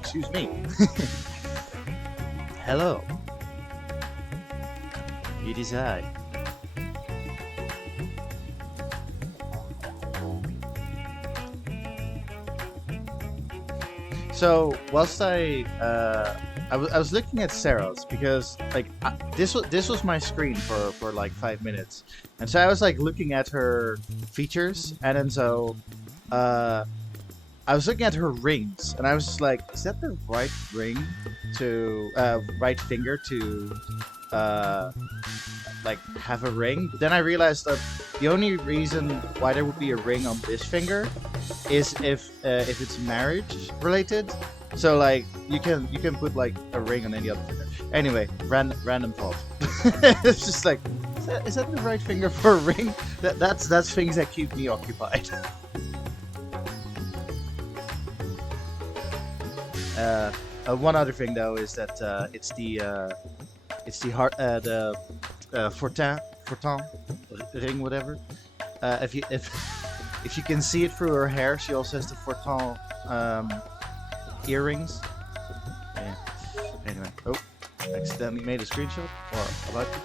Excuse me. Hello. It is I. So whilst I was looking at Sarah's because like this was my screen for like 5 minutes, and so I was like looking at her features, and then uh I was looking at her rings, and I was just like, is that the right ring to right finger to uh like have a ring? But then I realized that the only reason why there would be a ring on this finger is if it's marriage related. So like you can put like a ring on any other finger. Anyway, random thought. It's just like, is that the right finger for a ring? That's things that keep me occupied. One other thing though is that it's the heart Fortin ring, whatever. If you can see it through her hair, she also has the Fortin earrings. Yeah. Anyway, oh, accidentally made a screenshot or about to.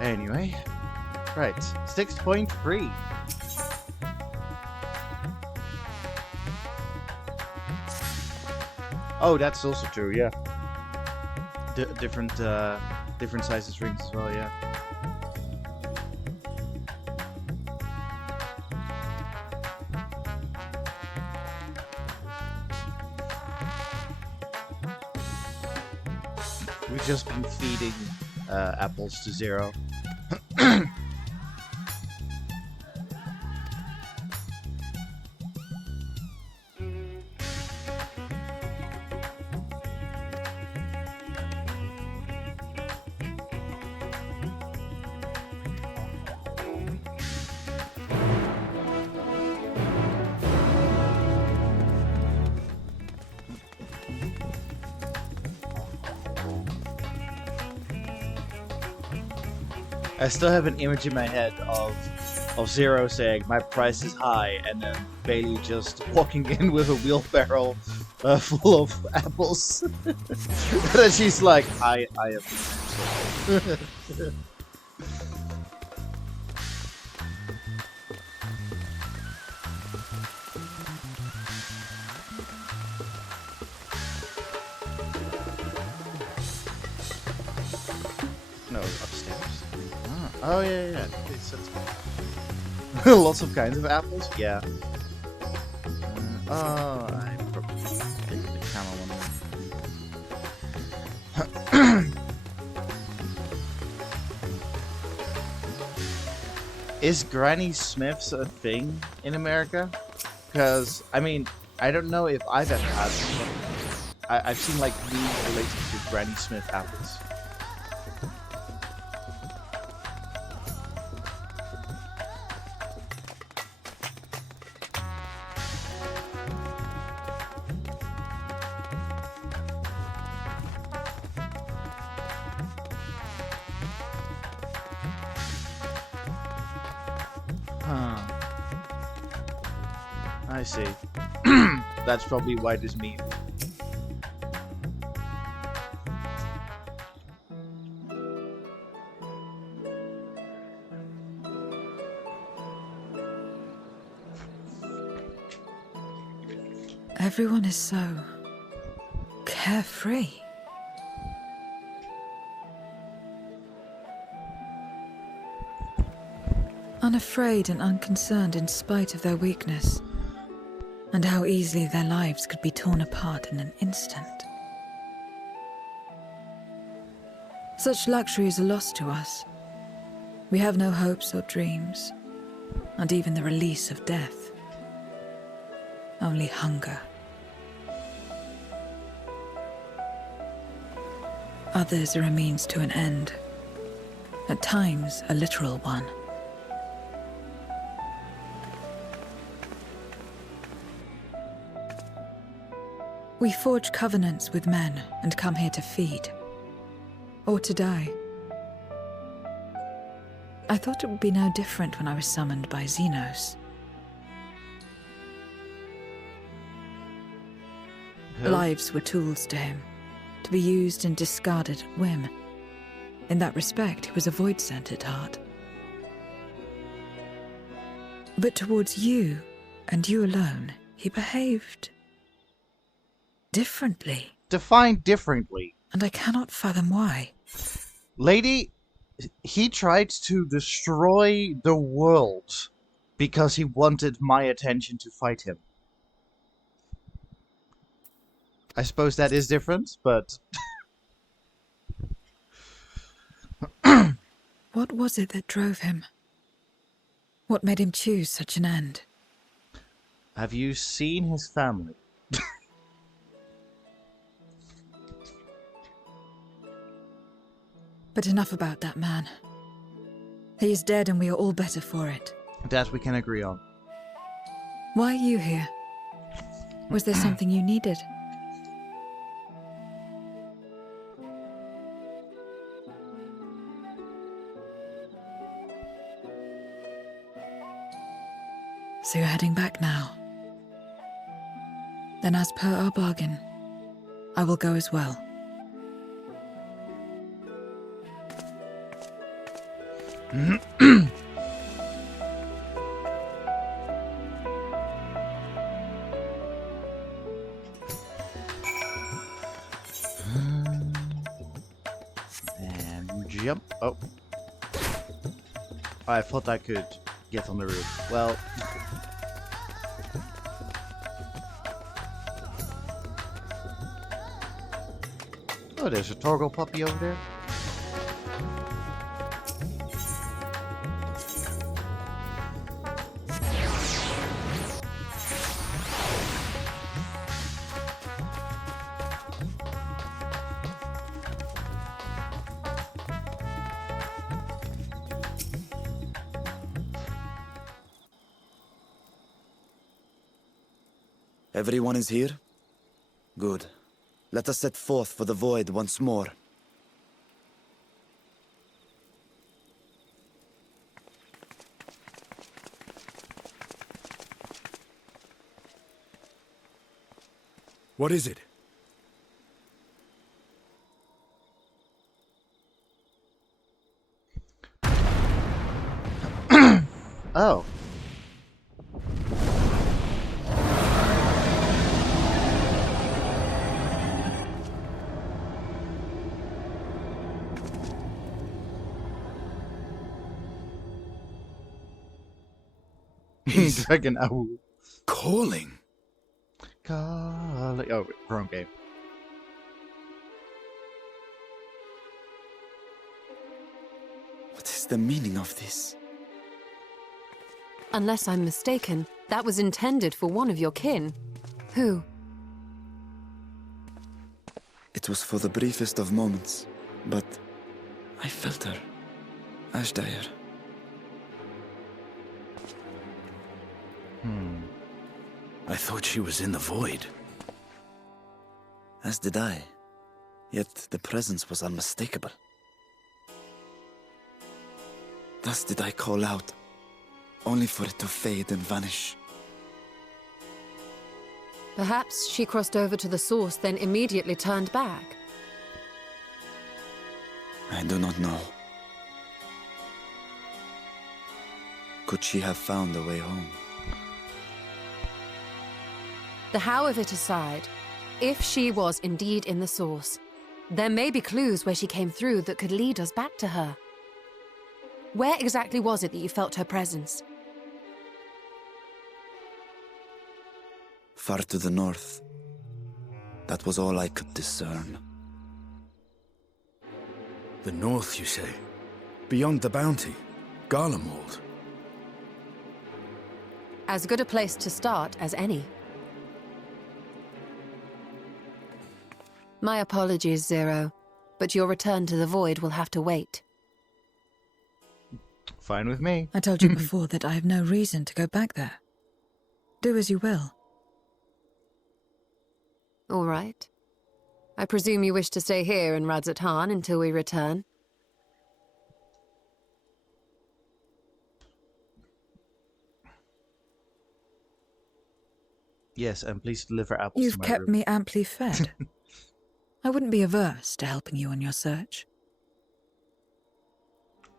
Anyway, right, 6.3. Oh, that's also true. Yeah, different sizes rings as well. Yeah. We've just been feeding apples to Zero. I still have an image in my head of Zero saying my price is high, and then Bailey just walking in with a wheelbarrow full of apples. And then she's like, I am. No, upstairs. Oh yeah. Lots of kinds of apples. Yeah. I probably take the camel one. Is Granny Smiths a thing in America? Because I mean, I don't know if I've ever had one. I've seen like memes related to Granny Smith apples. Huh. I see. That's probably why this meme. Everyone is so carefree. Unafraid and unconcerned in spite of their weakness, and how easily their lives could be torn apart in an instant. Such luxury is a loss to us. We have no hopes or dreams, and even the release of death. Only hunger. Others are a means to an end, at times a literal one. We forge covenants with men and come here to feed, or to die. I thought it would be no different when I was summoned by Xenos. Who? Lives were tools to him, to be used and discarded at whim. In that respect, he was a void-sent at heart. But towards you, and you alone, he behaved differently. Define differently. And I cannot fathom why. Lady, he tried to destroy the world because he wanted my attention to fight him. I suppose that is different, but... What was it that drove him? What made him choose such an end? Have you seen his family? But enough about that man. He is dead and we are all better for it. That we can agree on. Why are you here? Was there something you needed? So you're heading back now. Then as per our bargain, I will go as well. And jump. Oh. I thought I could get on the roof. Well. Oh, there's a Torgal puppy over there. Everyone is here? Good. Let us set forth for the void once more. What is it? Oh. Dragon Owl. Calling? Oh, wrong game. What is the meaning of this? Unless I'm mistaken, that was intended for one of your kin. Who? It was for the briefest of moments, but I felt her. Ashdire. I thought she was in the void. As did I. Yet the presence was unmistakable. Thus did I call out, only for it to fade and vanish. Perhaps she crossed over to the source, then immediately turned back. I do not know. Could she have found a way home? The how of it aside, if she was indeed in the source, there may be clues where she came through that could lead us back to her. Where exactly was it that you felt her presence? Far to the north. That was all I could discern. The north, you say? Beyond the bounty? Garlemald? As good a place to start as any. My apologies, Zero, but your return to the void will have to wait. Fine with me. I told you before that I have no reason to go back there. Do as you will. All right. I presume you wish to stay here in Radzatan until we return? Yes, and please deliver apples You've to my kept room. me amply fed. I wouldn't be averse to helping you on your search.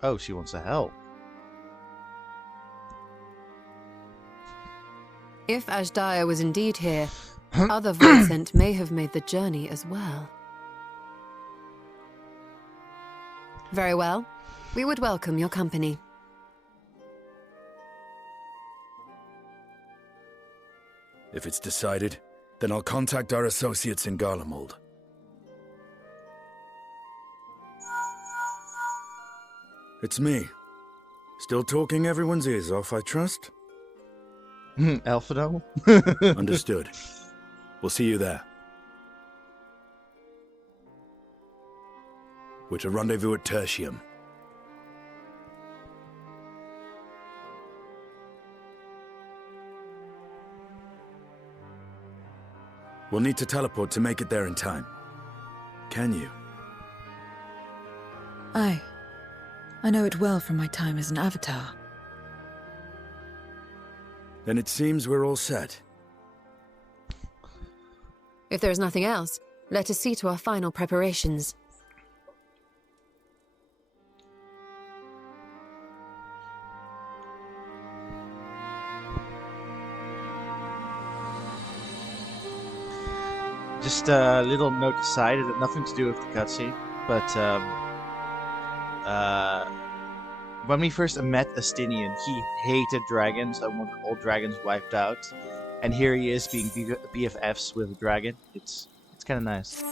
Oh, she wants to help. If Ashdaya was indeed here, other Voidsent may have made the journey as well. Very well. We would welcome your company. If it's decided, then I'll contact our associates in Garlemald. It's me. Still talking everyone's ears off, I trust? Alphado? Understood. We'll see you there. We're to rendezvous at Tertium. We'll need to teleport to make it there in time. Can you? Aye. I know it well from my time as an avatar. Then it seems we're all set. If there is nothing else, let us see to our final preparations. Just a little note aside, it had nothing to do with the cutscene, but when we first met Astinian, he hated dragons and wanted all dragons wiped out, and here he is being BFFs with a dragon. It's kind of nice.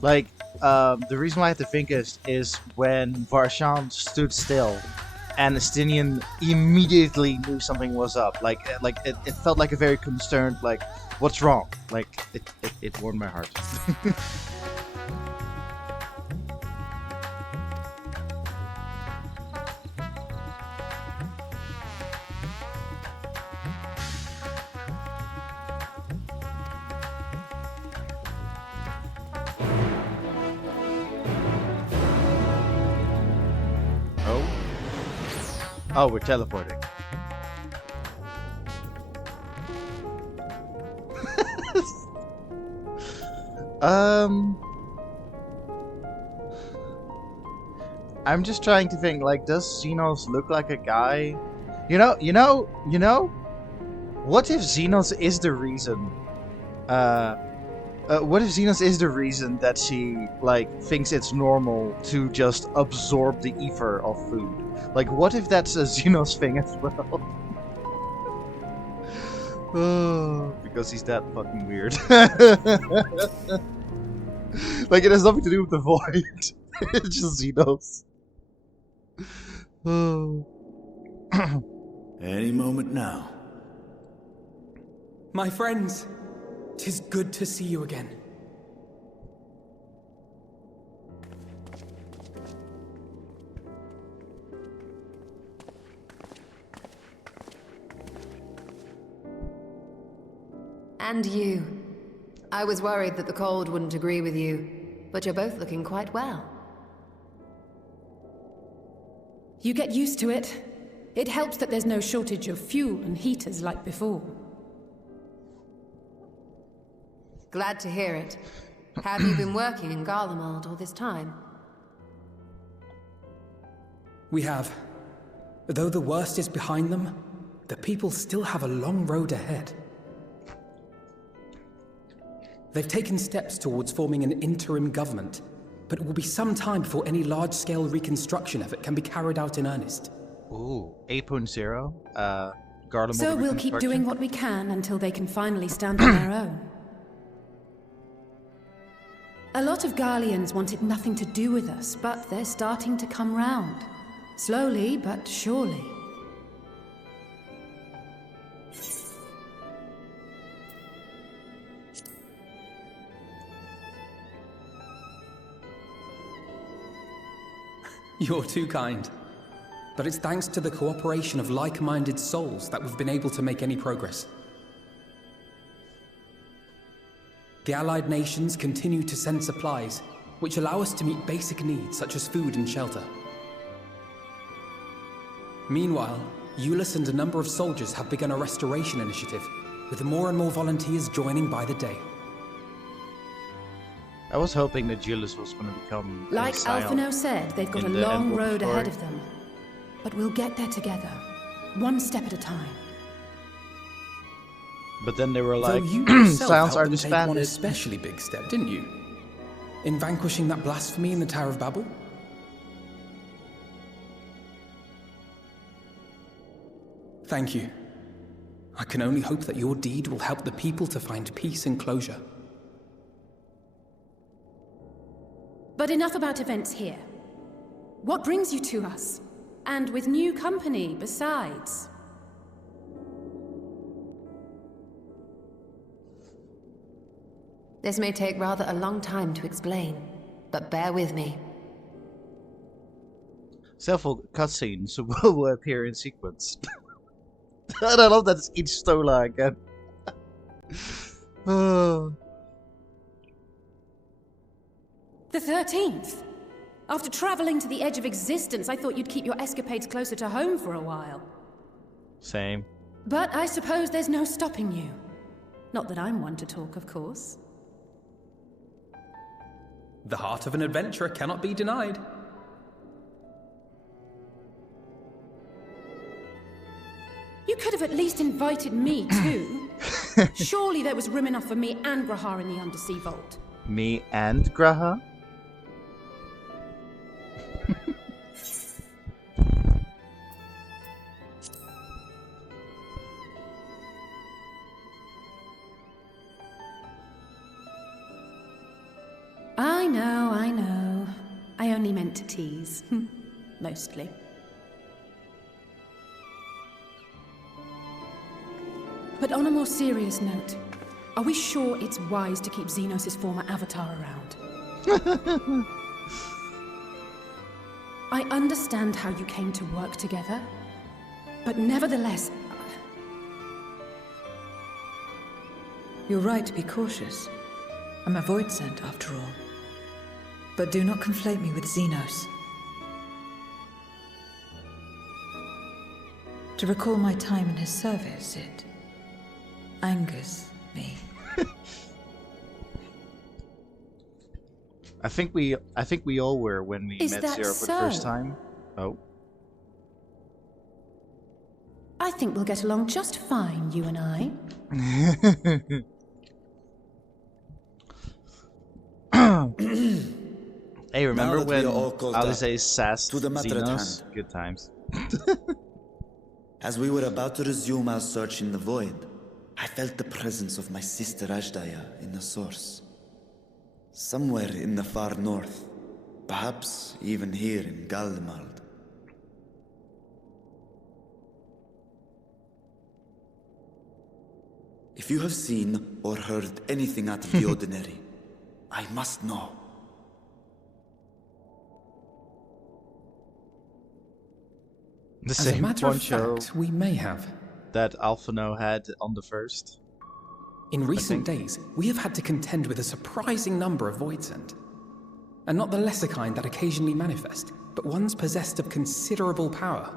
Like, the reason why I have to think is when Varshan stood still, and Astinian immediately knew something was up. Like it felt like a very concerned, like, what's wrong? Like, it warmed my heart. Oh, we're teleporting. I'm just trying to think, like, does Xenos look like a guy? You know? What if Xenos is the reason? What if Xenos is the reason that she, like, thinks it's normal to just absorb the ether of food? Like, what if that's a Xenos thing as well? Oh, because he's that fucking weird. Like, it has nothing to do with the void. It's just Xenos. Oh. Any moment now. My friends, 'tis good to see you again. And you. I was worried that the cold wouldn't agree with you, but you're both looking quite well. You get used to it. It helps that there's no shortage of fuel and heaters like before. Glad to hear it. Have you been working in Garlemald all this time? We have. Though the worst is behind them, the people still have a long road ahead. They've taken steps towards forming an interim government, but it will be some time before any large-scale reconstruction effort can be carried out in earnest. Ooh, 8.0? Garlemald So we'll keep reconstruction? doing what we can until they can finally stand on their own. A lot of Garleans wanted nothing to do with us, but they're starting to come round. Slowly, but surely. You're too kind. But it's thanks to the cooperation of like-minded souls that we've been able to make any progress. The Allied nations continue to send supplies, which allow us to meet basic needs such as food and shelter. Meanwhile, Euless and a number of soldiers have begun a restoration initiative, with more and more volunteers joining by the day. I was hoping that Julius was going to become Like Alphino said, they've got a in the long Endwalker road ahead story. of them. But we'll get there together, one step at a time. But then they were Though like, you yourself sounds helped are them take one disbanded. especially big step, didn't you? In vanquishing that blasphemy in the Tower of Babel? Thank you. I can only hope that your deed will help the people to find peace and closure. But enough about events here. What brings you to us? And with new company, besides. This may take rather a long time to explain, but bear with me. Several cutscenes will appear in sequence. And I love that it's each Stola again. Oh. The 13th? After traveling to the edge of existence, I thought you'd keep your escapades closer to home for a while. Same. But I suppose there's no stopping you. Not that I'm one to talk, of course. The heart of an adventurer cannot be denied. You could have at least invited me, too. Surely there was room enough for me and Grahar in the Undersea Vault. Me and Graha? I know, I know. I only meant to tease. Mostly. But on a more serious note, are we sure it's wise to keep Xenos' former avatar around? I understand how you came to work together, but nevertheless... You're right to be cautious. I'm a void sent, after all. But do not conflate me with Xenos. To recall my time in his service, it angers me. I think we all were when we Is met that Zero for the first so? time. Oh. I think we'll get along just fine, you and I. Hey, remember Now that we when are all caught up Alice sassed to the matter at Xenos? hand. Good times. As we were about to resume our search in the void, I felt the presence of my sister Ashdaya in the source. Somewhere in the far north, perhaps even here in Galdemald. If you have seen or heard anything out of the ordinary, I must know. The As a same matter of poncho fact, we may have. that Alphino had on the first. In recent days, we have had to contend with a surprising number of Voidsent. And not the lesser kind that occasionally manifest, but ones possessed of considerable power.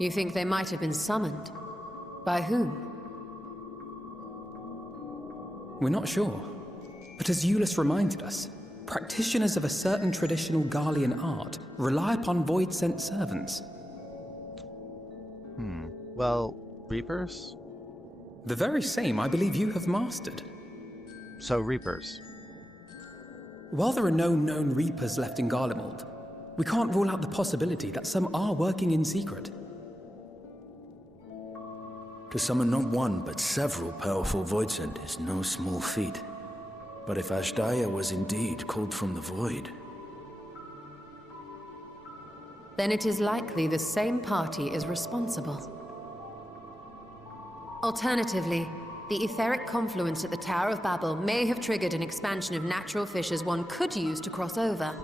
You think they might have been summoned? By whom? We're not sure. But as Euless reminded us, practitioners of a certain traditional Garlean art rely upon void-sent servants. Well, Reapers? The very same I believe you have mastered. So Reapers. While there are no known Reapers left in Garlemald, we can't rule out the possibility that some are working in secret. To summon not one, but several powerful Voidsent is no small feat. But if Ashdaya was indeed called from the void... Then it is likely the same party is responsible. Alternatively, the etheric confluence at the Tower of Babel may have triggered an expansion of natural fissures one could use to cross over.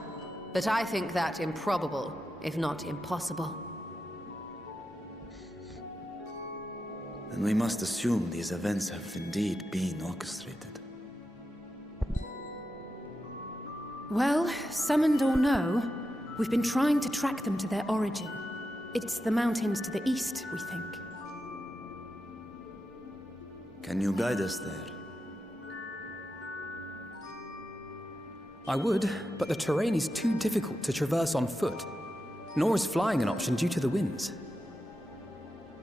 But I think that improbable, if not impossible. Then we must assume these events have indeed been orchestrated. Well, summoned or no, we've been trying to track them to their origin. It's the mountains to the east, we think. Can you guide us there? I would, but the terrain is too difficult to traverse on foot. Nor is flying an option due to the winds.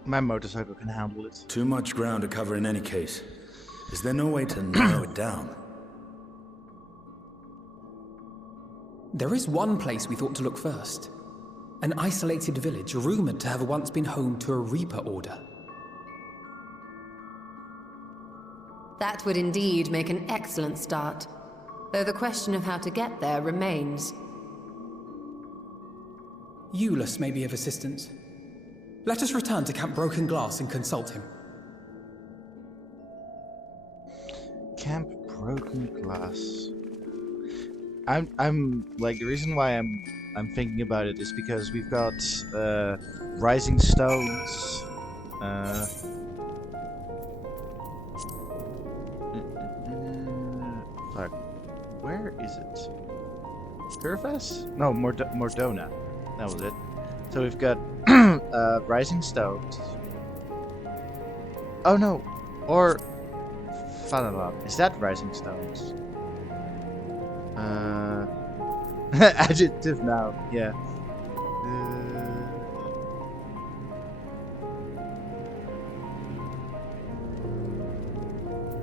My motorcycle can handle it. Too much ground to cover in any case. Is there no way to narrow it down? There is one place we thought to look first. An isolated village rumored to have once been home to a Reaper Order. That would indeed make an excellent start, though the question of how to get there remains. Eulus may be of assistance. Let us return to Camp Broken Glass and consult him. Camp Broken Glass. I'm like, the reason why I'm thinking about it is because we've got Rising Stones. Fuck. Where is it? Curvas? No, Mordona. That was it. So we've got Rising Stones. Oh no, or Fanalan. Is that Rising Stones? Adjective now. Yeah.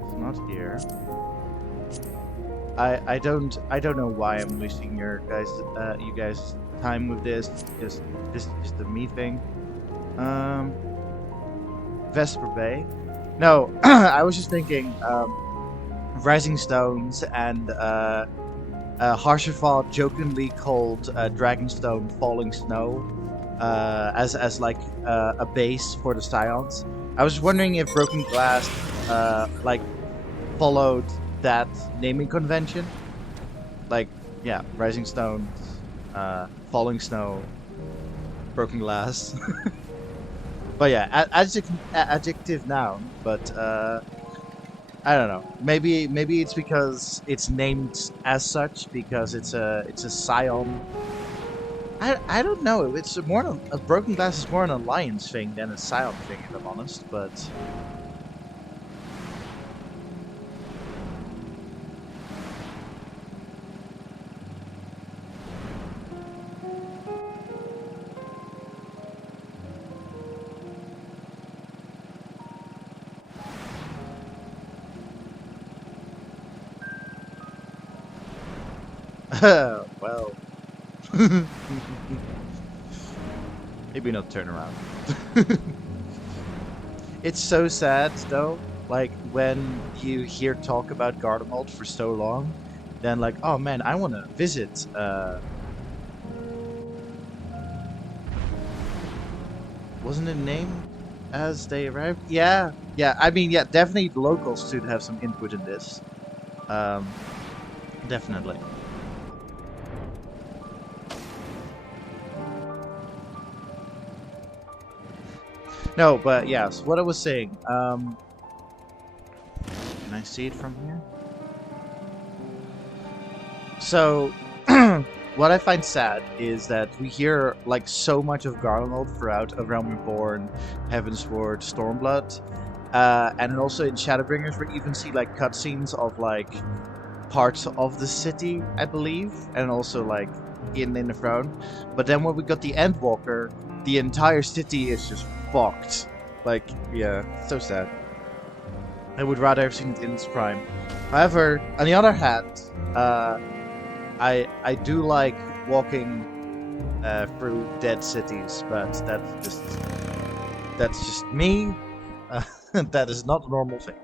It's not here. I don't know why I'm wasting you guys time with this. This is just a me thing. Vesper Bay. No, I was just thinking Rising Stones and Harshaval jokingly called Dragonstone Falling Snow as like a base for the Scions. I was wondering if Broken Glass like followed that naming convention. Like, yeah, Rising Stones, Falling Snow, Broken Glass. But yeah, adjective noun, but I don't know. Maybe it's because it's named as such because it's a scion. I don't know. It's more a Broken Glass is more an alliance thing than a scion thing, if I'm honest. But well, maybe not turn around. It's so sad though, like when you hear talk about Garlemald for so long, then like, oh man, I want to visit wasn't it named as they arrived? Yeah, I mean, yeah, definitely the locals should have some input in this. Definitely. No, but yeah, so what I was saying, can I see it from here? So, what I find sad is that we hear like so much of Garlemald throughout A Realm Reborn, Heavensward, Stormblood, and also in Shadowbringers we even see like cutscenes of like parts of the city, I believe, and also like in the throne. But then when we got the Endwalker, the entire city is just fucked. Like, yeah, so sad. I would rather have seen it in its prime. However, on the other hand, I do like walking through dead cities, but that's just me. That is not a normal thing.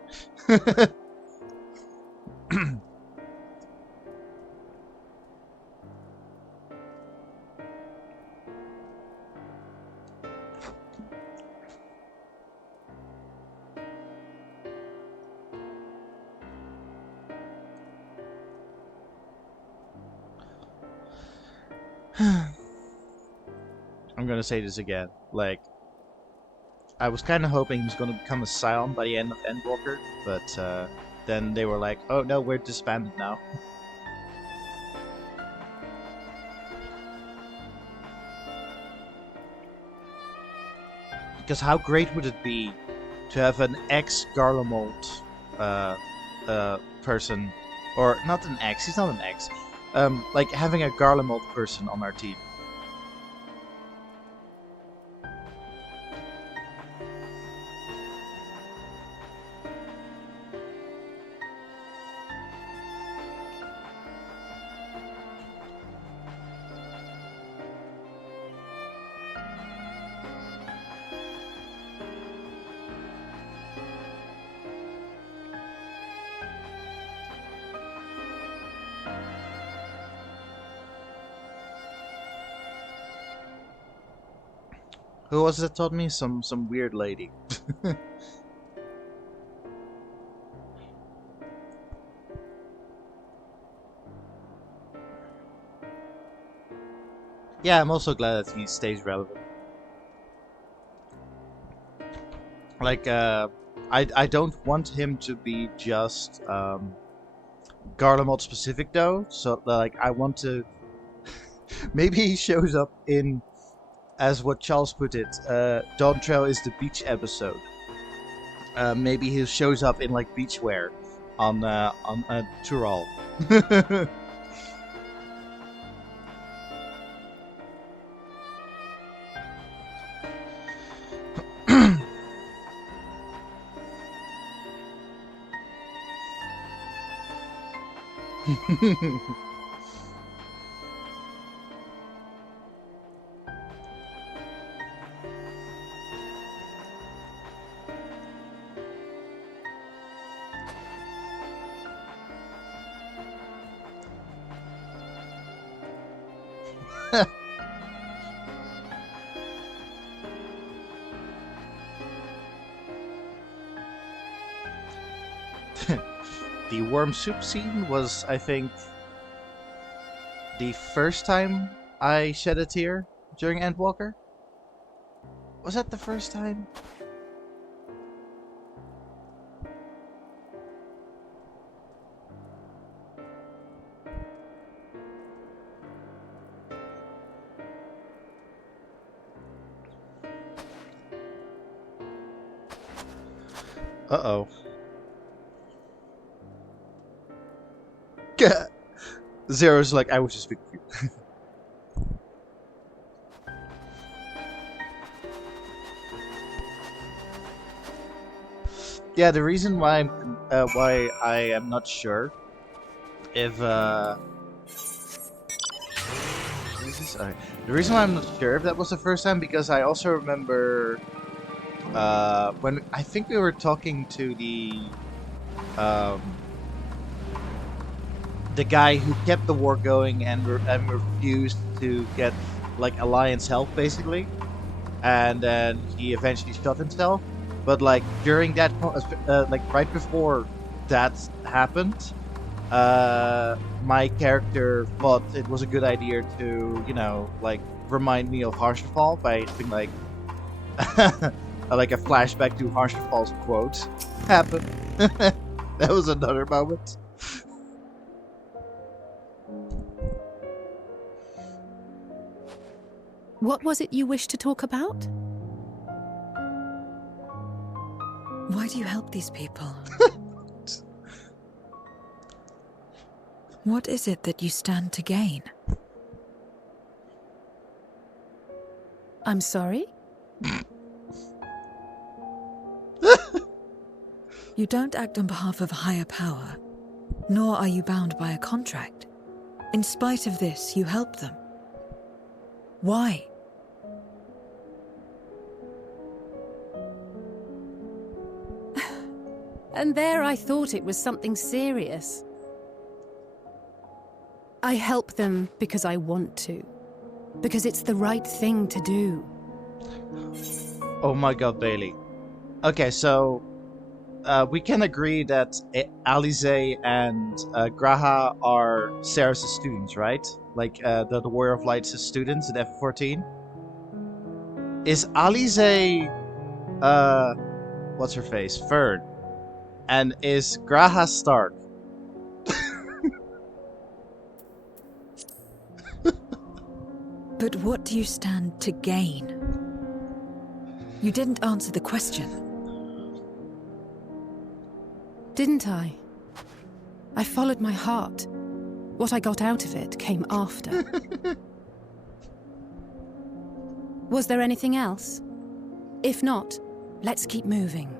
I'm gonna say this again. Like, I was kind of hoping he was going to become a scion by the end of Endwalker, but then they were like, "Oh no, we're disbanded now." Because how great would it be to have an ex-Garlemald person, or not an ex? He's not an ex. Like having a Garlemald person on our team. Who was it that told me? Some weird lady. Yeah, I'm also glad that he stays relevant. Like, I don't want him to be just Garlemald specific though. So like, I want to. Maybe he shows up in, as what Charles put it, Dawn Trail is the beach episode. Maybe he shows up in like beachwear on Tural. The worm soup scene was, I think, the first time I shed a tear during Endwalker. Was that the first time? Uh-oh. Zero's like, I was just speaking for you. Yeah, the reason why I am not sure if the reason why I'm not sure if that was the first time, because I also remember when I think we were talking to the guy who kept the war going and refused to get like Alliance help basically, and then he eventually shot himself. But like during that, like right before that happened, my character thought it was a good idea to, like remind me of Harsherfall by doing like like a flashback to Harsherfall's quote happened. That was another moment. What was it you wished to talk about? Why do you help these people? What is it that you stand to gain? I'm sorry? You don't act on behalf of a higher power, nor are you bound by a contract. In spite of this, you help them. Why? And there I thought it was something serious. I help them because I want to. Because it's the right thing to do. Oh my god, Bailey. Okay, so we can agree that Alize and Graha are Sarah's students, right? Like the Warrior of Light's students in F14. Is Alize what's her face? Fern. And is Graha Stark? But what do you stand to gain? You didn't answer the question. Didn't I? I followed my heart. What I got out of it came after. Was there anything else? If not, let's keep moving.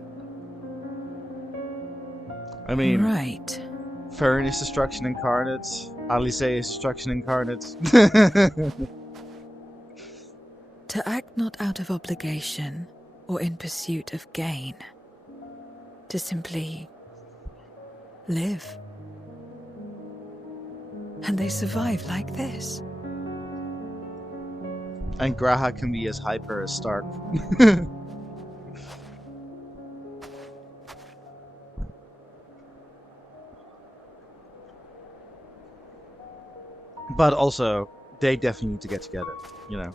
I mean, Right. Fern is destruction incarnate. Alice is destruction incarnate. To act not out of obligation or in pursuit of gain. To simply live. And they survive like this. And Graha can be as hyper as Stark. But also, they definitely need to get together, you know.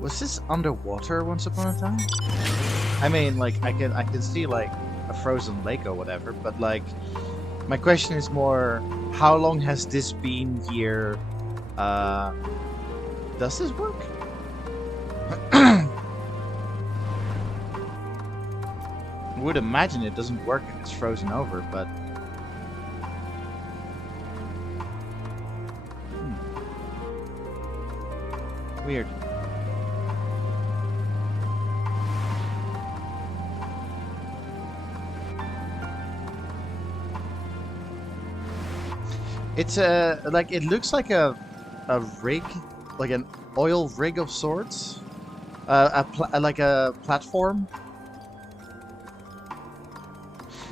Was this underwater once upon a time? I mean, like, I can see like a frozen lake or whatever, but like, my question is more, how long has this been here? Does this work? I would imagine it doesn't work if it's frozen over, but weird. It's like, it looks like a rig, like an oil rig of sorts, like a platform.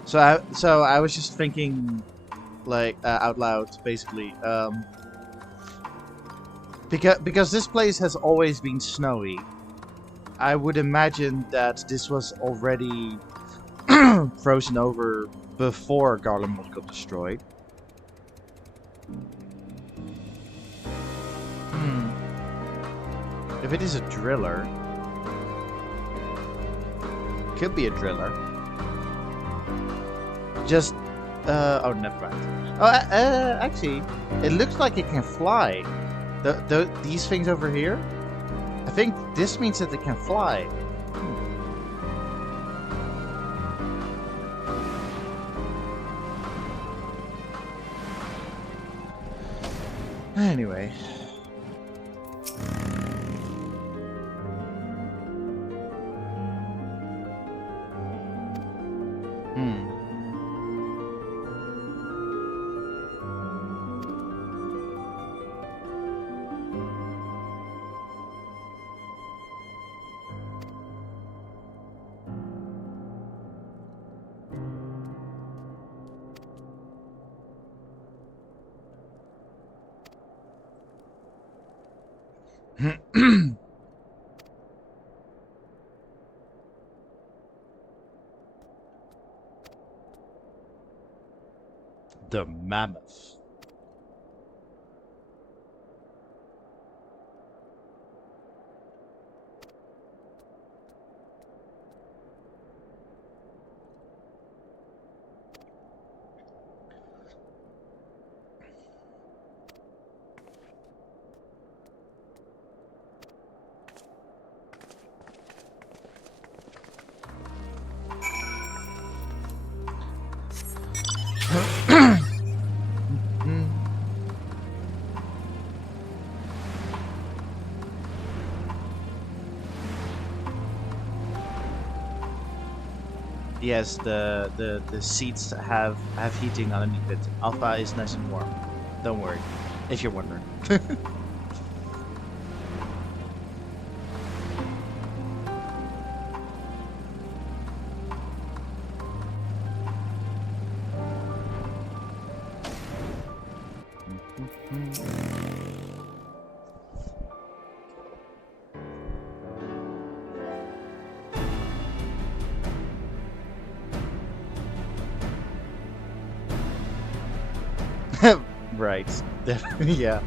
So I was just thinking, like, out loud, basically, because this place has always been snowy. I would imagine that this was already frozen over before Garlemald got destroyed. If it is a driller, could be a driller. Just, oh, never mind. Oh, actually, it looks like it can fly. These things over here, I think this means that it can fly. Anyway. The mammoth. yes, the seats have heating underneath it. Alpha is nice and warm. Don't worry, if you're wondering. Right. Yeah.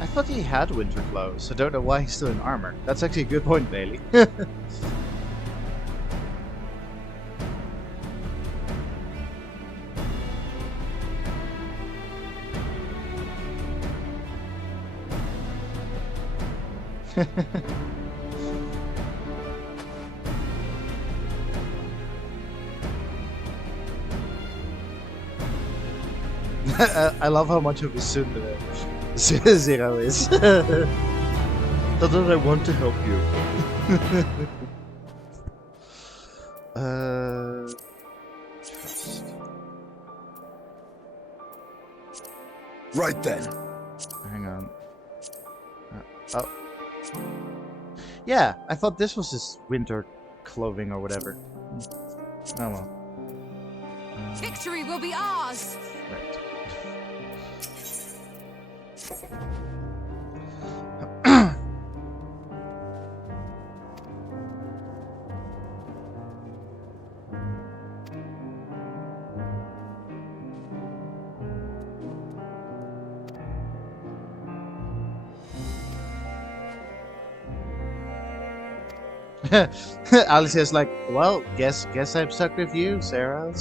I thought he had winter clothes. I don't know why he's still in armor. That's actually a good point, Bailey. I love how much of a tsundere Zero is. Not that I want to help you. Right then. Hang on. Oh. Yeah, I thought this was his winter clothing or whatever. Oh well. Victory will be ours! Right. Alicia's like, well, guess I'm stuck with you, Sarah.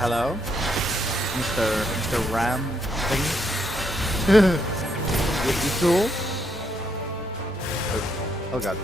Hello? Mr. Ram thing? You cool? Oh god.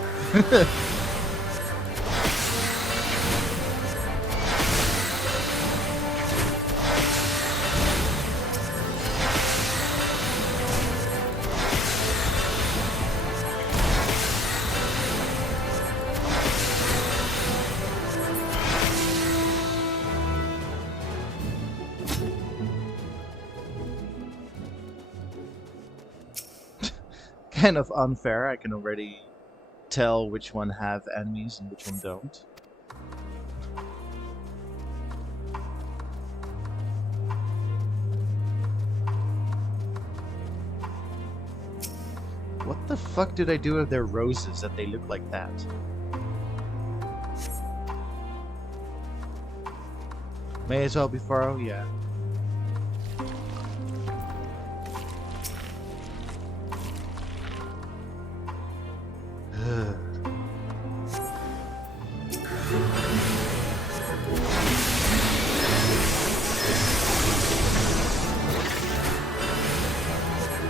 kind of unfair. I can already tell which one have enemies and which one don't. What the fuck do they do with their roses that they look like that? May as well be Faro, yeah.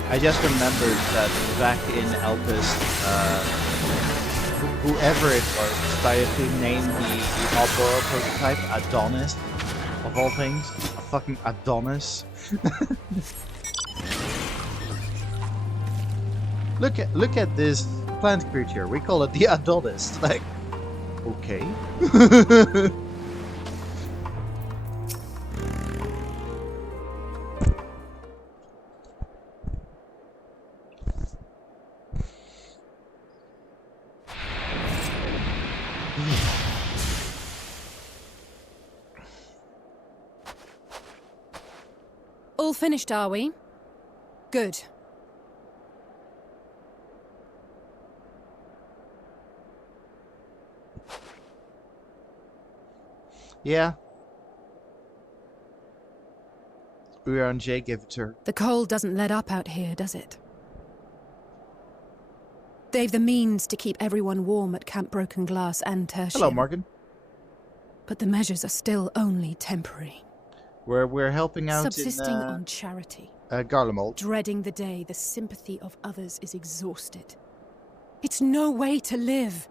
I just remembered that back in Elpis, whoever it was decided to name the Marlboro prototype Adonis, of all things. A fucking Adonis. Look at this plant creature. We call it the Adonis. Like, okay. All finished, are we? Good. Yeah. Uriah and Jay gave it to her. The cold doesn't let up out here, does it? They've the means to keep everyone warm at Camp Broken Glass and Tertium. Hello, Morgan. But the measures are still only temporary. We're helping out Subsisting in on charity. Garlemald. Dreading the day the sympathy of others is exhausted. It's no way to live.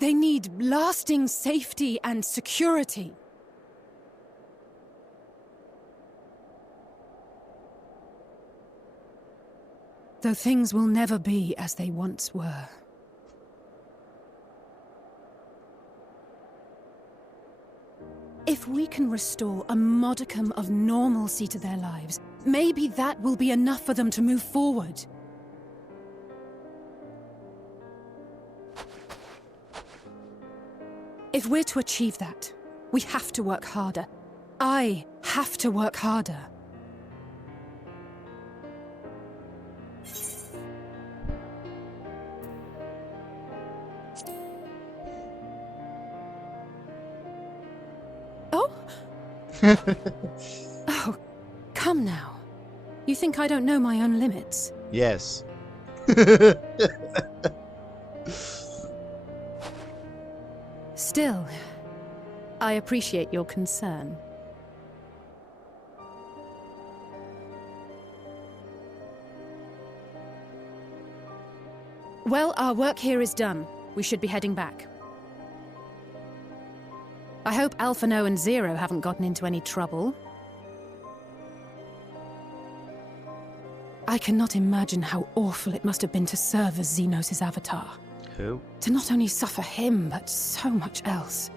They need lasting safety and security. Though things will never be as they once were. If we can restore a modicum of normalcy to their lives, maybe that will be enough for them to move forward. If we're to achieve that, we have to work harder. I have to work harder. Oh? Oh, come now. You think I don't know my own limits? Yes. Still, I appreciate your concern. Well, our work here is done. We should be heading back. I hope Alphano and Zero haven't gotten into any trouble. I cannot imagine how awful it must have been to serve as Xenos' avatar. Who? To not only suffer him, but so much else.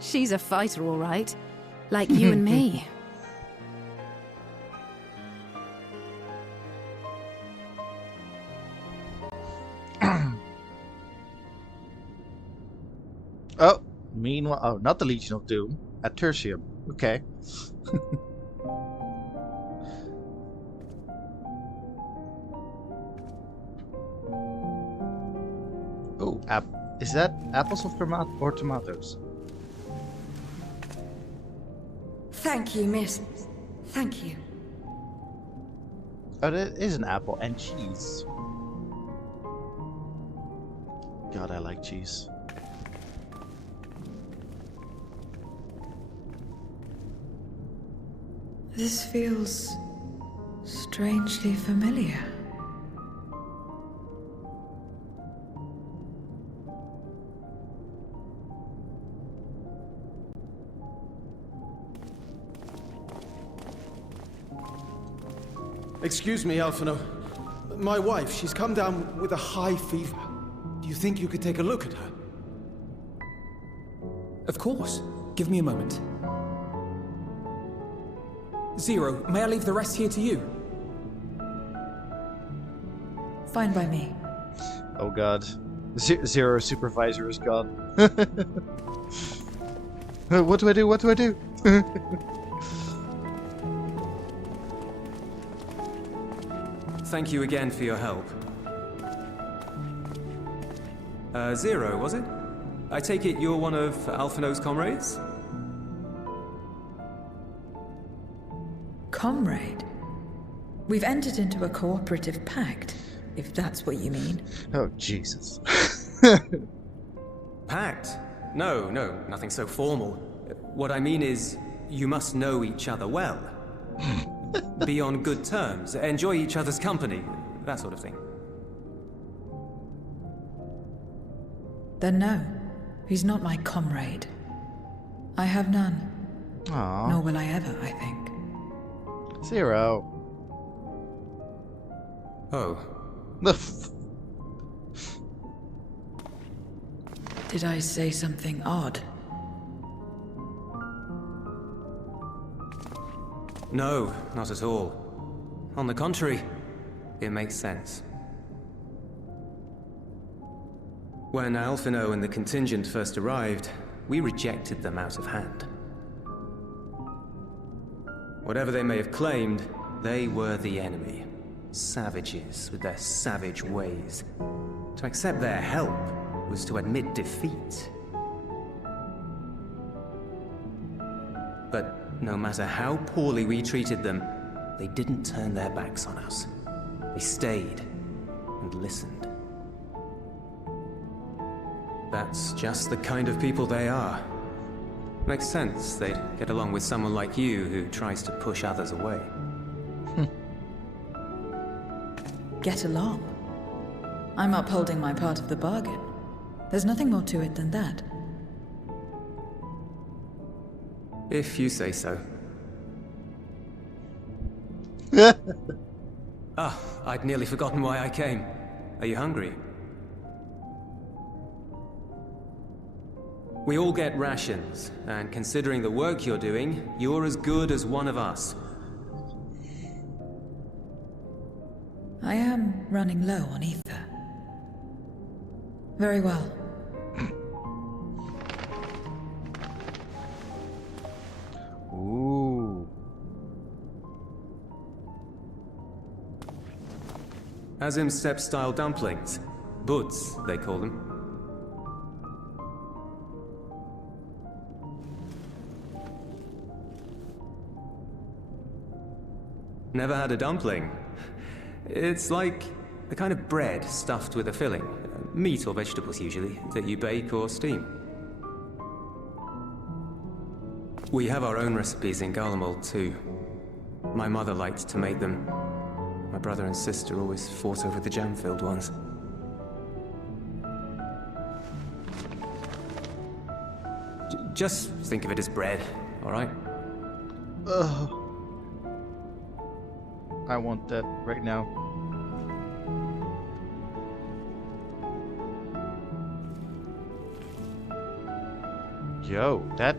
She's a fighter, all right. Like you and me. Oh, meanwhile, oh, not the Legion of Doom, at Tertium. Okay. Oh, is that apples or tomatoes? Thank you, miss. Thank you. Oh, that is an apple and cheese. God, I like cheese. This feels strangely familiar. Excuse me, Alphano. My wife, she's come down with a high fever. Do you think you could take a look at her? Of course. Give me a moment. Zero, may I leave the rest here to you? Fine by me. Oh god. Zero supervisor is gone. What do I do? What do I do? Thank you again for your help. Zero, was it? I take it you're one of Alphino's comrades? Comrade? We've entered into a cooperative pact, if that's what you mean. Oh, Jesus. Pact? No, nothing so formal. What I mean is, you must know each other well. Be on good terms, enjoy each other's company, that sort of thing. Then no, he's not my comrade. I have none. Aww. Nor will I ever, I think. Zero. Oh. Did I say something odd? No, not at all. On the contrary, it makes sense. When Alphino and the contingent first arrived, we rejected them out of hand. Whatever they may have claimed, they were the enemy. Savages with their savage ways. To accept their help was to admit defeat. But no matter how poorly we treated them, they didn't turn their backs on us. They stayed and listened. That's just the kind of people they are. Makes sense they'd get along with someone like you who tries to push others away. Get along. I'm upholding my part of the bargain. There's nothing more to it than that. If you say so. Ah, I'd nearly forgotten why I came. Are you hungry? We all get rations, and considering the work you're doing, you're as good as one of us. I am running low on ether. Very well. Ooh. Azim step-style dumplings. Buds, they call them. Never had a dumpling? It's like a kind of bread stuffed with a filling. Meat or vegetables, usually, that you bake or steam. We have our own recipes in Garlemald, too. My mother liked to make them. My brother and sister always fought over the jam-filled ones. Just think of it as bread, all right? Ugh. I want that right now. Yo, that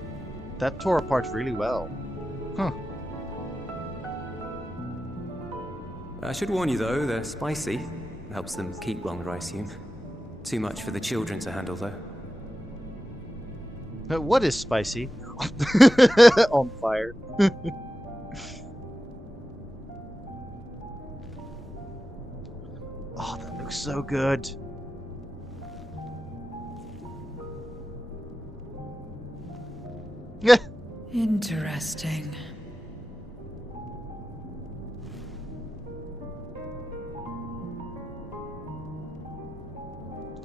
tore apart really well. Huh. I should warn you, though, they're spicy. Helps them keep longer, I assume. Too much for the children to handle, though. What is spicy? On fire. Oh, that looks so good. Interesting.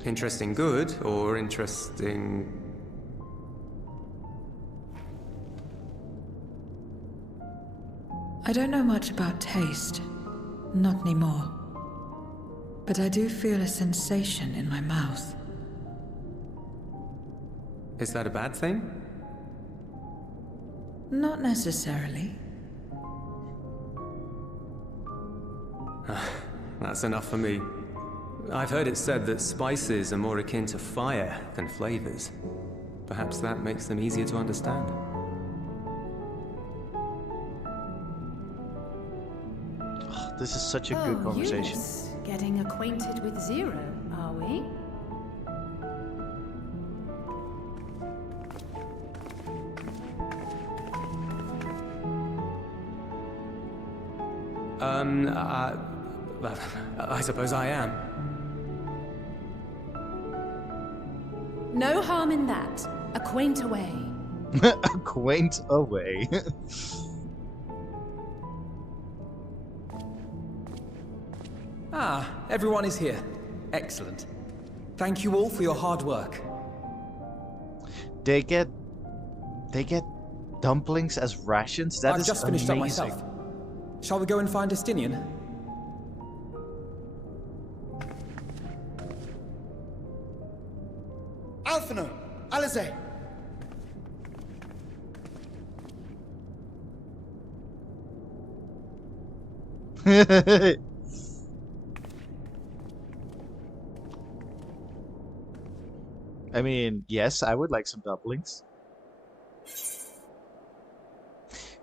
Interesting good, or interesting... I don't know much about taste. Not anymore. But I do feel a sensation in my mouth. Is that a bad thing? Not necessarily. That's enough for me. I've heard it said that spices are more akin to fire than flavors. Perhaps that makes them easier to understand. This is such a good conversation. Eunice, getting acquainted with Zero, are we? I suppose I am. No harm in that. Acquaint away. Quaint away. Ah, everyone is here. Excellent. Thank you all for your hard work. They get dumplings as rations. That I've is just finished up amazing. myself. Shall we go and find Justinian? Alphino! Alize! I mean, yes, I would like some dumplings.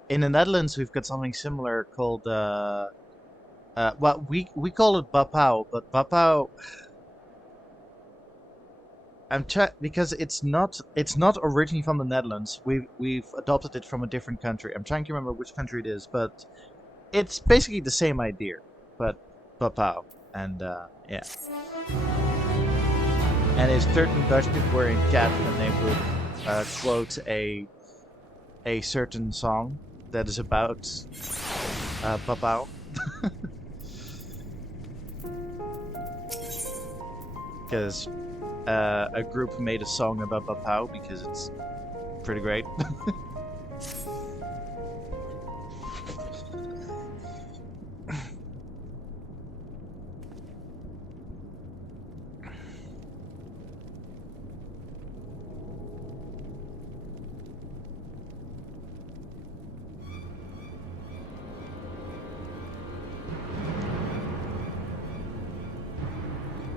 In the Netherlands, we've got something similar called well, we call it bapau, but bapau. Because it's not originally from the Netherlands. We've adopted it from a different country. I'm trying to remember which country it is, but it's basically the same idea, but bapau, and yeah. And if certain Dutch people were in chat, then they would quote a certain song that is about bapau. Because a group made a song about bapau because it's pretty great.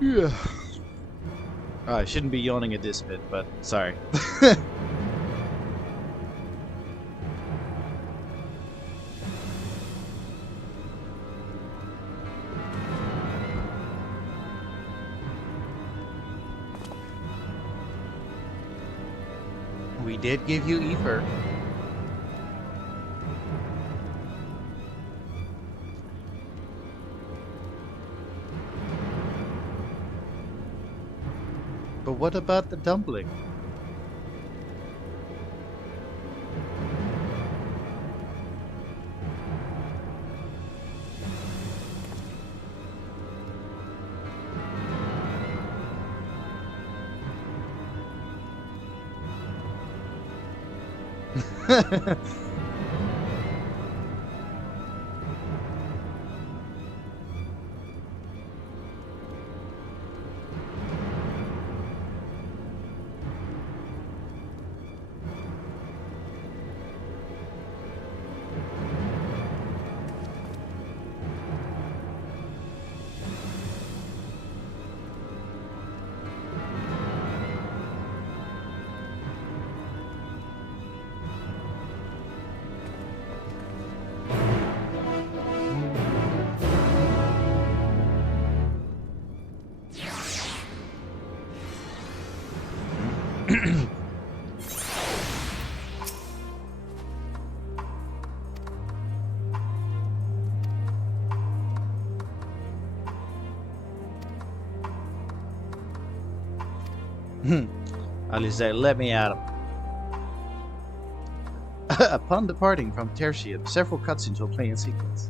Yeah. Oh, I shouldn't be yawning at this bit, but sorry. We did give you ether. But what about the dumpling? Alice, let me at him. Upon departing from Tertium, several cutscenes will play in sequence.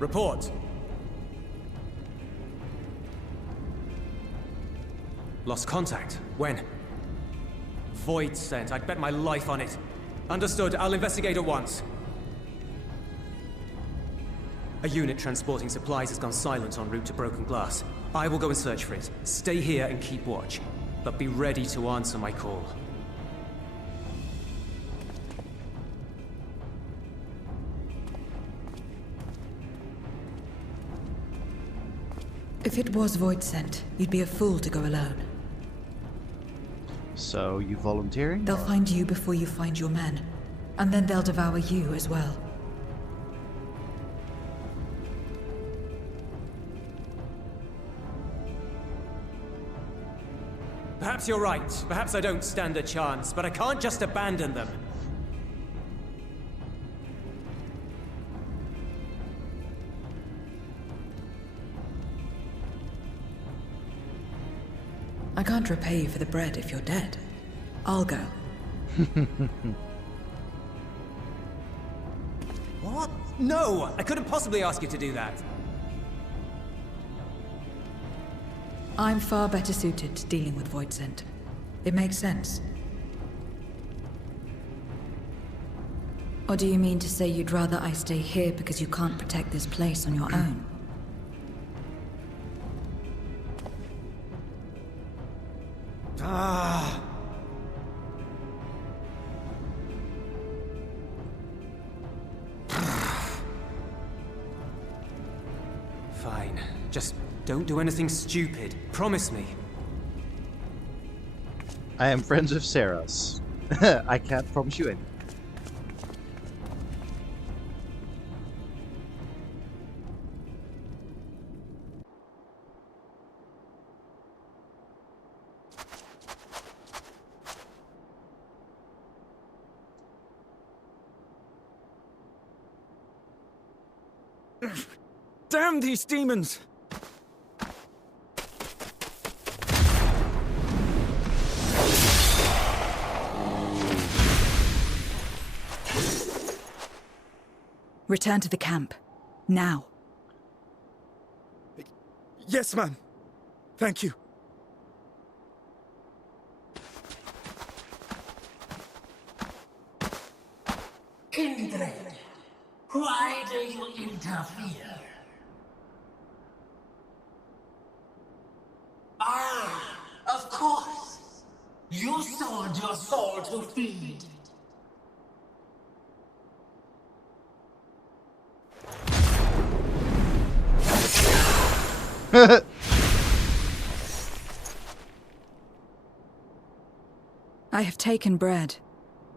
Report. Lost contact. When? Void scent. I'd bet my life on it. Understood. I'll investigate at once. A unit transporting supplies has gone silent en route to Broken Glass. I will go and search for it. Stay here and keep watch. But be ready to answer my call. If it was void scent, you'd be a fool to go alone. So, you volunteering? They'll find you before you find your men. And then they'll devour you as well. Perhaps you're right. Perhaps I don't stand a chance, but I can't just abandon them. I can't repay you for the bread if you're dead. I'll go. What? No! I couldn't possibly ask you to do that. I'm far better suited to dealing with void scent. It makes sense. Or do you mean to say you'd rather I stay here because you can't protect this place on your own? Ah. Fine. Just don't do anything stupid. Promise me. I am friends with Sarah's. I can't promise you anything. Damn these demons! Return to the camp. Now. Yes, ma'am. Thank you. Kindred, why do you interfere? Ah, of course. You sold your soul to feed. I have taken bread,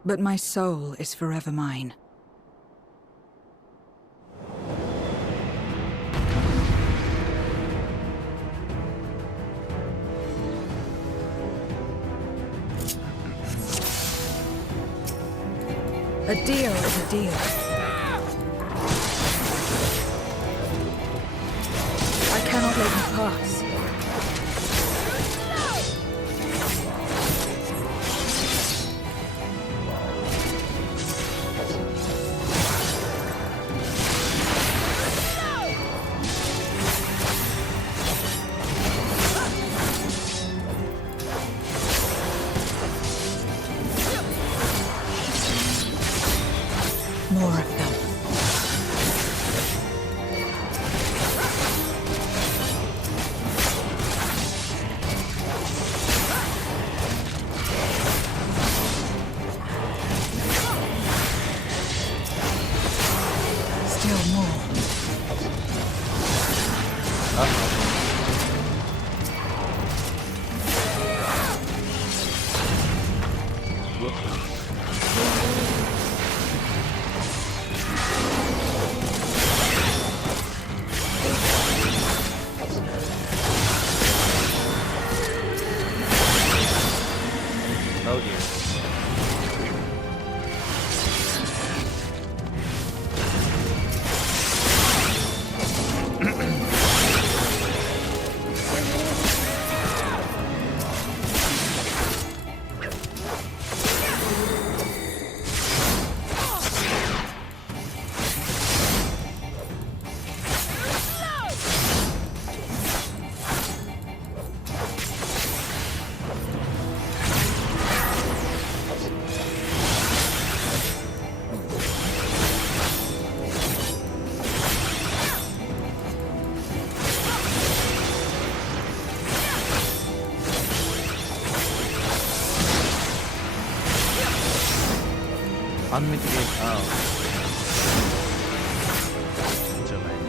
but my soul is forever mine. A deal is a deal. I cannot let you pass. More of them. Still more. Oh dear. Unmitigated. Oh. Too late.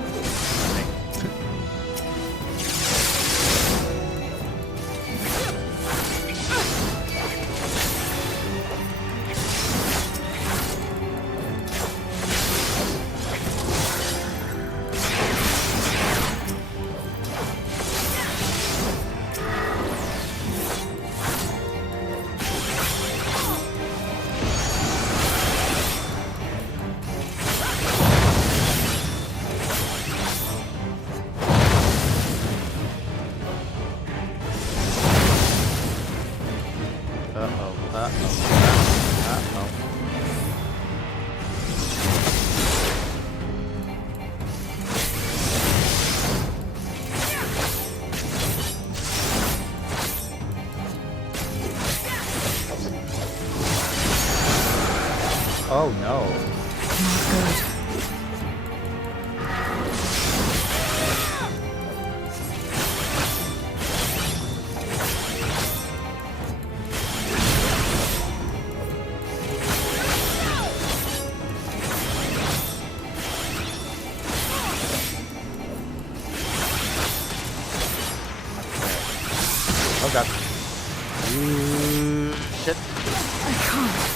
Oh no. Not good. Oh god. Shit. I can't.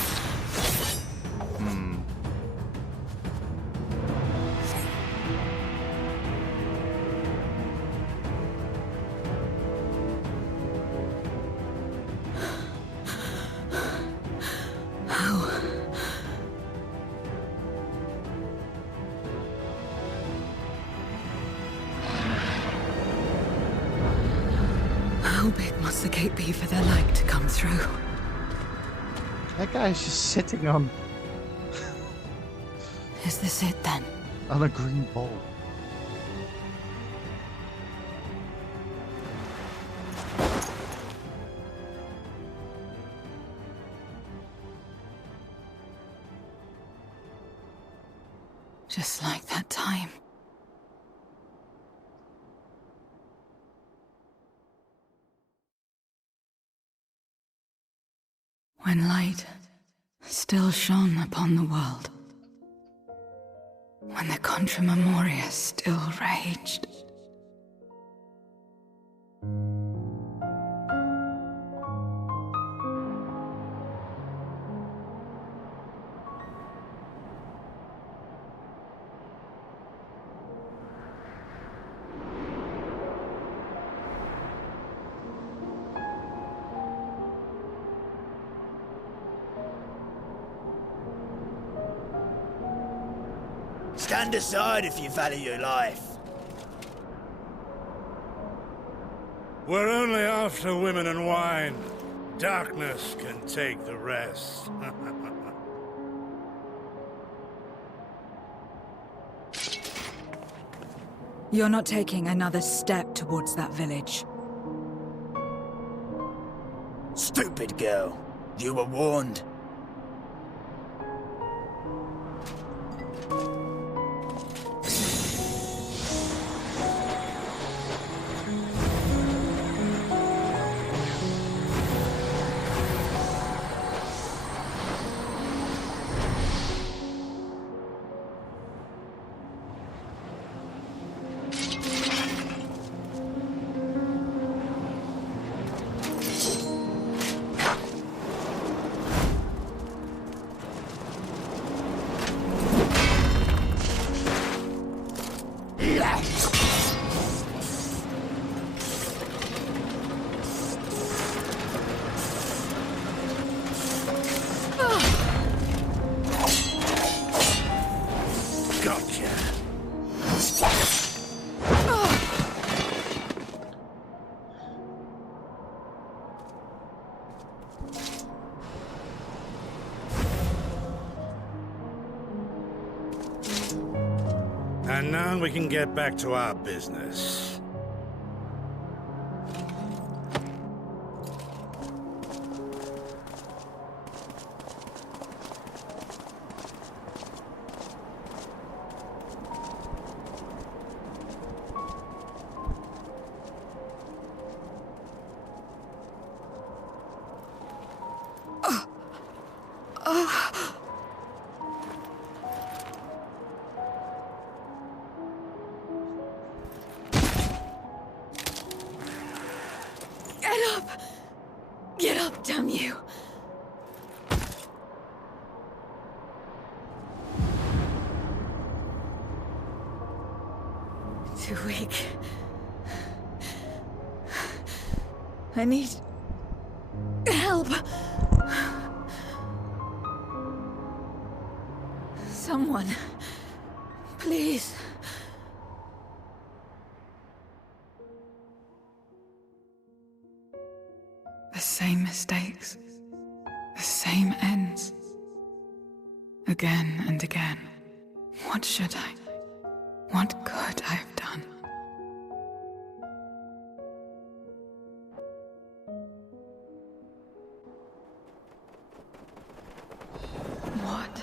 How big must the gate be for their light to come through? That guy's just sitting on Is this it then? a green ball. Just like that time. When light still shone upon the world. When the Contra Memoria still raged. Stand aside if you value your life. We're only after women and wine. Darkness can take the rest. You're not taking another step towards that village. Stupid girl. You were warned. And now we can get back to our business. Get up, damn you! Too weak. I need help. Someone, please. The same mistakes, the same ends. Again and again. What should I? What could I have done? What?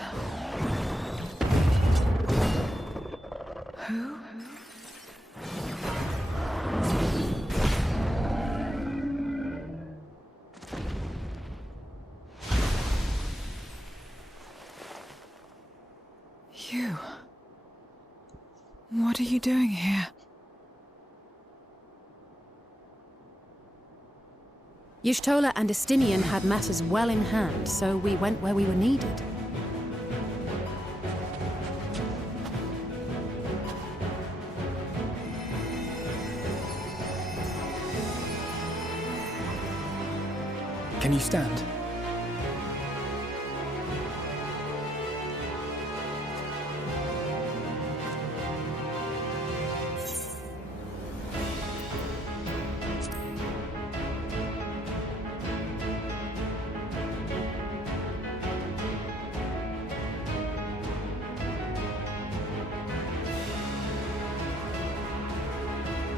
Who? You. What are you doing here? Y'shtola and Estinian had matters well in hand, so we went where we were needed. Can you stand?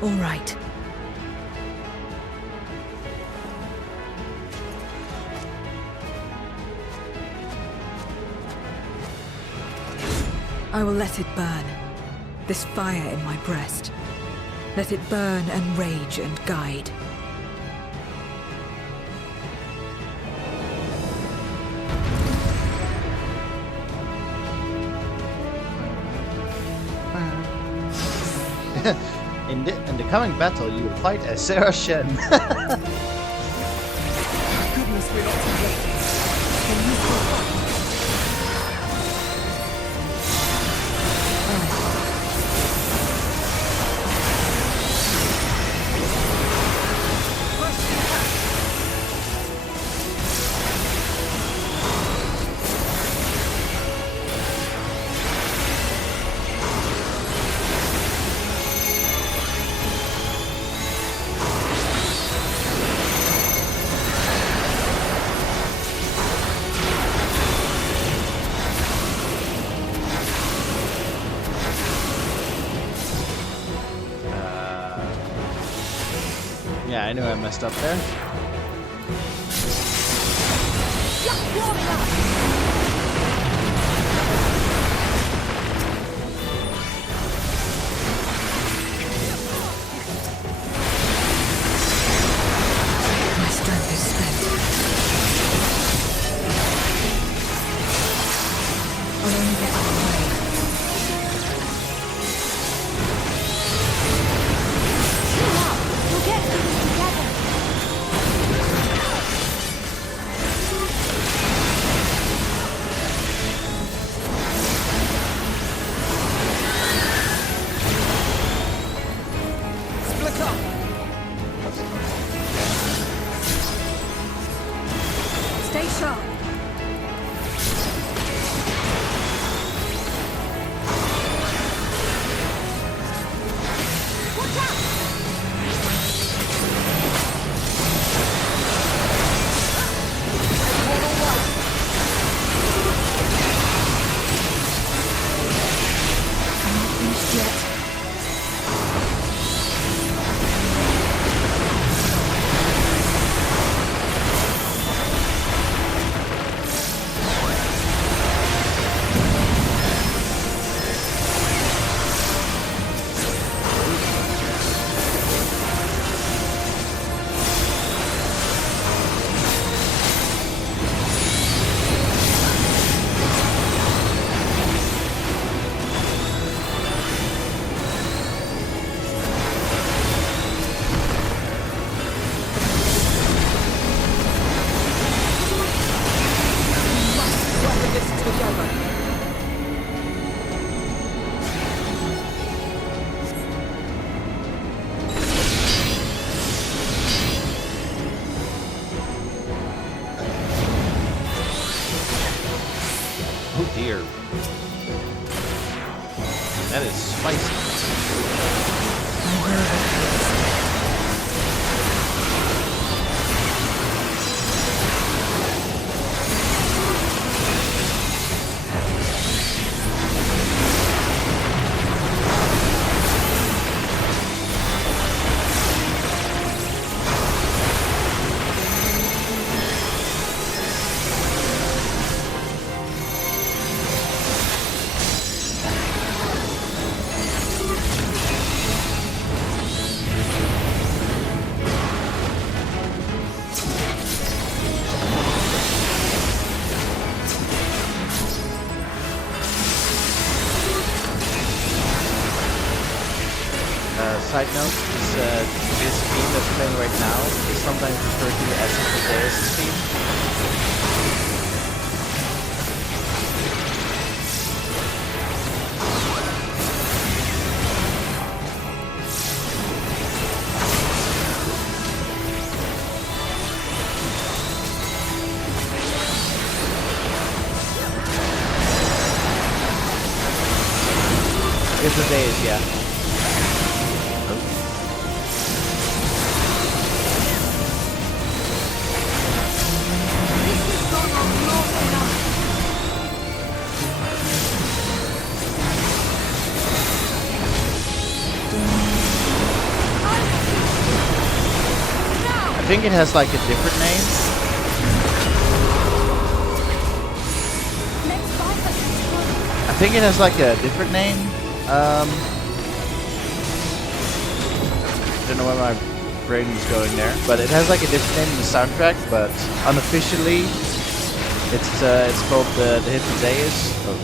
All right. I will let it burn. This fire in my breast. Let it burn and rage and guide. In the coming battle, you will fight as Sarah Shen. Goodness, we're not too late. Can you still fight? Yeah, I knew I messed up there. My strength is spent. I'll only get out of the way. We'll get through this together. Split up! Stay sharp. Watch out! I'm not finished yet. dear. That is spicy. Side note, this theme that's playing right now is sometimes referred to as the Deus theme. It's the Deus, yeah. I think it has like a different name. I think it has like a different name. I don't know where my brain is going there, but it has like a different name in the soundtrack. But unofficially, it's called the Hidden Deus. Oh.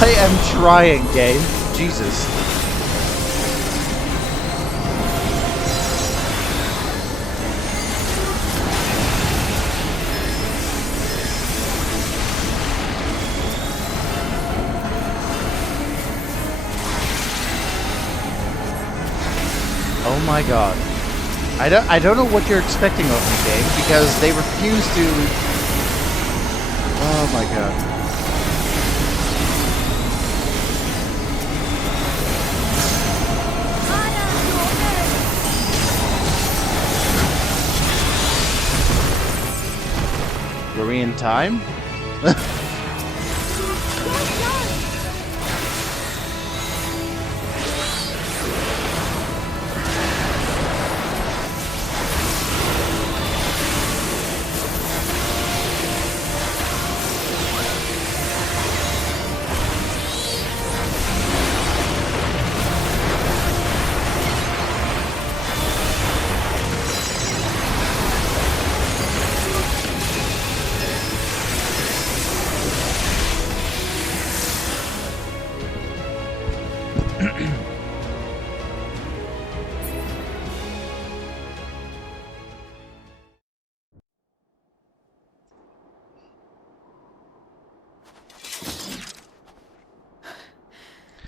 I am trying, game. Jesus. Oh my god. I don't know what you're expecting of me, game, because they refuse to. Oh my god. Were we in time?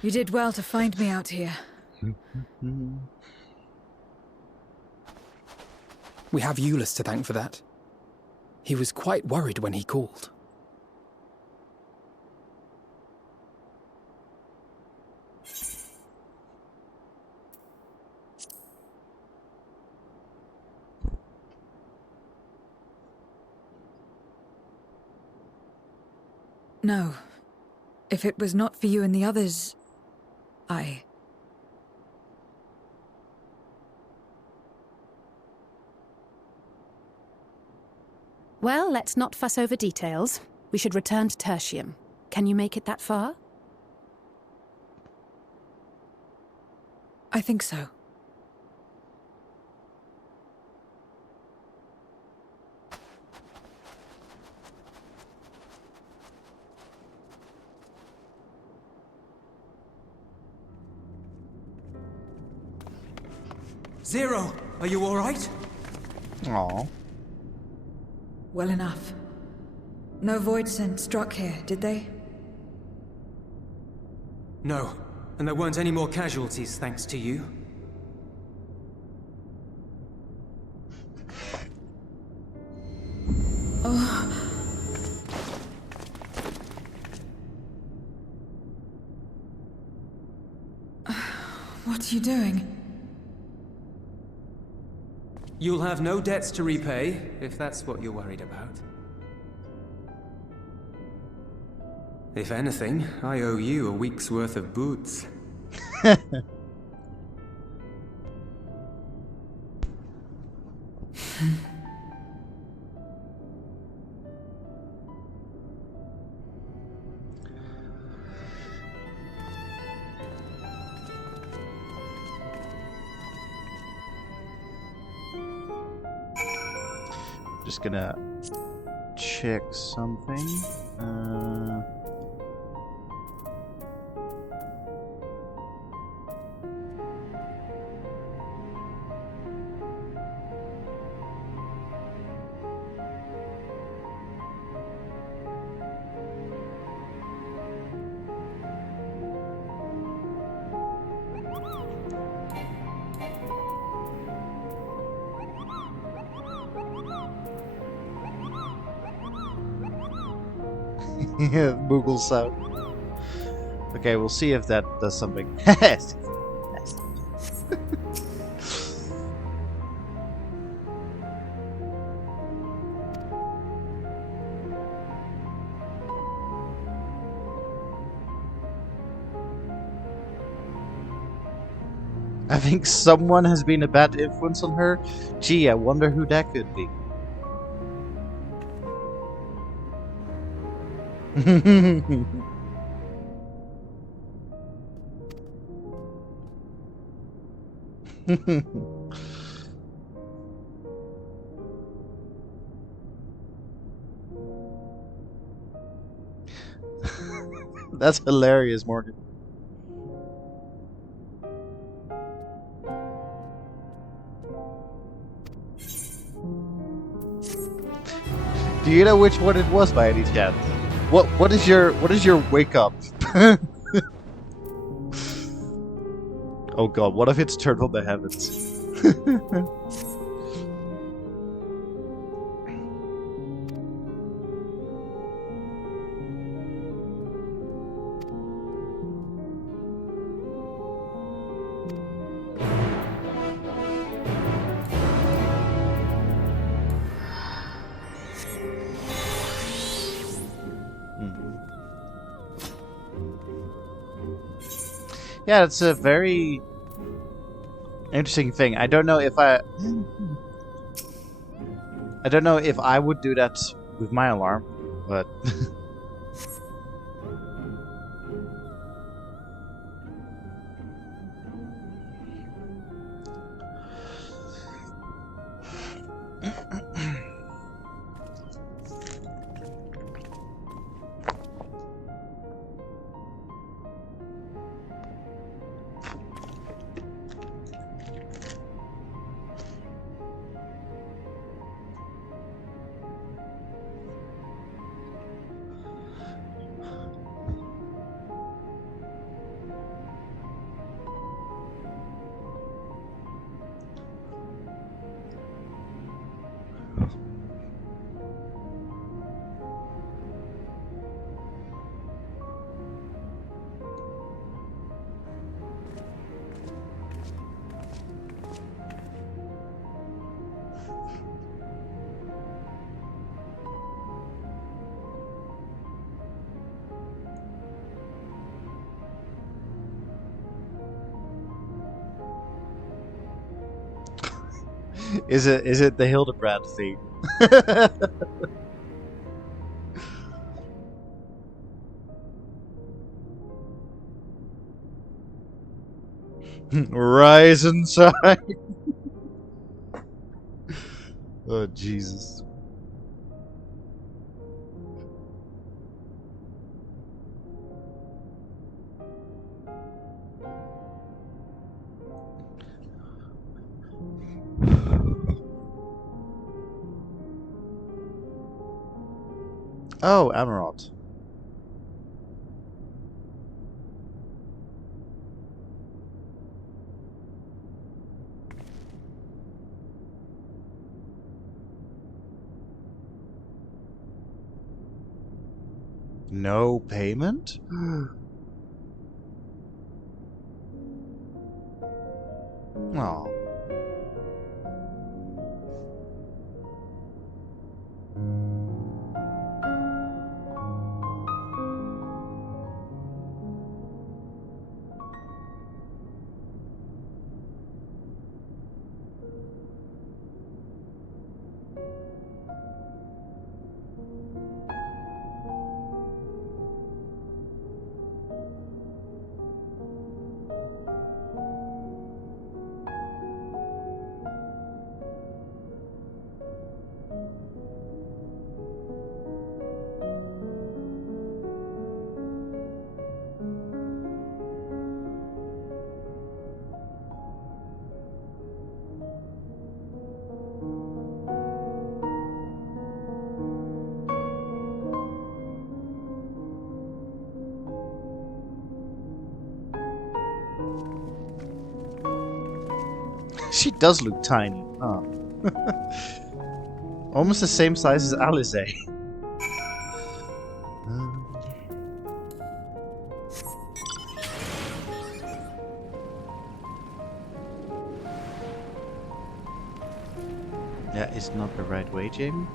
You did well to find me out here. We have Eulus to thank for that. He was quite worried when he called. No. If it was not for you and the others, Well, let's not fuss over details. We should return to Tertium. Can you make it that far? I think so. Zero, are you all right? Aw. Well enough. No void scent struck here, did they? No, and there weren't any more casualties thanks to you. Oh. What are you doing? You'll have no debts to repay, if that's what you're worried about. If anything, I owe you a week's worth of boots. Just gonna check something. Google sound. Okay, we'll see if that does something. I think someone has been a bad influence on her. Gee, I wonder who that could be. That's hilarious, Morgan. Do you know which one it was by any chance? What is your wake up? Oh god, what if it's turned on the heavens? Yeah, it's a very interesting thing. I don't know if I don't know if I would do that with my alarm, but is it the Hildebrand theme? Rise and shine. Oh Jesus. Oh, Emerald. No payment? Oh. She does look tiny. Oh. Almost the same size as Alize. That is not the right way, Jamie.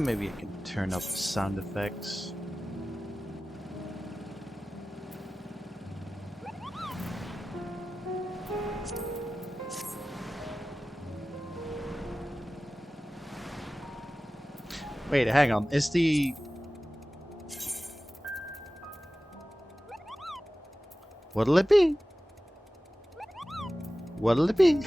Maybe I can turn up the sound effects. Wait, hang on. Is the... What'll it be? What'll it be?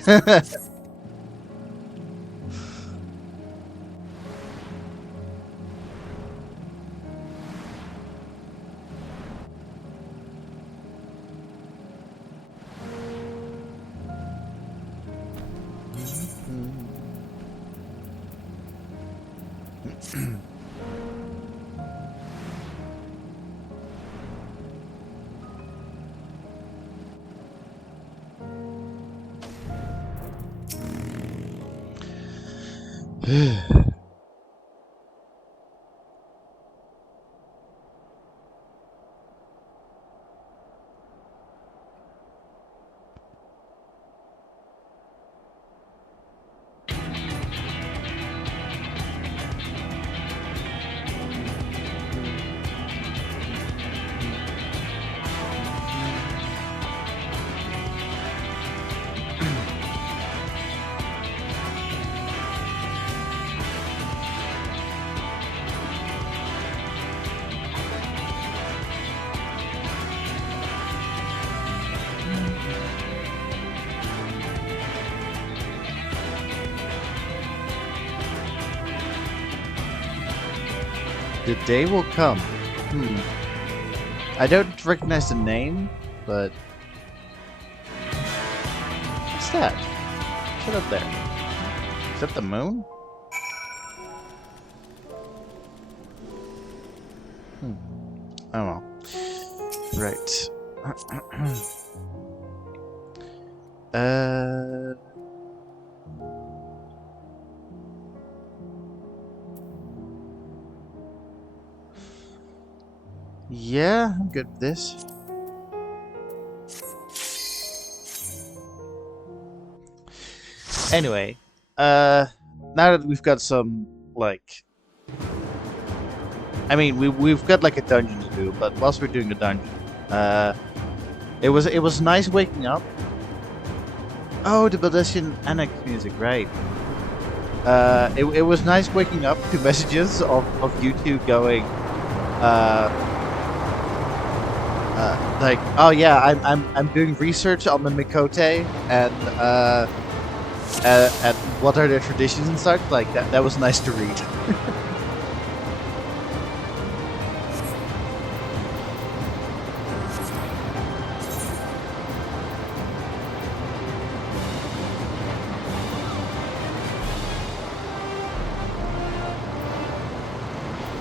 The day will come. I don't recognize the name, but... What's that? What's up there? Is that the moon? Oh well. Right. Yeah, I'm good with this. Anyway, now that we've got some, like... I mean, we've got like a dungeon to do, but whilst we're doing the dungeon, it was nice waking up. Oh, the Baldessian Annex music, right. It was nice waking up to messages of you two going, like, oh yeah, I'm doing research on the Mikote and what are their traditions and such. Like that was nice to read.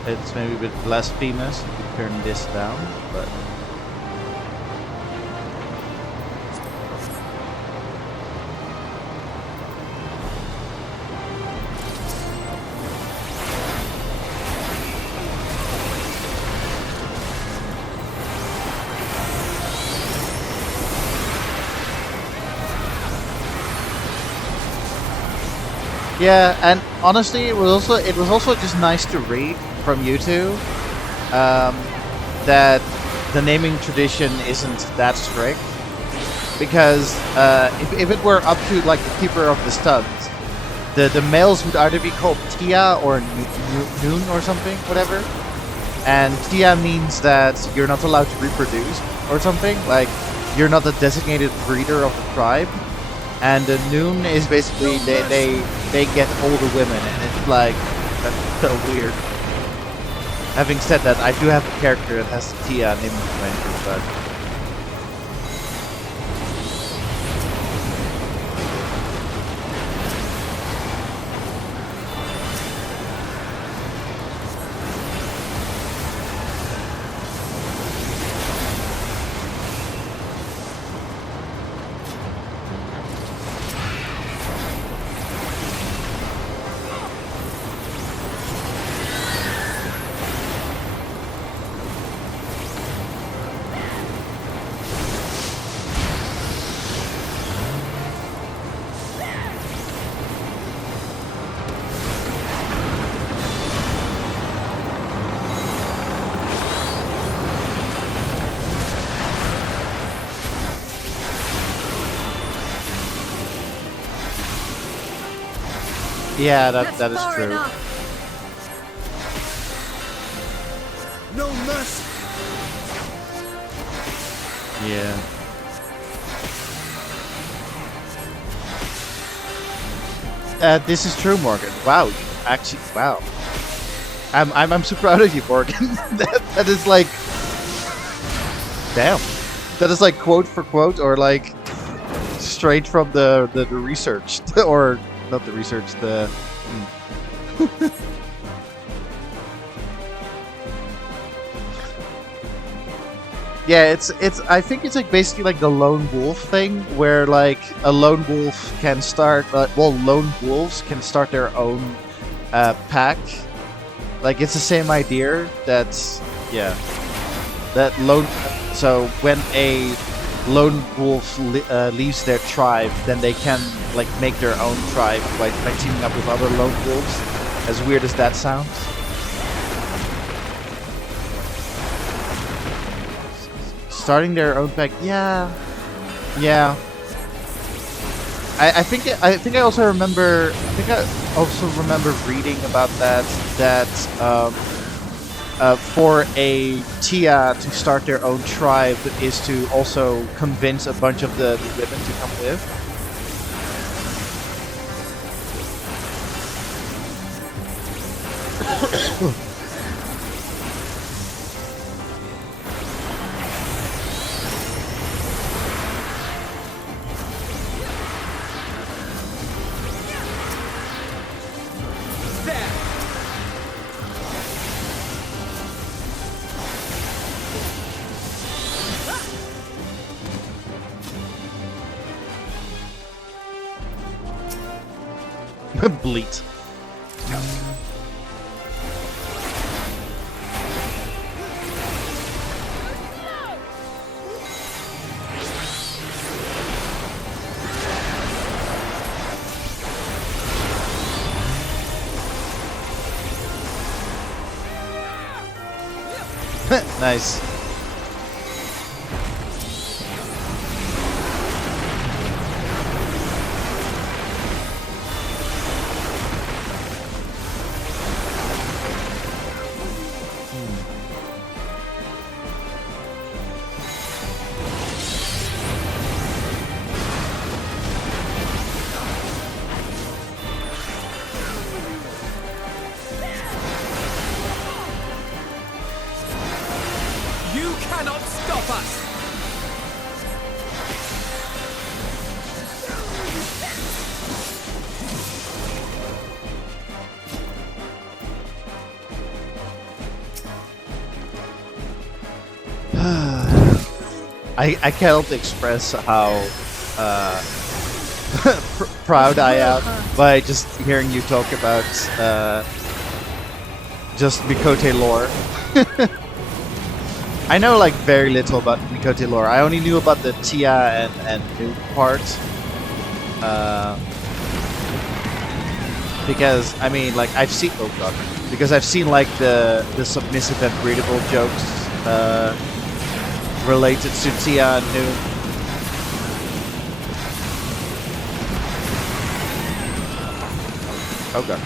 It's maybe a bit blasphemous to turn this down, but. Yeah, and honestly, it was also just nice to read from you two that the naming tradition isn't that strict, because if it were up to like the keeper of the studs, the males would either be called Tia or Noon or something, whatever, and Tia means that you're not allowed to reproduce or something, like you're not a designated breeder of the tribe. And the Noon is basically they get all the women, and it's like that's so weird. Having said that, I do have a character that has Tia named Adventure, but yeah, that is true. No mercy. Yeah. This is true, Morgan. Wow, actually, wow. I'm so proud of you, Morgan. that is like, damn. That is like quote for quote, or like straight from the research, or not the research, the. Yeah, it's. I think it's like basically like the lone wolf thing, where like a lone wolf can start. Lone wolves can start their own pack. Like it's the same idea. That's that lone. So when a lone wolf leaves their tribe, then they can like make their own tribe by teaming up with other lone wolves. As weird as that sounds. Starting their own pack, yeah. I think I also remember. I think I also remember reading about that. For a Tia to start their own tribe is to also convince a bunch of the women to come with. Bleat. Nice. I cannot express how proud I am by just hearing you talk about just Mikote lore. I know like very little about Mikote lore. I only knew about the Tia and Nuke part. Because I mean, like I've seen because I've seen like the submissive and breedable jokes related to Tia and Nuke. Oh god.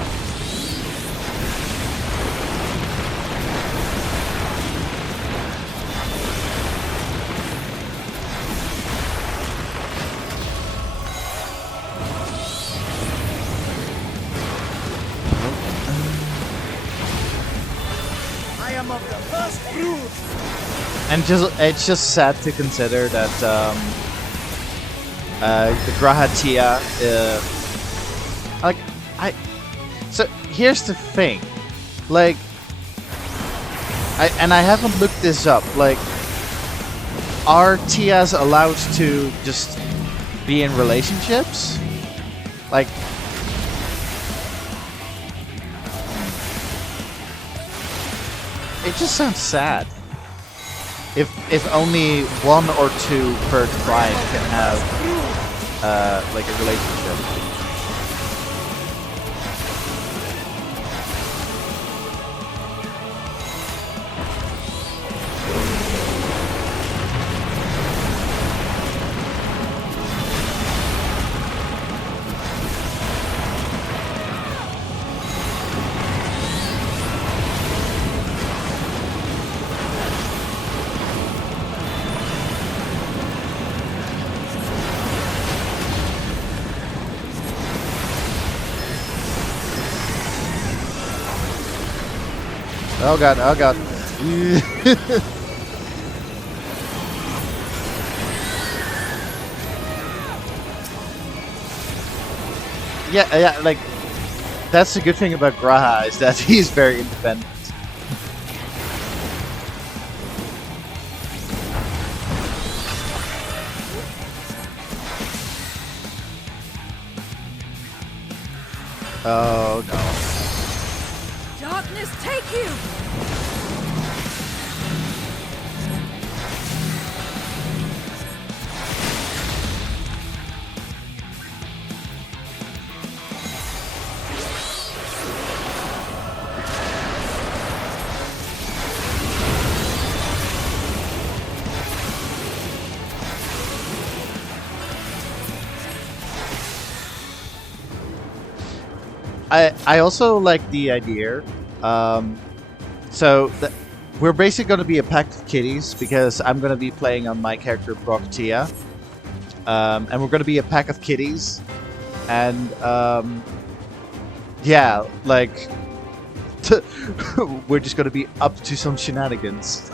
I am of the first brood. And it's just sad to consider that the Graha Tia, so here's the thing, like, I haven't looked this up. Like, are Tias allowed to just be in relationships? Like, it just sounds sad. If only one or two per tribe can have like a relationship. Oh god, oh god. yeah, like, that's the good thing about Graha, is that he's very independent. Oh no. Darkness take you! I also like the idea. So we're basically going to be a pack of kitties, because I'm going to be playing on my character Brock Tia, and we're going to be a pack of kitties, and yeah, like we're just going to be up to some shenanigans.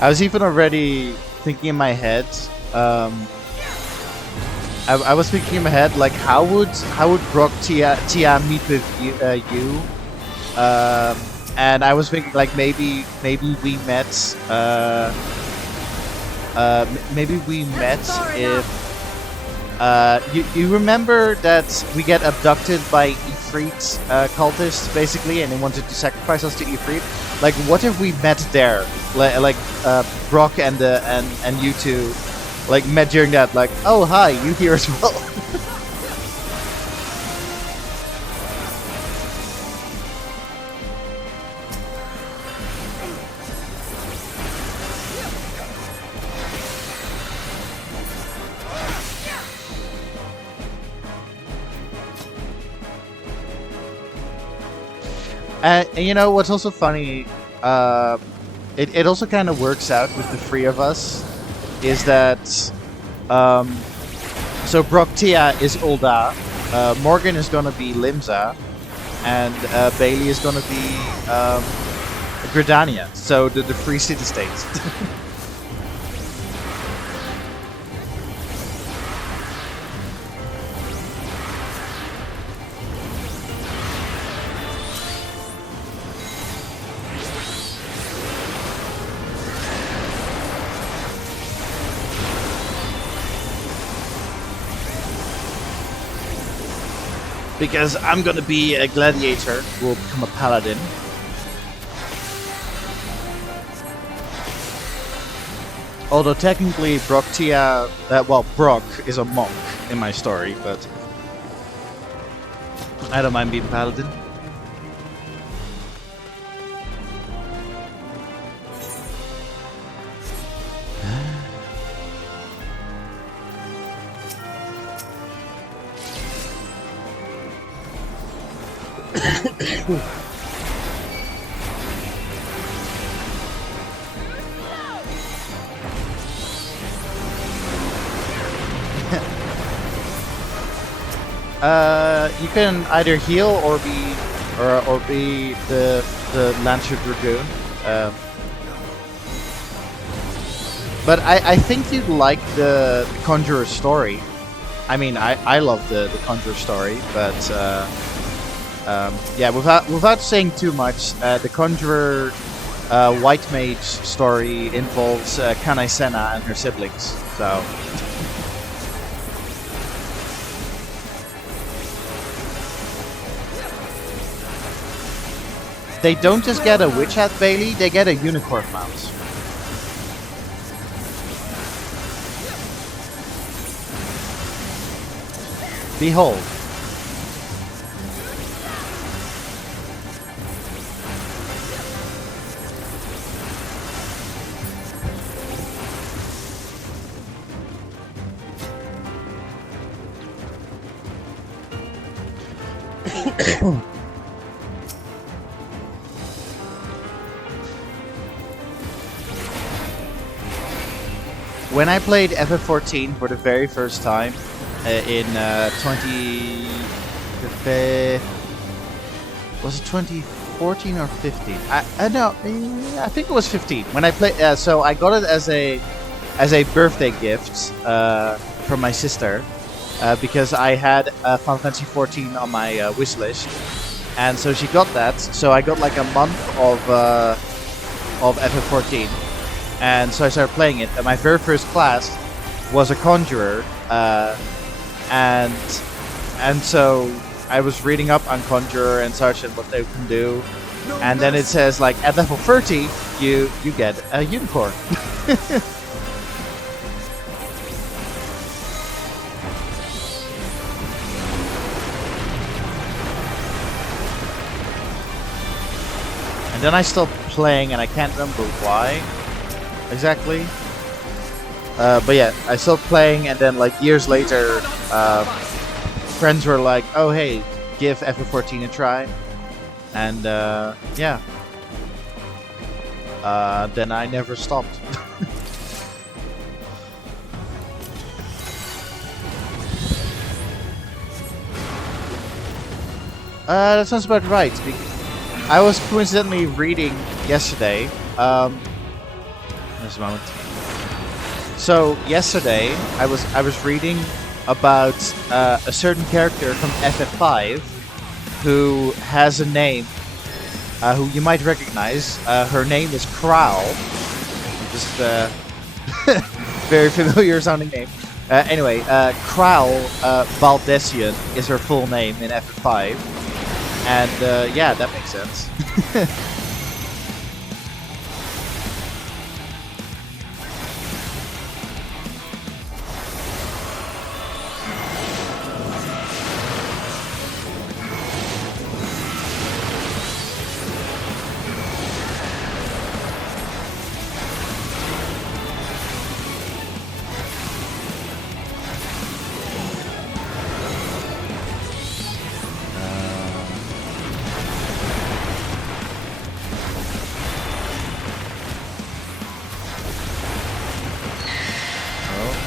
I was even already thinking in my head. I was thinking in my head, like, how would Brock Tia meet with you? And I was thinking, like, maybe we met. Maybe we met if. You remember that we get abducted by Ifrit cultists, basically, and they wanted to sacrifice us to Ifrit? Like, what if we met there? Like Brock and you two, like, met during that. Like, oh hi, you here as well. And you know what's also funny? It also kind of works out with the three of us. Is that so Broktia is Ulda, Morgan is gonna be Limsa, and Bailey is gonna be Gridania. So the free city states. Because I'm gonna be a gladiator who will become a paladin. Although technically Broktia, Brok is a monk in my story, but I don't mind being paladin. You can either heal or be the Lancer Dragoon. But I think you'd like the Conjurer story. I mean, I love the Conjurer story, but yeah, without saying too much, the Conjurer White Mage story involves Kanai Senna and her siblings. So. They don't just get a Witch Hat Bailey, they get a Unicorn mount. Behold. When I played FF14 for the very first time in 2014 or 15? No, I think it was 15. When I played, so I got it as a birthday gift from my sister because I had Final Fantasy 14 on my wish list, and so she got that. So I got like a month of FF14. And so I started playing it, and my very first class was a Conjurer, and so I was reading up on Conjurer and such and what they can do, and then it says like at level 30 you get a Unicorn. And then I stopped playing, and I can't remember why. Exactly. But yeah, I stopped playing, and then like years later, friends were like, "Oh hey, give FF14 a try," and yeah. Then I never stopped. That sounds about right. I was coincidentally reading yesterday. Just a moment. So yesterday, I was reading about a certain character from FF5 who has a name who you might recognize. Her name is Kral. Just very familiar sounding name. Anyway, Kral Valdesian is her full name in FF5, and yeah, that makes sense.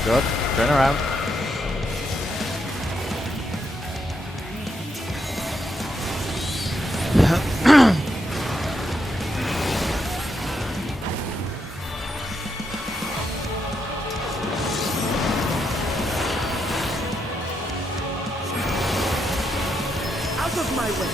Good. Turn around. Out of my way!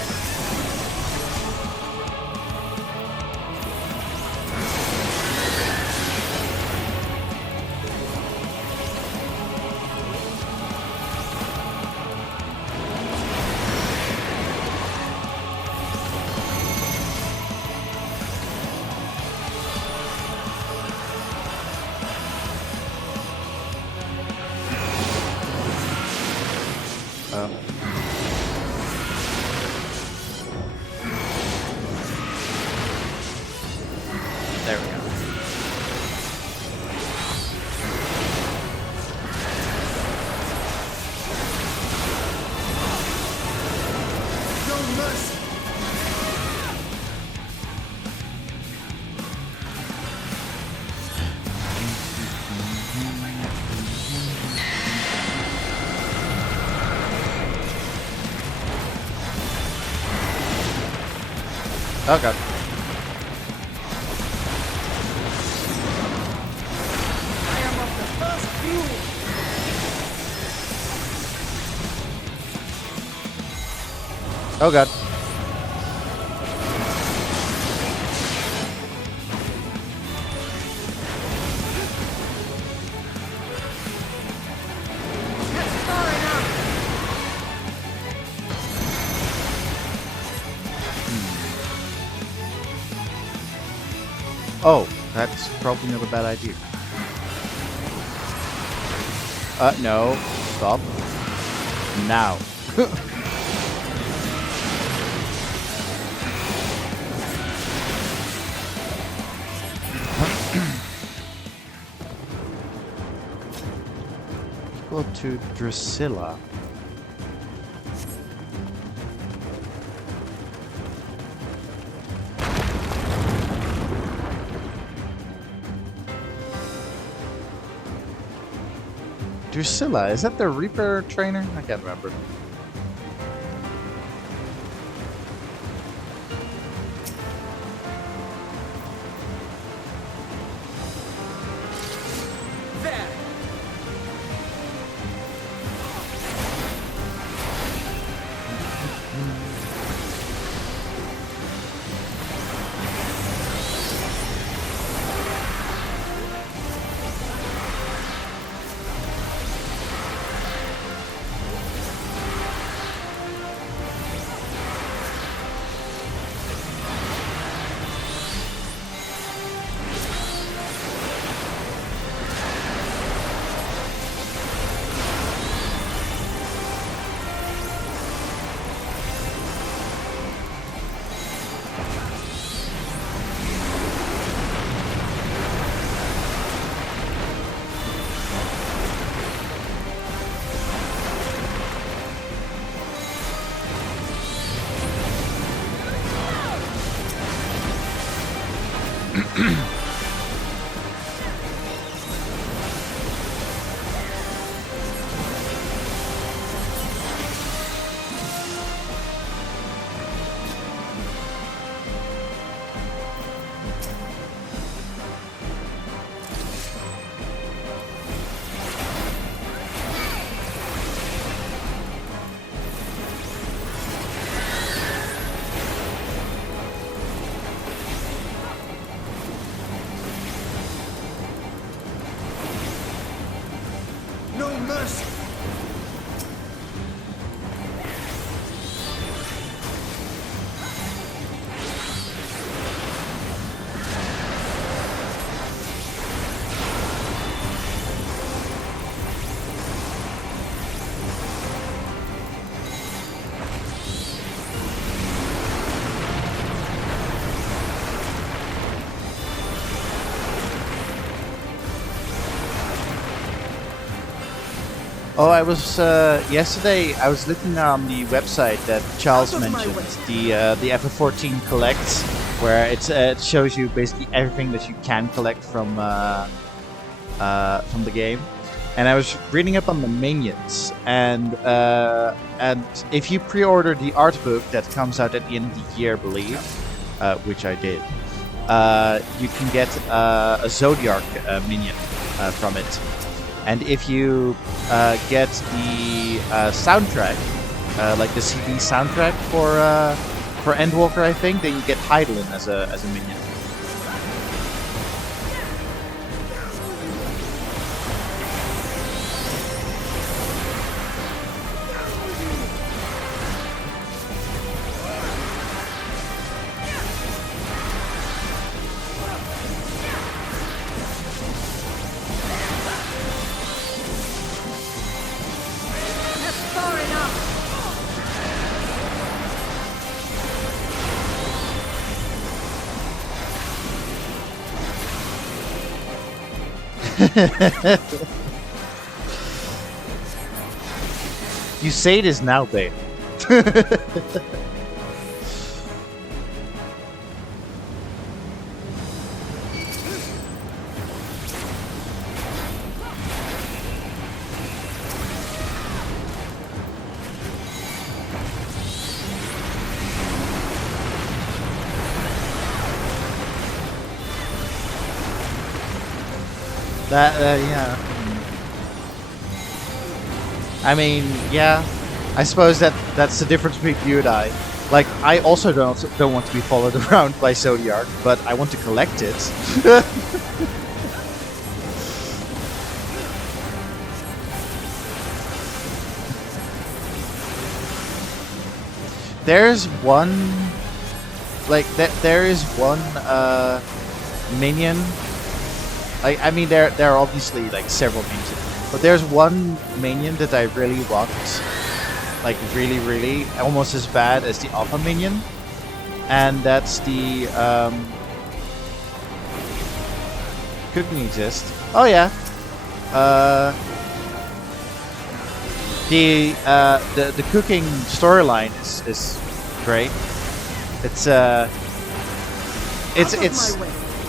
There we go. No mercy! Oh god. I am of the first brood! Oh god. It's far enough! Oh, that's probably not a bad idea. No. Stop. Now. Go to Drusilla. Drusilla, is that the Reaper trainer? I can't remember. There! No mercy! Oh, I was yesterday. I was looking on the website that Charles mentioned, the FF14 collects, where it shows you basically everything that you can collect from the game. and I was reading up on the minions, and if you pre-order the art book that comes out at the end of the year, I believe, which I did, you can get a Zodiac minion from it. And if you get the soundtrack, like the CD soundtrack for Endwalker, I think, then you get Heidelin as a minion. You say it is now, babe. Yeah. I mean, yeah. I suppose that's the difference between you and I. Like, I also don't want to be followed around by Zodiac, but I want to collect it. There's one, like there is one minion. I mean, there are obviously like several minions, but there's one minion that I really want, like really, almost as bad as the Alpha minion, and that's the cooking exist. Oh yeah, the cooking storyline is great. It's how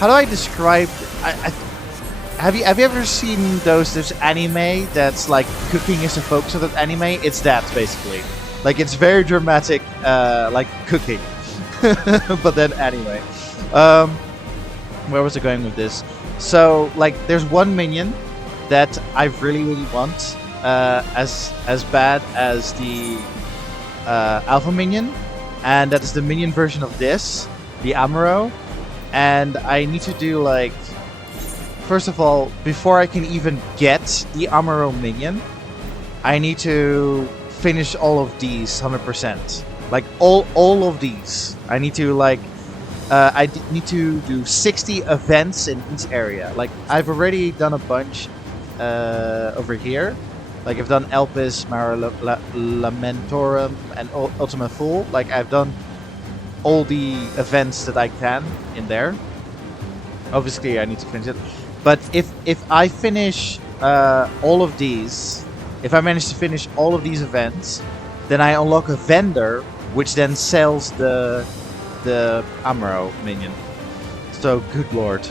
do I describe? Have you ever seen those anime that's like cooking is the focus of that anime? It's that basically. Like it's very dramatic, like cooking. But then anyway, where was I going with this? So like, there's one minion that I really want, as bad as the Alpha minion, and that is the minion version of this, the Amuro. And I need to do like, first of all, before I can even get the Amuro minion, I need to finish all of these 100%. Like all of these. I need to like, I need to do 60 events in each area. Like I've already done a bunch over here. Like I've done Elpis, Mara Lamentorum, and Ultima Fool. Like I've done all the events that I can in there. Obviously, I need to finish it. But if I finish all of these, if I manage to finish all of these events, then I unlock a vendor, which then sells the Amuro minion. So, good lord.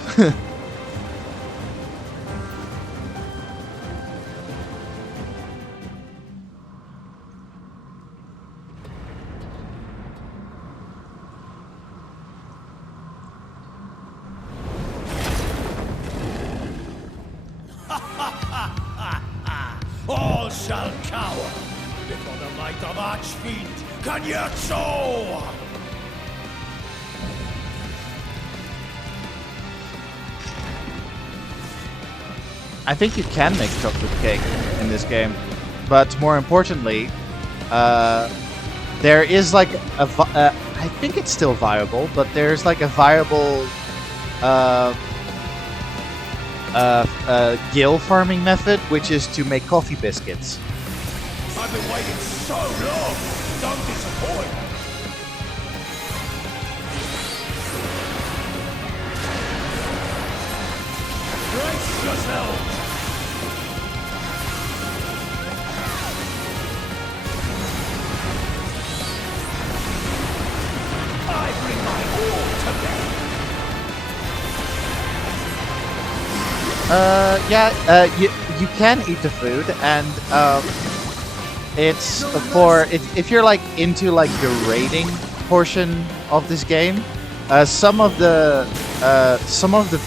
All shall cower before the might of Archfiend, Kanyetso! I think you can make chocolate cake in this game, but more importantly, there is like I think it's still viable, but there's like a viable gill farming method, which is to make coffee biscuits. I've been waiting so long! Don't disappoint! Brace yourselves! I bring my all to bear! Yeah, you can eat the food, and it's if you're like into like the raiding portion of this game, some of the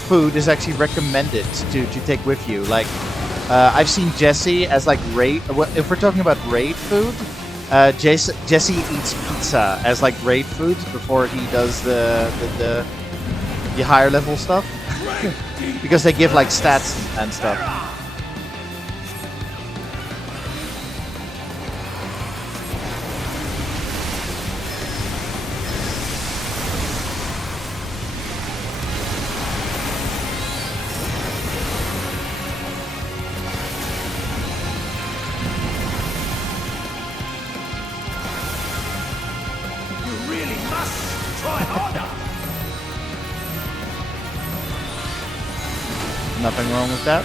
food is actually recommended to take with you. Like I've seen Jesse as like raid. If we're talking about raid food, Jesse eats pizza as like raid food before he does the higher level stuff because they give like stats and stuff. Nothing wrong with that.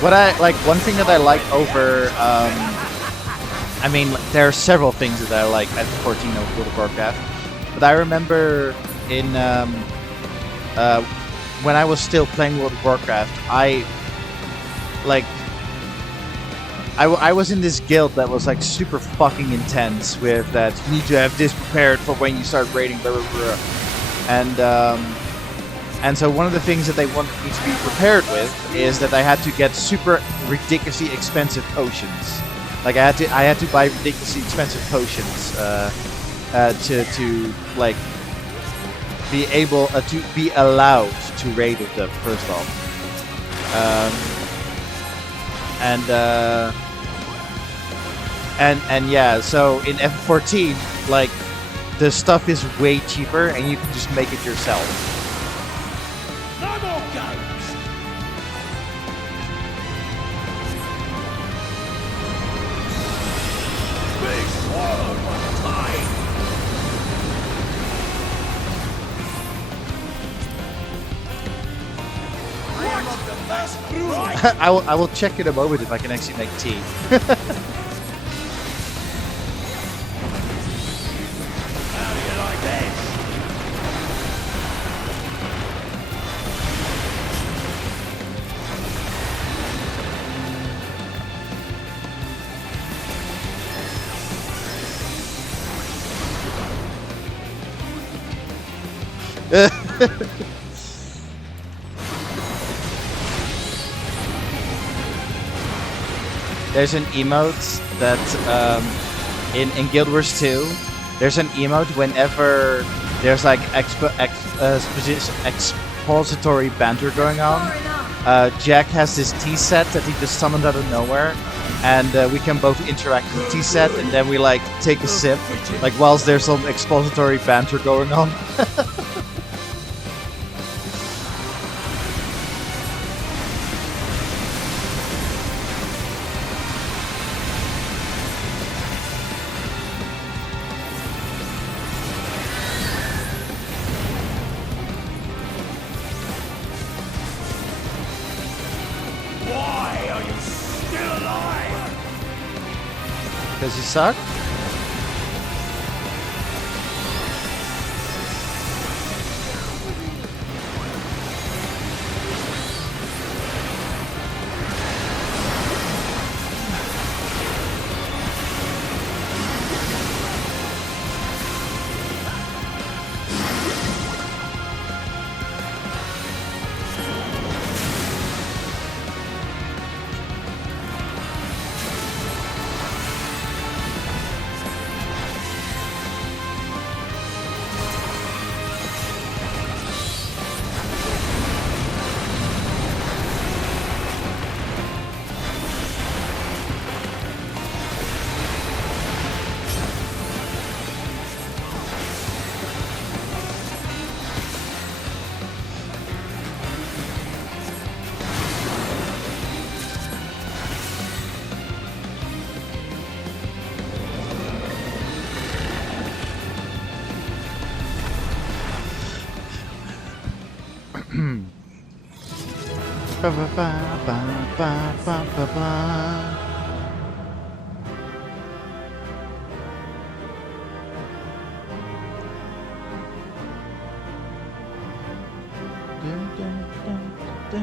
What I like, one thing that I like over, I mean, there are several things that I like at 14 of World of Warcraft, but I remember in when I was still playing World of Warcraft, I was in this guild that was like super fucking intense with that you need to have this prepared for when you start raiding, blah blah blah, and so one of the things that they wanted me to be prepared with is that I had to get super ridiculously expensive potions. Like I had to buy ridiculously expensive potions to like be able to be allowed to raid with them first off. And yeah, so in F14, like the stuff is way cheaper and you can just make it yourself. No more games! Big swallow one time! I am of the first brew! I will check in a moment if I can actually make tea. How do you like this? There's an emote that in Guild Wars 2, there's an emote whenever there's like expository banter going on. Jack has this tea set that he just summoned out of nowhere, and we can both interact with the tea set, and then we like take a sip, like whilst there's some expository banter going on. Why are you still alive? Does he suck? Ba ba ba ba ba ba ba ba. Dun, dun, dun, This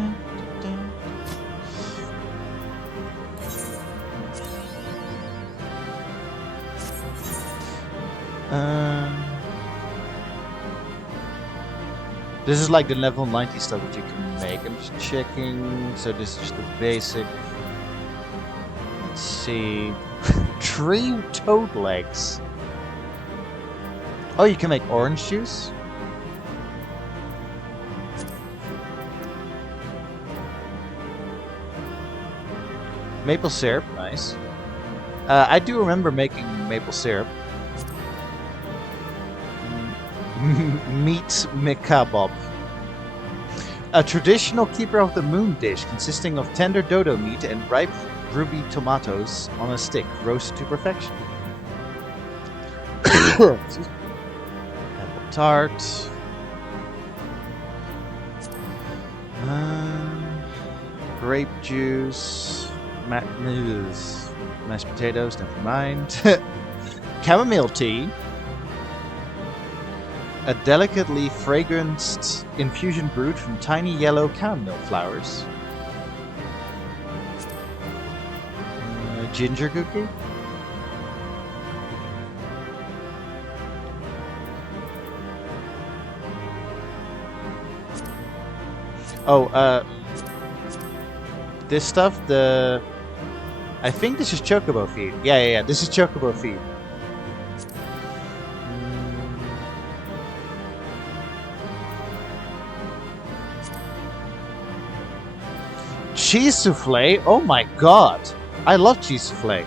is like the level 90 stuff that you can make. I'm just checking. So this is just the basic. Let's see. Tree toad legs. Oh, you can make orange juice? Maple syrup, nice. I do remember making maple syrup. Meat mekabob. A traditional keeper of the moon dish consisting of tender dodo meat and ripe ruby tomatoes on a stick, roasted to perfection. Apple tart. Grape juice. Mashed potatoes, never mind. Chamomile tea. A delicately fragranced infusion brewed from tiny yellow chamomile flowers. Ginger cookie. Oh, this stuff, I think this is chocobo feed. Yeah, this is chocobo feed. Cheese souffle? Oh my god! I love cheese souffle.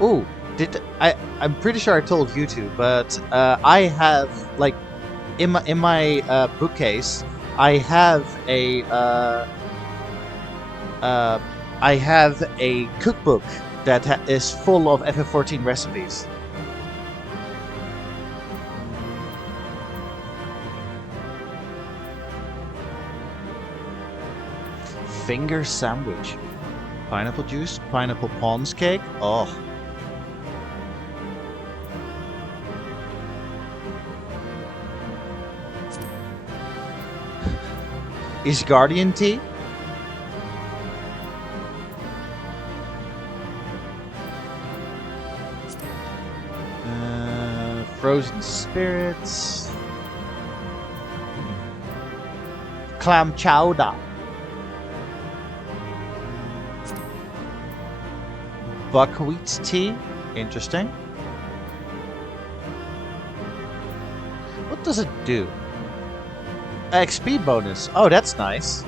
Ooh, I'm pretty sure I told you to, but I have like in my bookcase, I have a cookbook that is full of FF14 recipes. Finger sandwich. Pineapple juice, pineapple Pond's cake. Oh. Is Guardian tea? Frozen spirits. Clam chowder. Buckwheat tea. Interesting. What does it do? XP bonus. Oh, that's nice.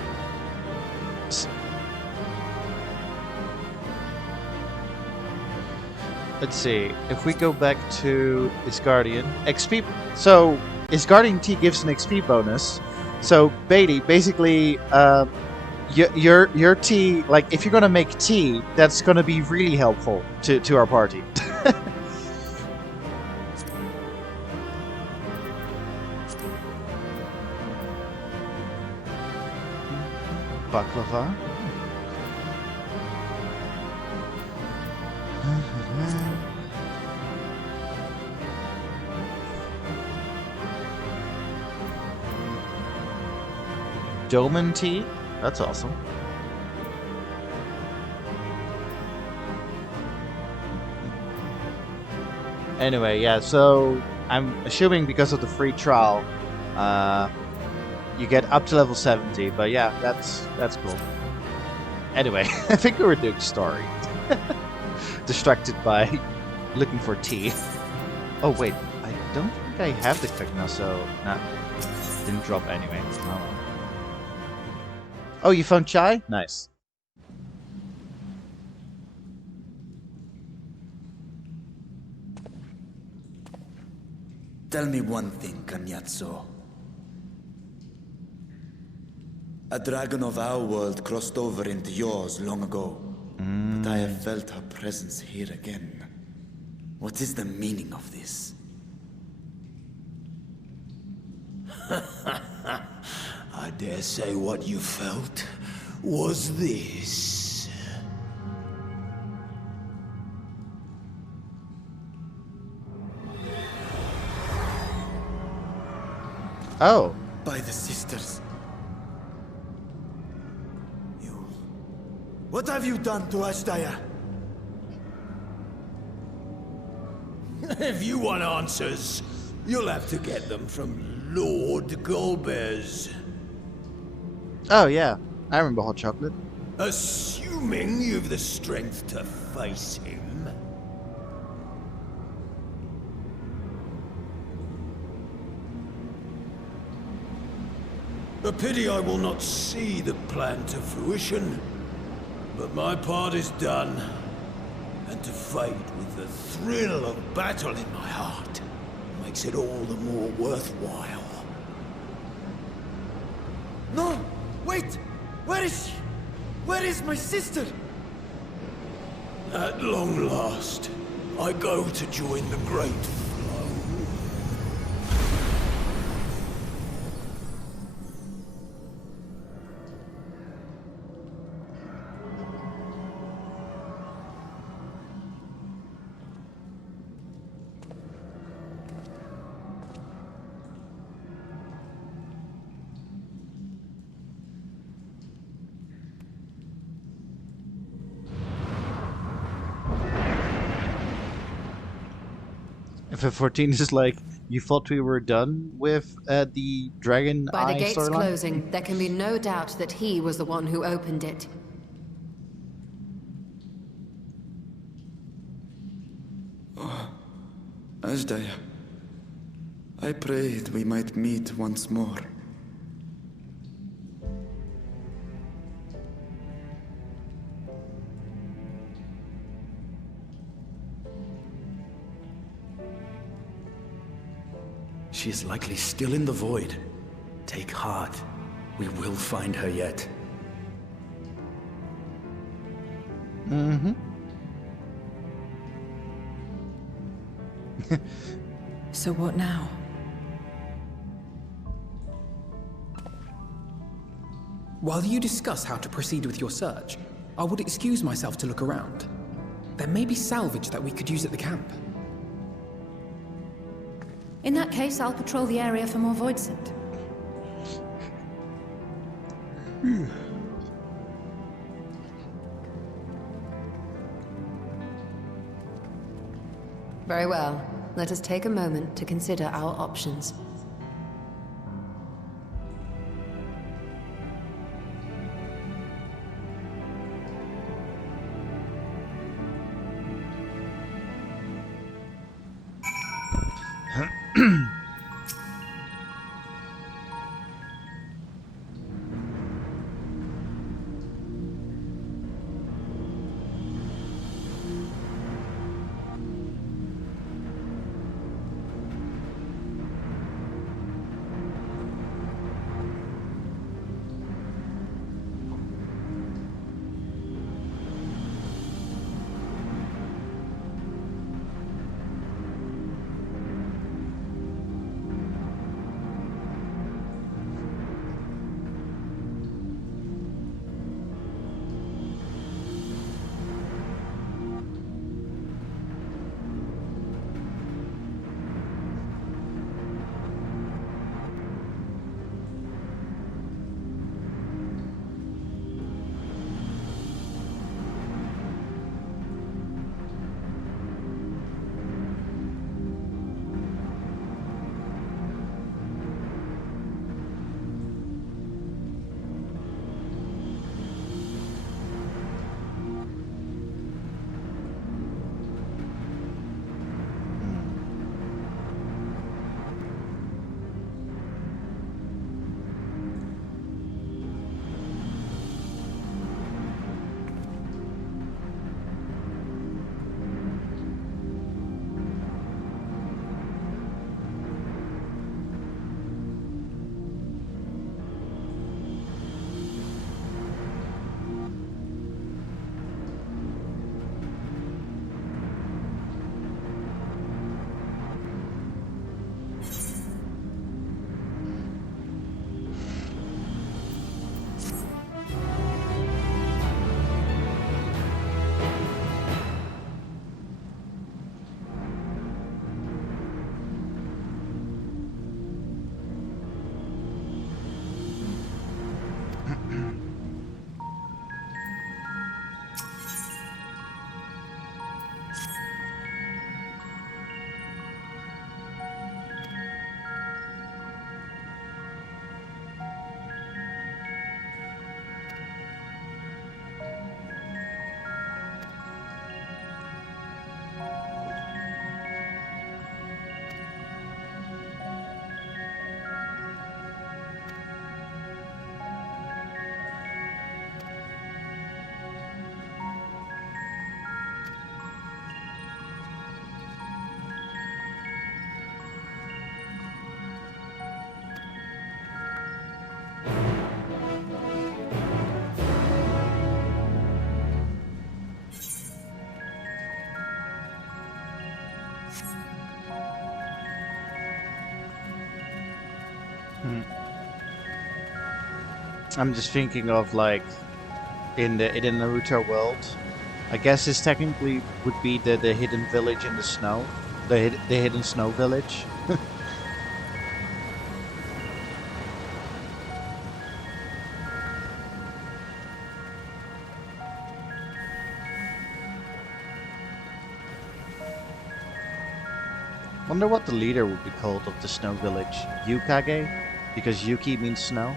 Let's see. If we go back to Isgardian, XP. So Isgardian tea gives an XP bonus. So Beatty, basically, your tea. Like, if you're gonna make tea, that's gonna be really helpful to our party. Baklava. Doman tea? That's awesome. Anyway, yeah, so I'm assuming because of the free trial, you get up to level 70, but yeah, that's cool. Anyway, I think we were doing story. Distracted by looking for tea. Oh wait, I don't think I have the click now, so nah, didn't drop anyway. Oh, you found chai? Nice. Tell me one thing, Cagnazzo. A dragon of our world crossed over into yours long ago. But I have felt her presence here again. What is the meaning of this? I dare say what you felt was this. Oh. By the sisters. What have you done to Ashdaya? If you want answers, you'll have to get them from Lord Golbez. Oh, yeah. I remember Hot Chocolate. Assuming you've the strength to face him. A pity I will not see the plan to fruition, but my part is done. And to fight with the thrill of battle in my heart makes it all the more worthwhile. No! Wait! Where is she? Where is my sister? At long last, I go to join the great flow. FF14 is like, you thought we were done with the Dragon By the Eye gates storyline? closing, there can be no doubt that he was the one who opened it. Ashdaya, I prayed we might meet once more. She is likely still in the void. Take heart. We will find her yet. Mm-hmm. So what now? While you discuss how to proceed with your search, I would excuse myself to look around. There may be salvage that we could use at the camp. In that case, I'll patrol the area for more void scent. Very well. Let us take a moment to consider our options. I'm just thinking of like in the Naruto world. I guess this technically would be the hidden village in the snow, the hidden snow village. Wonder what the leader would be called of the snow village. Yukage? Because Yuki means snow?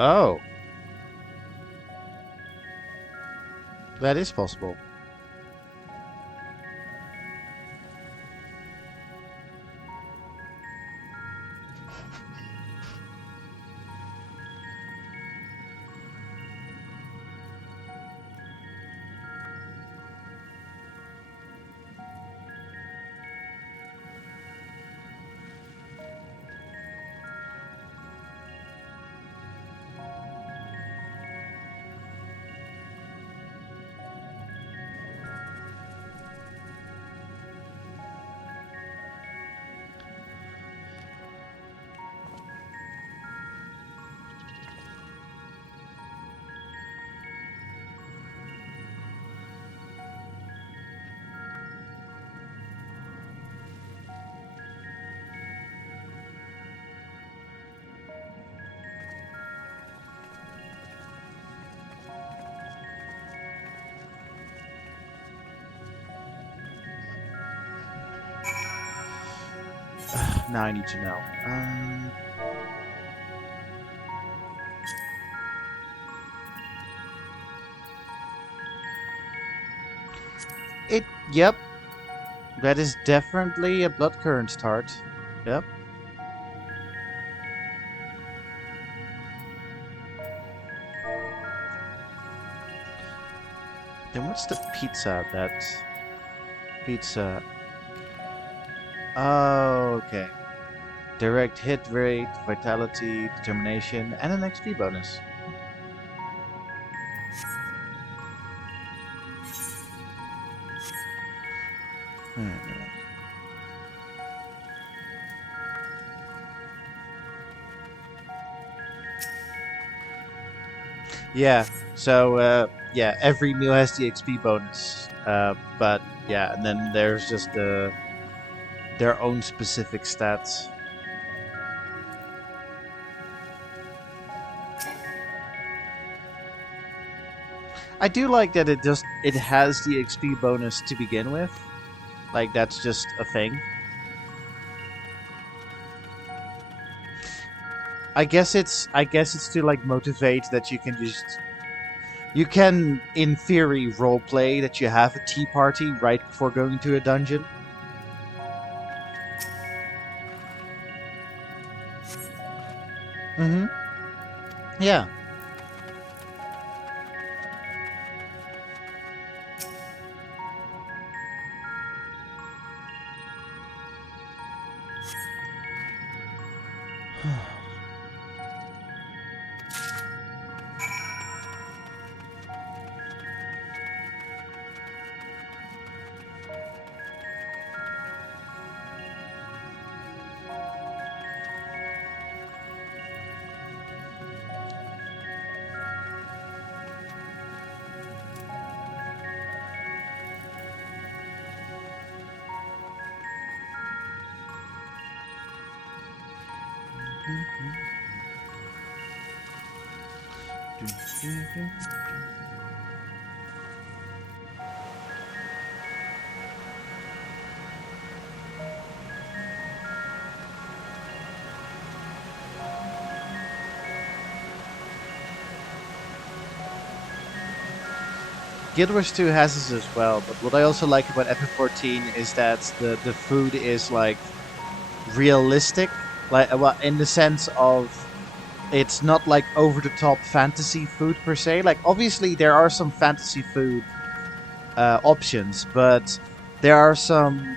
Oh. That is possible. Now I need to know. Yep. That is definitely a blood current start. Yep. Then what's the pizza that... Pizza... Oh, okay. Direct hit rate, vitality, determination, and an XP bonus. Yeah, so yeah, every meal has the XP bonus. But yeah, and then there's just their own specific stats. I do like that it has the XP bonus to begin with. Like that's just a thing. I guess it's to like motivate that you can in theory roleplay that you have a tea party right before going to a dungeon. Mm-hmm. Yeah. Guild Wars 2 has this as well, but what I also like about FF14 is that the food is like realistic, like well, in the sense of it's not like over the top fantasy food per se. Like obviously there are some fantasy food options, but there are some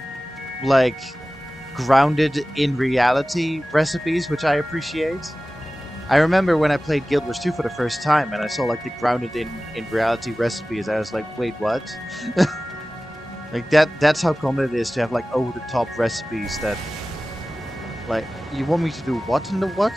like grounded in reality recipes which I appreciate. I remember when I played Guild Wars 2 for the first time and I saw like the grounded in reality recipes, I was like, wait, what? Like that's how common it is to have like over the top recipes that like you want me to do what in the what?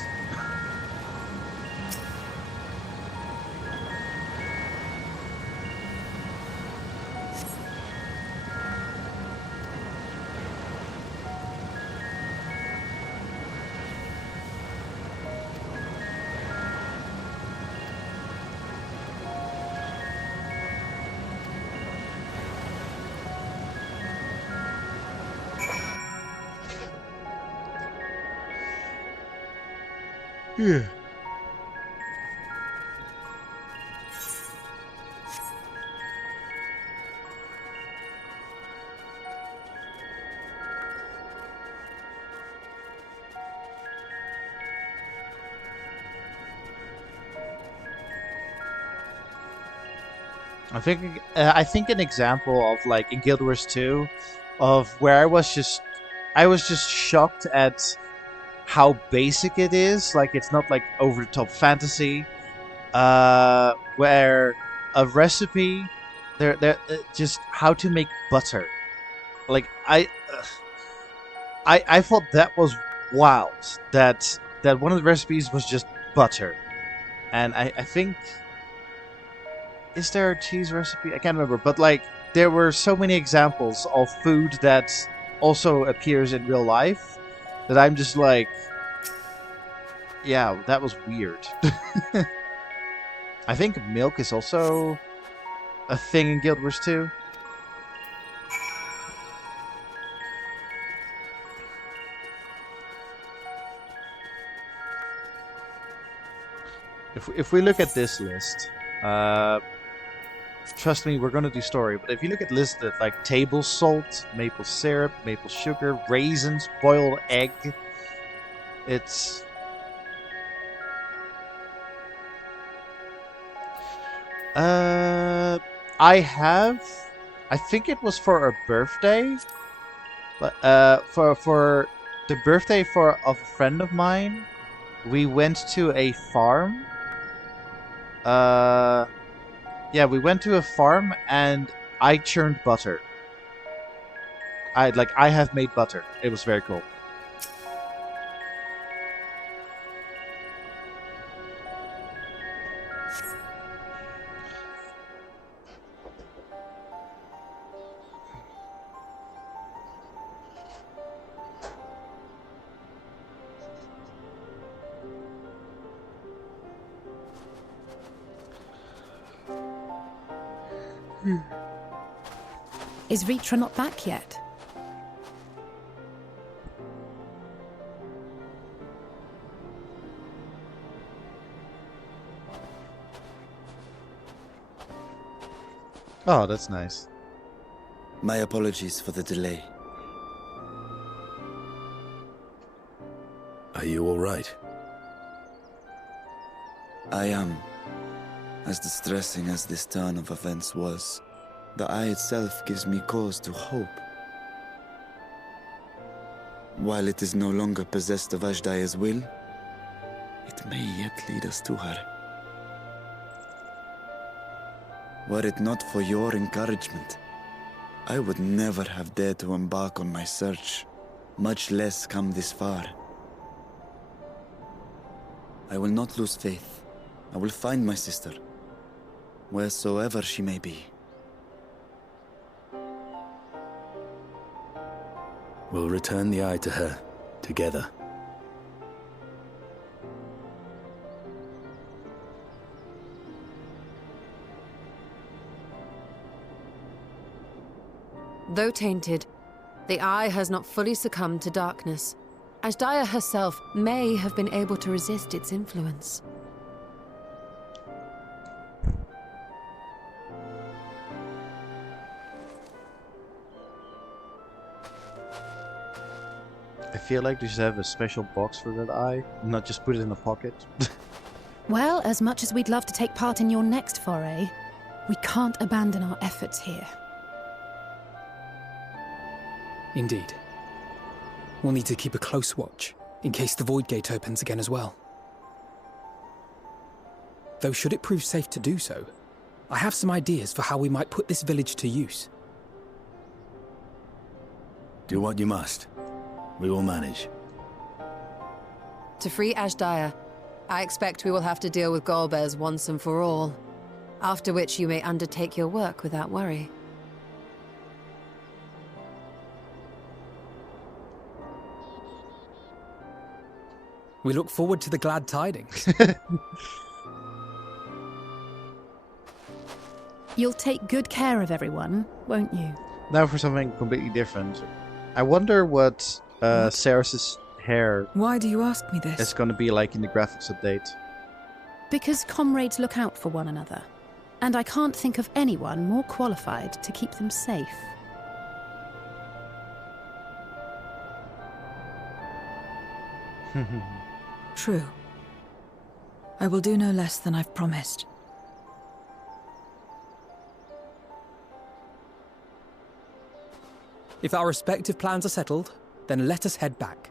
Yeah. I think an example of like in Guild Wars 2 of where I was just shocked at how basic it is. Like it's not like over the top fantasy. Where a recipe there just how to make butter. Like I thought that was wild that one of the recipes was just butter. And I think is there a cheese recipe? I can't remember, but like there were so many examples of food that also appears in real life that I'm just like, yeah, that was weird. I think milk is also a thing in Guild Wars 2. If we look at this list, trust me, we're gonna do story. But if you look at listed like table salt, maple syrup, maple sugar, raisins, boiled egg, it's I think it was for a birthday, but for the birthday of a friend of mine, we went to a farm. Uh, yeah, we went to a farm and I churned butter. I have made butter. It was very cool. Is Ritra not back yet? Oh, that's nice. My apologies for the delay. Are you all right? I am. As distressing as this turn of events was, the eye itself gives me cause to hope. While it is no longer possessed of Ashdaya's will, it may yet lead us to her. Were it not for your encouragement, I would never have dared to embark on my search, much less come this far. I will not lose faith. I will find my sister, wheresoever she may be. We'll return the eye to her, together. Though tainted, the Eye has not fully succumbed to darkness. Ashdaya herself may have been able to resist its influence. I feel like we should have a special box for that eye, not just put it in a pocket. Well, as much as we'd love to take part in your next foray, we can't abandon our efforts here. Indeed. We'll need to keep a close watch, in case the Void Gate opens again as well. Though should it prove safe to do so, I have some ideas for how we might put this village to use. Do what you must. We will manage. To free Ashdaya, I expect we will have to deal with Golbez once and for all. After which you may undertake your work without worry. We look forward to the glad tidings. You'll take good care of everyone, won't you? Now for something completely different. I wonder what Sarah's hair Why do you ask me this? is going to be like in the graphics update. Because comrades look out for one another. And I can't think of anyone more qualified to keep them safe. True. I will do no less than I've promised. If our respective plans are settled, then let us head back.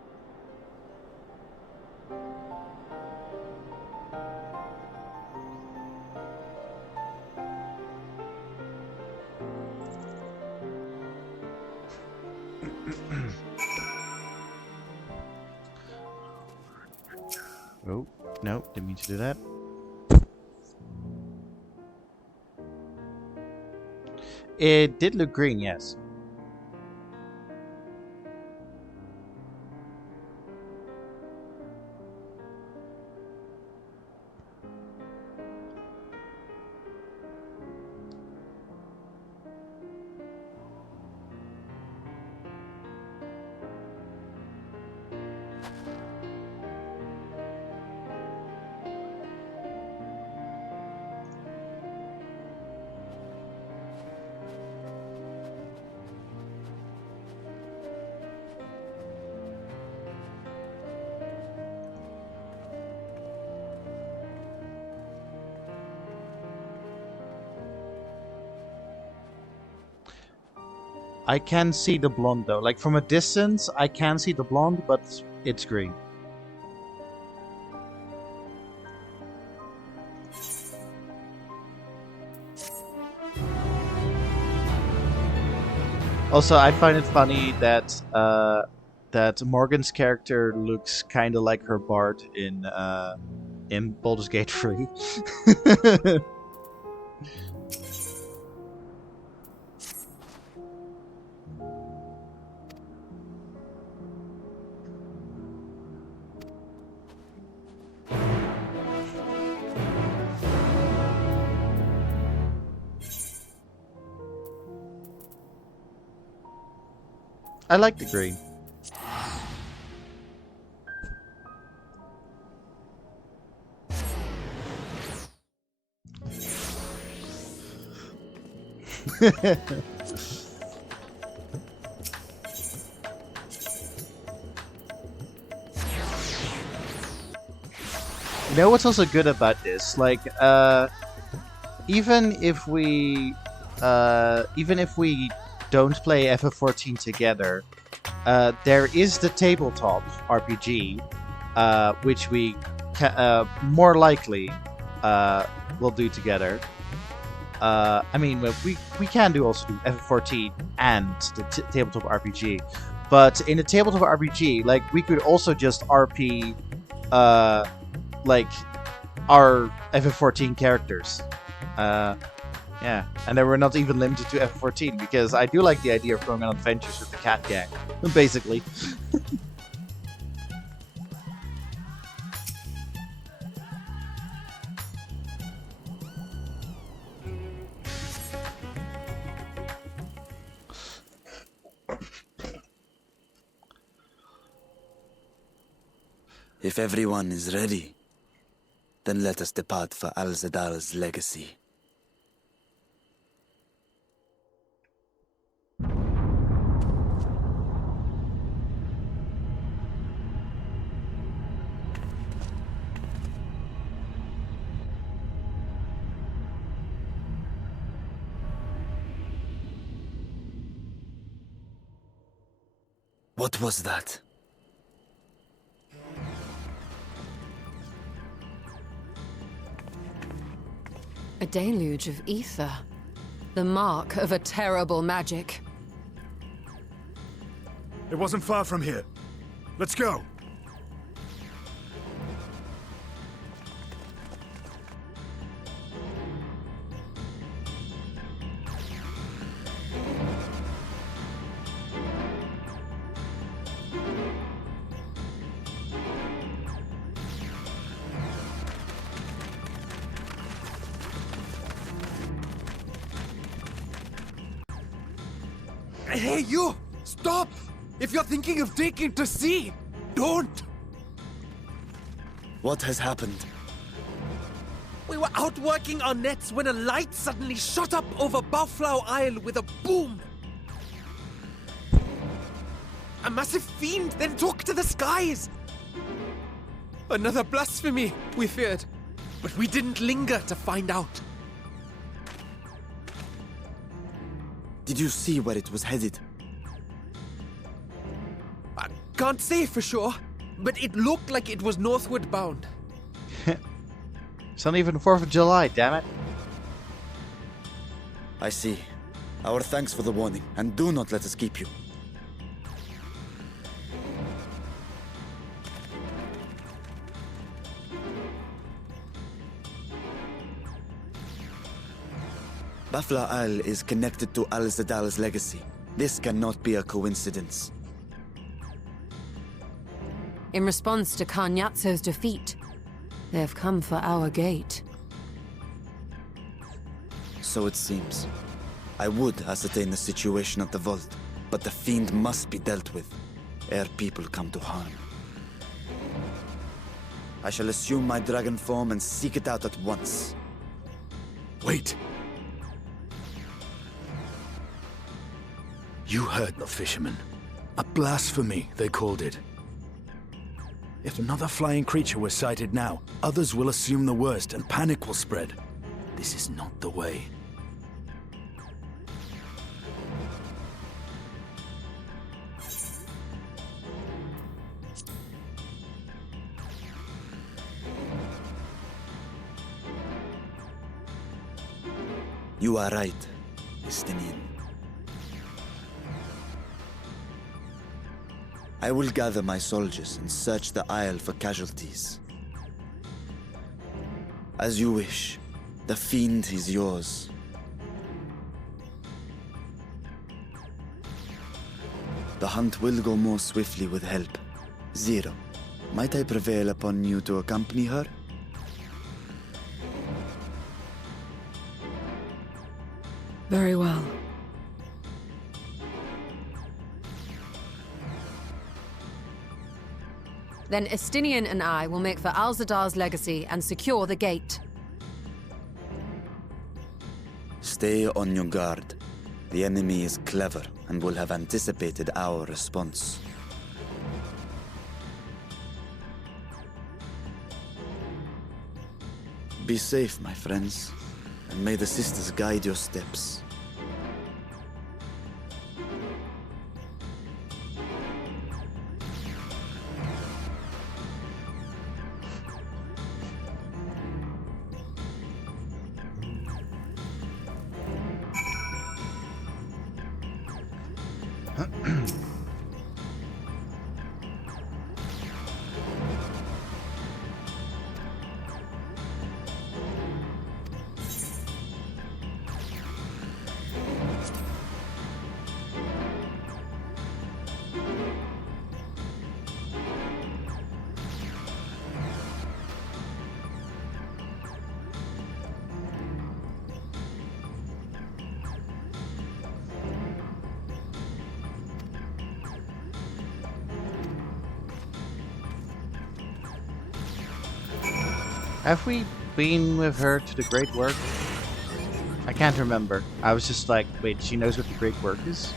Oh, no, didn't mean to do that. It did look green, yes. I can see the blonde though. Like from a distance, I can see the blonde, but it's green. Also, I find it funny that that Morgan's character looks kind of like her bard in Baldur's Gate 3. I like the green. You know what's also good about this? Like, even if we don't play FF14 together, there is the tabletop RPG, which we more likely will do together. I mean, we can do also do FF14 and the tabletop RPG, but in the tabletop RPG, like we could also just RP, like our FF14 characters. Yeah, and then we're not even limited to FF14 because I do like the idea of going on adventures with the cat gang, basically. If everyone is ready, then let us depart for Al-Zadal's legacy. What was that? A deluge of ether. The mark of a terrible magic. It wasn't far from here. Let's go. Hey, you! Stop! If you're thinking of taking to sea, don't! What has happened? We were out working our nets when a light suddenly shot up over Bowflower Isle with a boom. A massive fiend then took to the skies. Another blasphemy, we feared, but we didn't linger to find out. Did you see where it was headed? I can't say for sure, but it looked like it was northward bound. It's not even 4th of July, damn it. I see. Our thanks for the warning, and do not let us keep you. Bafla Isle is connected to Al-Zadal's legacy. This cannot be a coincidence. In response to Karnyatso's defeat, they have come for our gate. So it seems. I would ascertain the situation at the vault, but the fiend must be dealt with, ere people come to harm. I shall assume my dragon form and seek it out at once. Wait! You heard the fisherman. A blasphemy, they called it. If another flying creature was sighted now, others will assume the worst and panic will spread. This is not the way. You are right, Estinian. I will gather my soldiers and search the isle for casualties. As you wish. The fiend is yours. The hunt will go more swiftly with help. Zero, might I prevail upon you to accompany her? Very well. Then Estinian and I will make for Al-Zadar's legacy and secure the gate. Stay on your guard. The enemy is clever and will have anticipated our response. Be safe, my friends, and may the sisters guide your steps. Have we been with her to the Great Work? I can't remember. I was just like, wait, she knows what the Great Work is?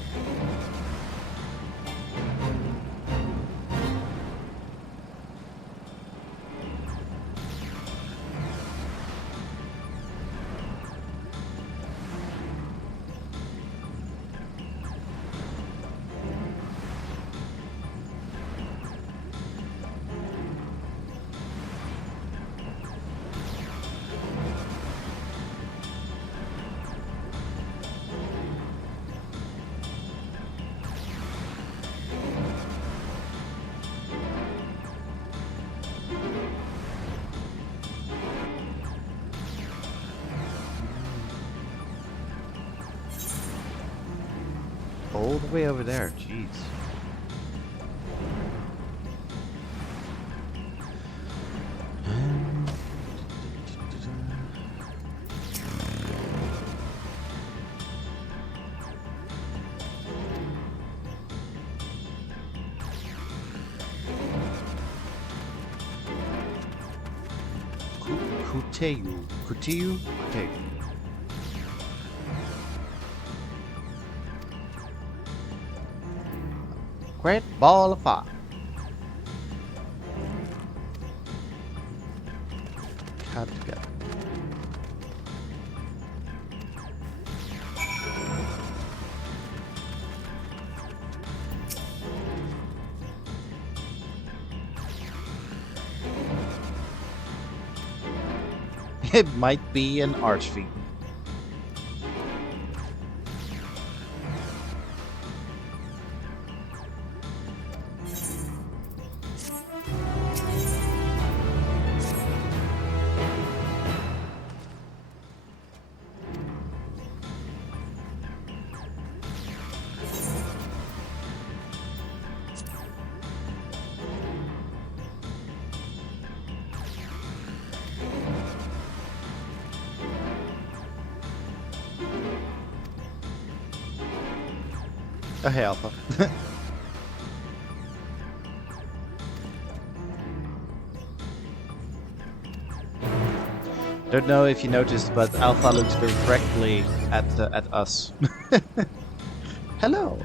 All the way over there, jeez. Kuteyu. Great ball of fire. Cut together. It might be an Archfiend. Oh, hey, Alpha. Don't know if you noticed, but Alpha looks directly at us. Hello.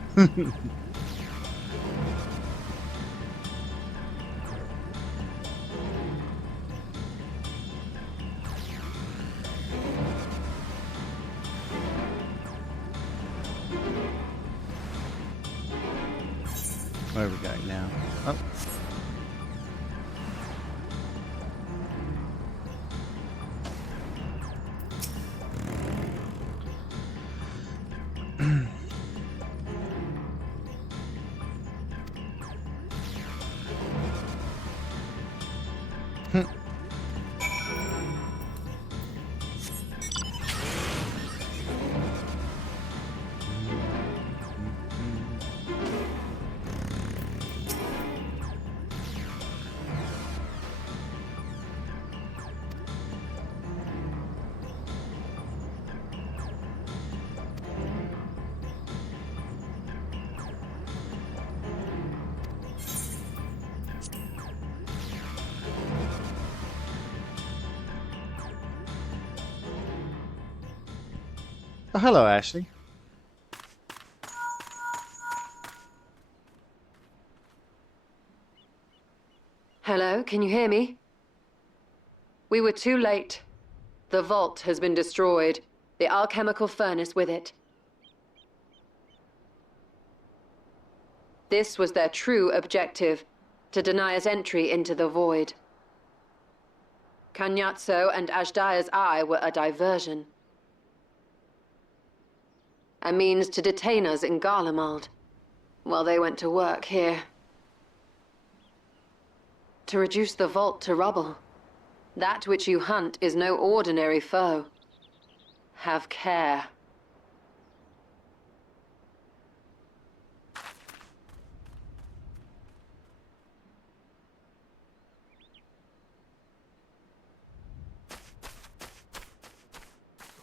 Where are we going now? Oh. Oh, hello, Ashley. Hello, can you hear me? We were too late. The vault has been destroyed. The alchemical furnace with it. This was their true objective, to deny us entry into the void. Kanyatso and Ajdaya's eye were a diversion. A means to detain us in Garlemald, while they went to work here. To reduce the vault to rubble. That which you hunt is no ordinary foe. Have care.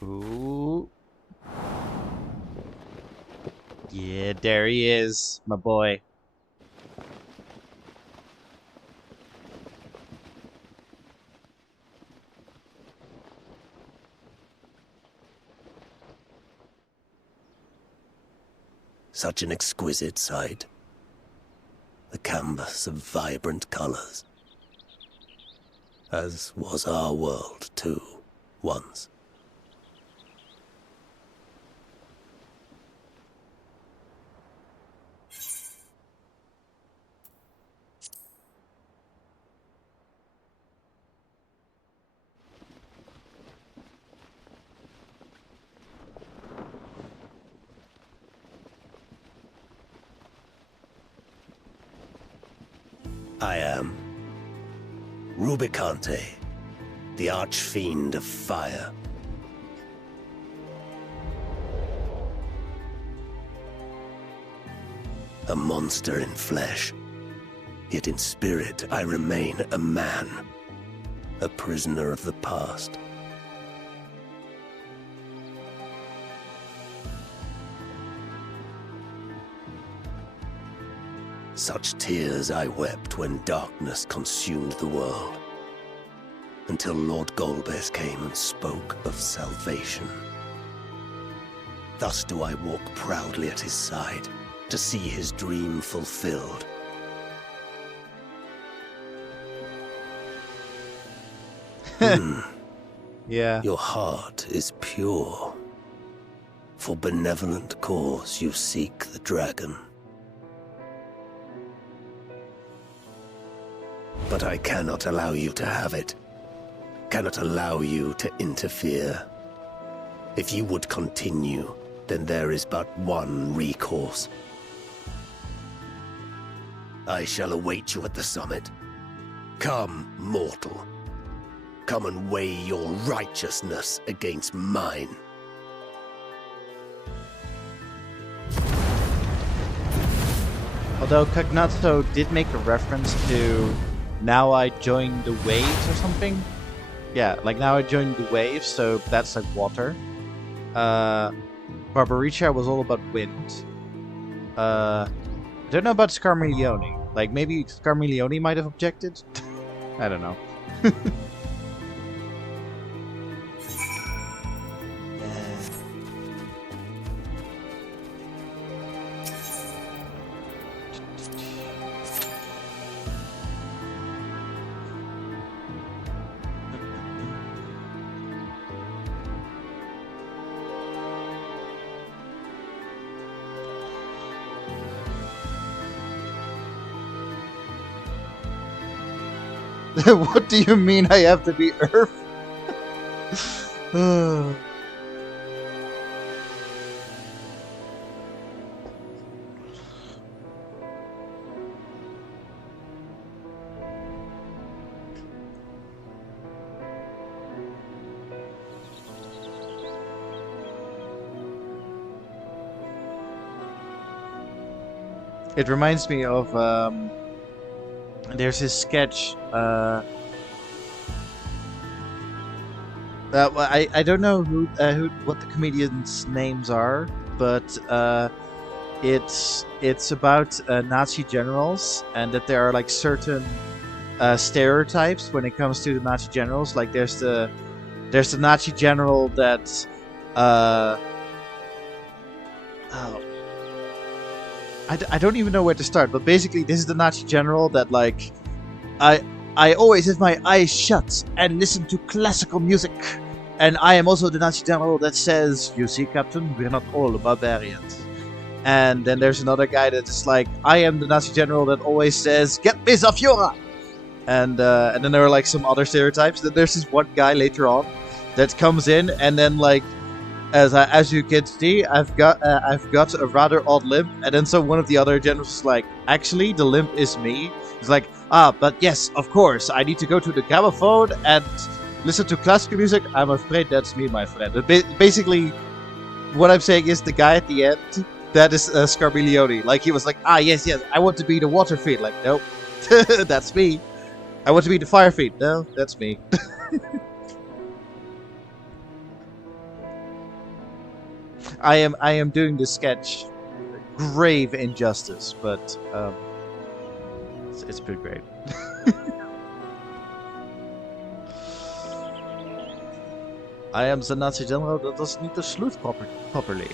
Ooh. Yeah, there he is, my boy. Such an exquisite sight. The canvas of vibrant colors. As was our world, too, once. I am Rubicante, the Archfiend of Fire. A monster in flesh, yet in spirit I remain a man, a prisoner of the past. Such tears I wept when darkness consumed the world, until Lord Golbez came and spoke of salvation. Thus do I walk proudly at his side, to see his dream fulfilled. Yeah. Your heart is pure. For benevolent cause you seek the dragon. But I cannot allow you to have it. Cannot allow you to interfere. If you would continue, then there is but one recourse. I shall await you at the summit. Come, mortal. Come and weigh your righteousness against mine. Although Cagnazzo did make a reference to now I join the waves or something. Yeah, like now I join the waves, so that's like water. Barbaricia was all about wind. I don't know about Scarmiglione. Like maybe Scarmiglione might have objected. I don't know. What do you mean I have to be Earth? It reminds me of there's this sketch. I don't know what the comedians' names are, but it's about Nazi generals, and that there are like certain stereotypes when it comes to the Nazi generals. Like there's the Nazi general that I don't even know where to start, but basically this is the Nazi general that like I always have my eyes shut and listen to classical music. And I am also the Nazi general that says, "You see, Captain, we're not all barbarians." And then there's another guy that is like, "I am the Nazi general that always says, 'Get me the Führer!'" And then there are like some other stereotypes. Then there's this one guy later on that comes in, and then like, as you can see, I've got a rather odd limp. And then so one of the other generals is like, "Actually, the limp is me." He's like, but yes, of course, I need to go to the gramophone and listen to classical music. I'm afraid that's me, my friend. Basically, what I'm saying is the guy at the end, that is Scarmiglione. Like, he was like, yes, I want to be the water fiend. Like, nope, that's me. I want to be the fire fiend. No, that's me. I am doing this sketch grave injustice, but it's pretty great. I am the Nazi general that doesn't need to sleuth properly.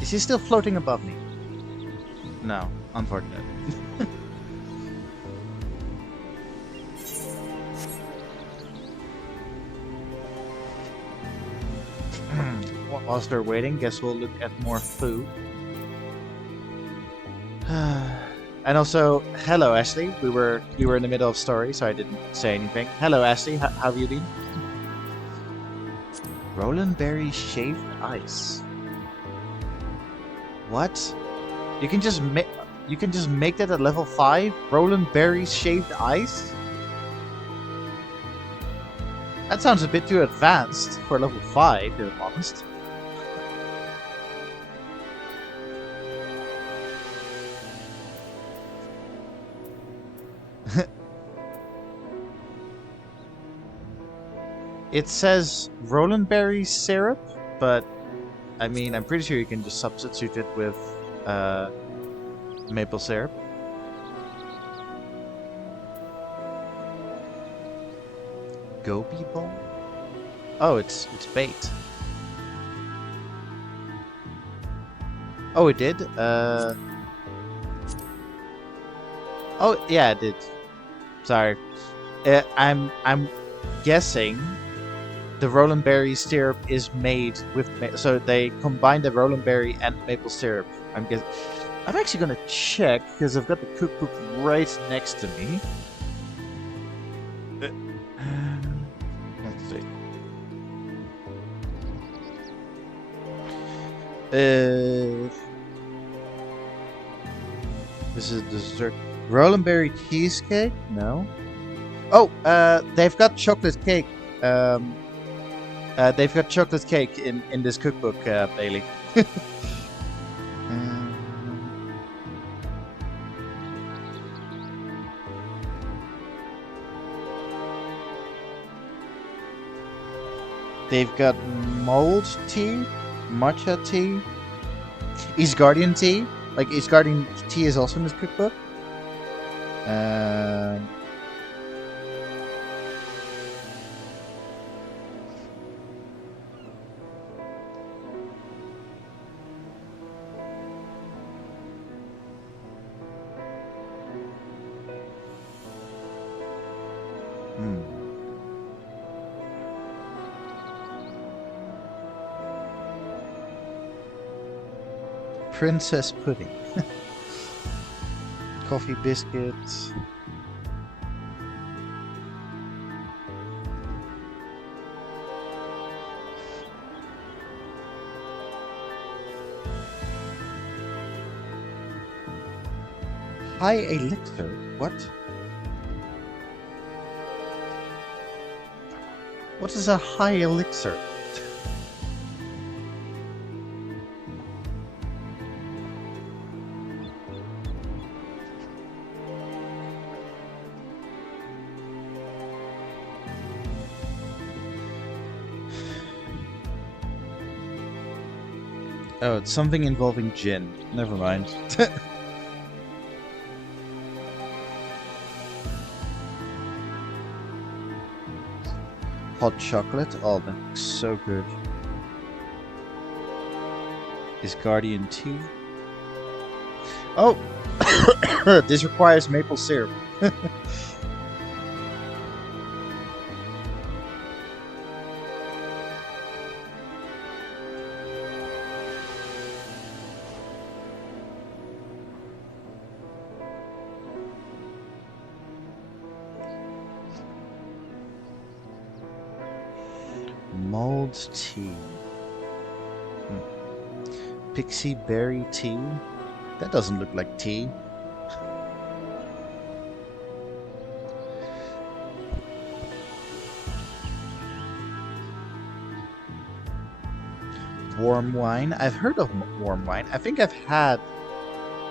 Is he still floating above me? No, unfortunate. Whilst they're waiting, guess we'll look at more food. And also, hello Ashley. We were in the middle of story, so I didn't say anything. Hello Ashley, how have you been? Roland Berry shaved ice. What? You can just make that at level 5? Roland Berry shaved ice? That sounds a bit too advanced for level 5, if I'm honest. It says Roland Berry syrup, but I mean, I'm pretty sure you can just substitute it with maple syrup. Gobi ball? Oh, it's bait. Oh, it did. Oh, yeah, it did. Sorry. I'm guessing the Roland Berry syrup is made with so they combine the Roland Berry and maple syrup. I'm actually gonna check because I've got the cookbook right next to me. Let's see. This is dessert. Roland Berry cheesecake? No. Oh, they've got chocolate cake. They've got chocolate cake in this cookbook, Bailey. They've got mold tea, matcha tea, East Guardian tea. Like East Guardian tea is also in this cookbook. Princess pudding. Coffee biscuits. High elixir? What? What is a high elixir? Oh, it's something involving gin. Never mind. Hot chocolate? Oh, that looks so good. Is Guardian tea? Oh! This requires maple syrup. Mold tea. Pixie berry tea? That doesn't look like tea. Warm wine? I've heard of warm wine. I think I've had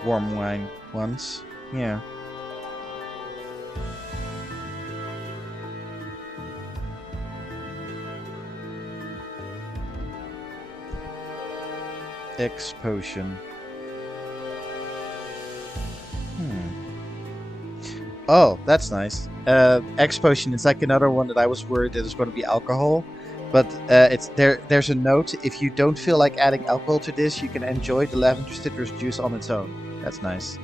warm wine once. Yeah. X potion. Oh, that's nice. X potion is like another one that I was worried that was going to be alcohol, But it's there. There's a note. If you don't feel like adding alcohol to this, you can enjoy the lavender citrus juice on its own. That's nice.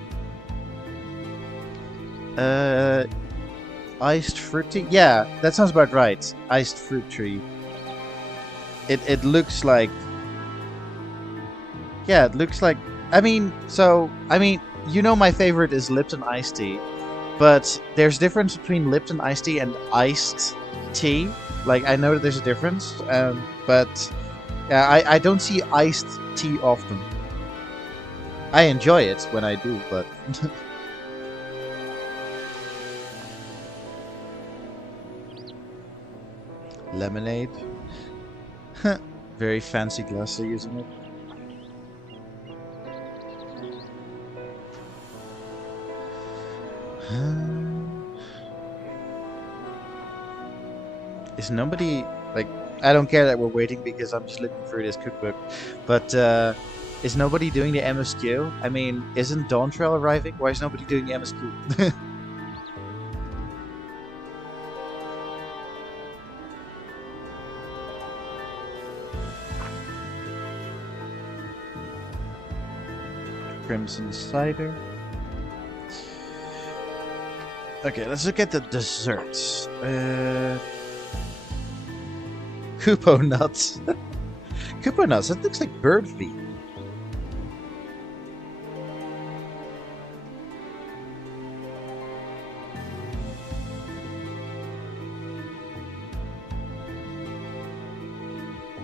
Iced fruit tea. Yeah, that sounds about right. Iced fruit tree. It looks like. Yeah, it looks like. I mean, you know, my favorite is Lipton iced tea, but there's difference between Lipton iced tea and iced tea. Like, I know that there's a difference, but yeah, I don't see iced tea often. I enjoy it when I do, but lemonade. Very fancy glass they're using it. Is nobody, like, I don't care that we're waiting because I'm just looking through this cookbook, but is nobody doing the MSQ? I mean, isn't Dawntrail arriving? Why is nobody doing the MSQ? Crimson cider. Okay, let's look at the desserts. Kupo nuts. Kupo nuts, that looks like bird feet.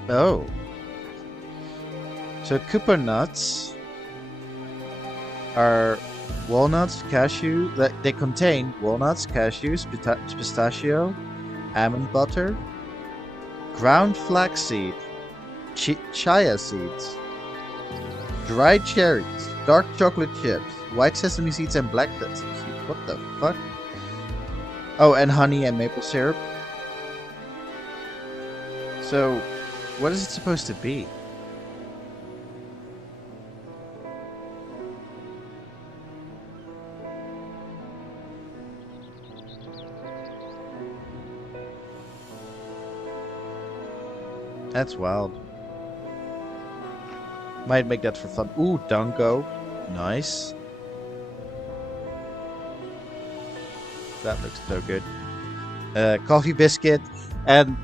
Oh. So Kupo nuts are walnuts, cashew, they contain walnuts, cashews, pistachio, almond butter, ground flaxseed, chia seeds, dried cherries, dark chocolate chips, white sesame seeds, and black sesame seeds. What the fuck? Oh, and honey and maple syrup. So, what is it supposed to be? That's wild. Might make that for fun. Ooh, Danko. Nice. That looks so good. Coffee biscuit. And...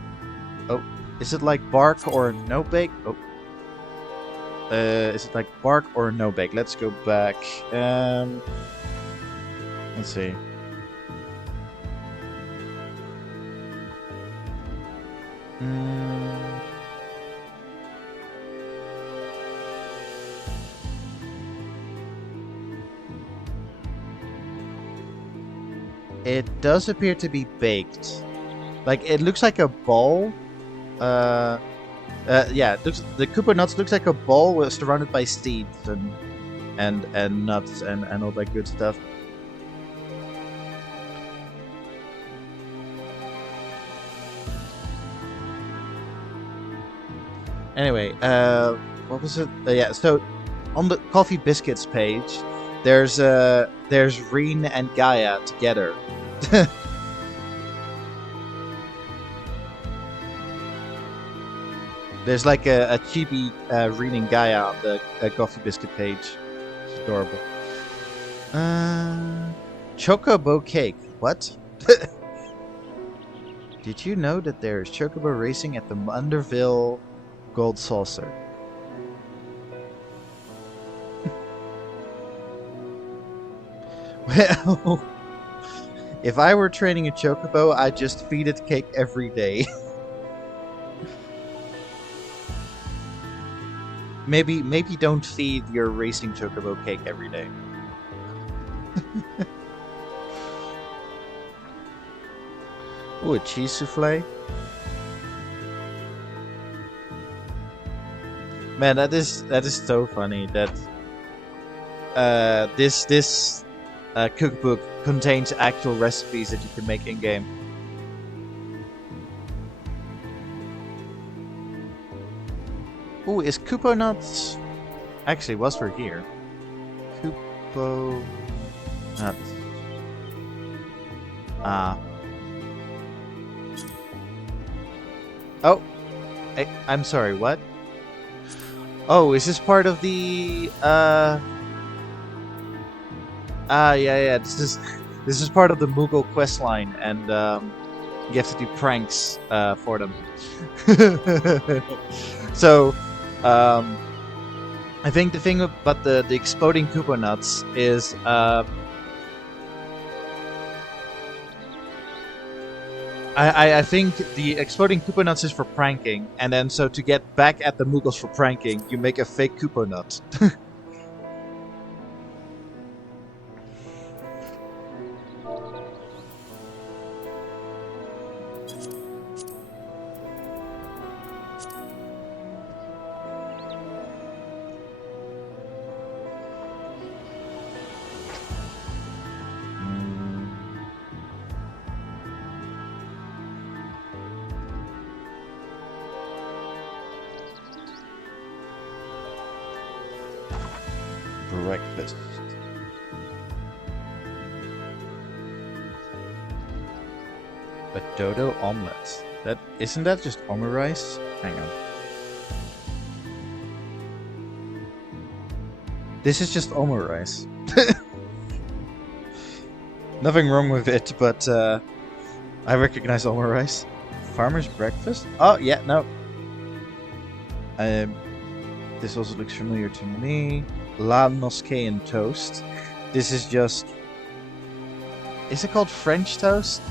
oh, is it like bark or no bake? Oh. Is it like bark or no bake? Let's go back. Let's see. It does appear to be baked. Like, it looks like a ball. Yeah, it looks, the Kupo nuts looks like a ball surrounded by seeds and nuts and all that good stuff. Anyway, what was it? Yeah, so on the coffee biscuits page, there's Reen and Gaia together. There's like a chibi Reen and Gaia on the coffee biscuit page. It's adorable. Chocobo cake. What? Did you know that there's Chocobo racing at the Munderville Gold Saucer? Well, if I were training a Chocobo, I'd just feed it cake every day. Maybe don't feed your racing Chocobo cake every day. Ooh, a cheese souffle. Man, that is so funny that this cookbook contains actual recipes that you can make in game. Ooh, is Kupo nuts? Actually, was for here. Kupo nuts. Ah. Oh, I'm sorry, what? Oh, is this part of the yeah. This is part of the Moogle quest line, and you have to do pranks for them. So, I think the thing about the exploding Koopa nuts is I think the exploding Koopa nuts is for pranking, and then so to get back at the Moogles for pranking, you make a fake Koopa nut. Breakfast. A dodo omelet. Isn't that just omurice? Hang on. This is just omurice. Nothing wrong with it, but I recognize omurice. Farmer's breakfast? Oh yeah, no. This also looks familiar to me. La Nosquée and toast. This is just... Is it called French toast?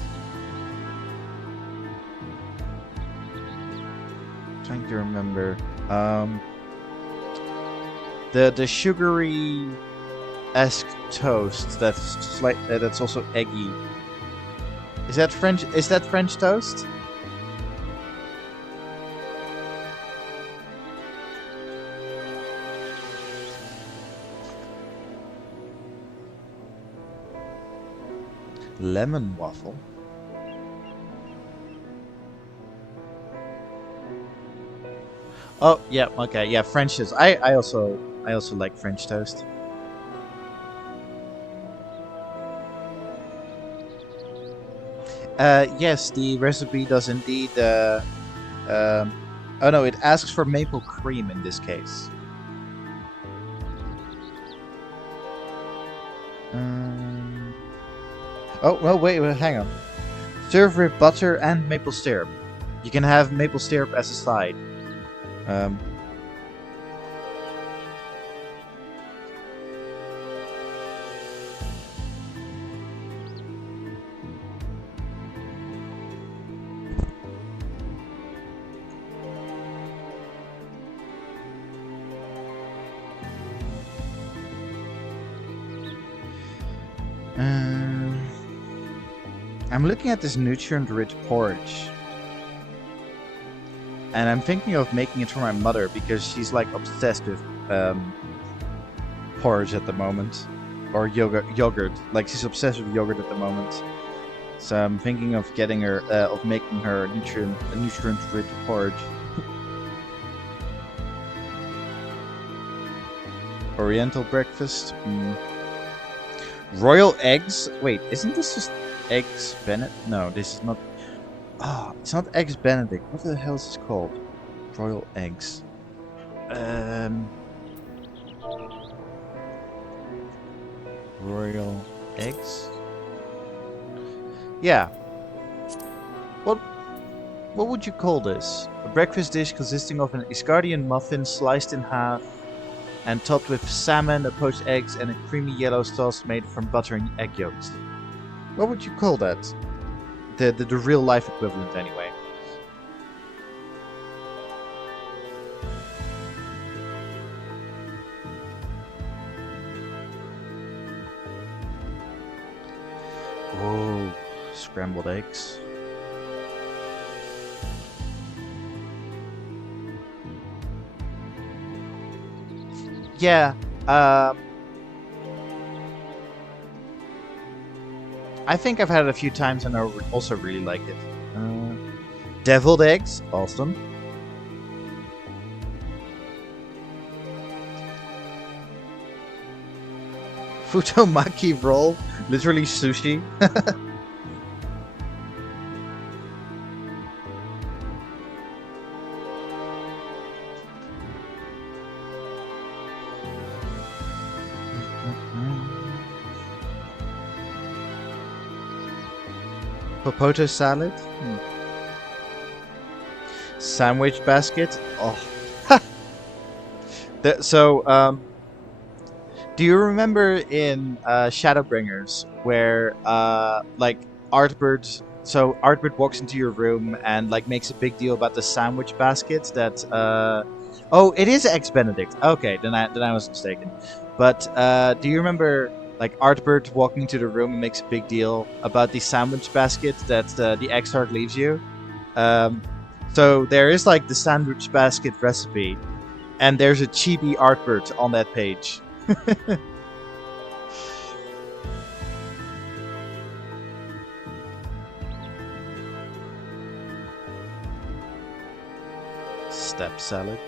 Trying to remember. The sugary-esque toast that's also eggy. Is that French? Is that French toast? Lemon waffle. Oh yeah, okay, yeah, French toast. I also like French toast. Yes, the recipe does indeed. Oh no, it asks for maple cream in this case. Oh, well, wait, hang on. Serve with butter and maple syrup. You can have maple syrup as a side. I'm looking at this nutrient-rich porridge. And I'm thinking of making it for my mother because she's like obsessed with porridge at the moment. Or yogurt. Like she's obsessed with yogurt at the moment. So I'm thinking of getting her, of making her a nutrient-rich porridge. Oriental breakfast. Royal eggs? Wait, isn't this just eggs Benedict? No, this is not. Oh, it's not eggs Benedict. What the hell is this called? Royal eggs. Royal eggs? Yeah. What would you call this? A breakfast dish consisting of an Iscardian muffin sliced in half and topped with salmon, poached eggs, and a creamy yellow sauce made from butter and egg yolks. What would you call that? The real life equivalent, anyway. Oh, scrambled eggs. Yeah, I think I've had it a few times and I also really like it. Deviled eggs, awesome. Futomaki roll, literally sushi. Popoto salad. Sandwich basket. Oh. Do you remember in Shadowbringers where like Artbird? So Artbird walks into your room and like makes a big deal about the sandwich basket that. Oh, it is Ex Benedict. Okay, then I was mistaken. But do you remember like Artbird walking into the room and makes a big deal about the sandwich basket that the Exarch leaves you? So there is like the sandwich basket recipe, and there's a chibi Artbird on that page. Step salad.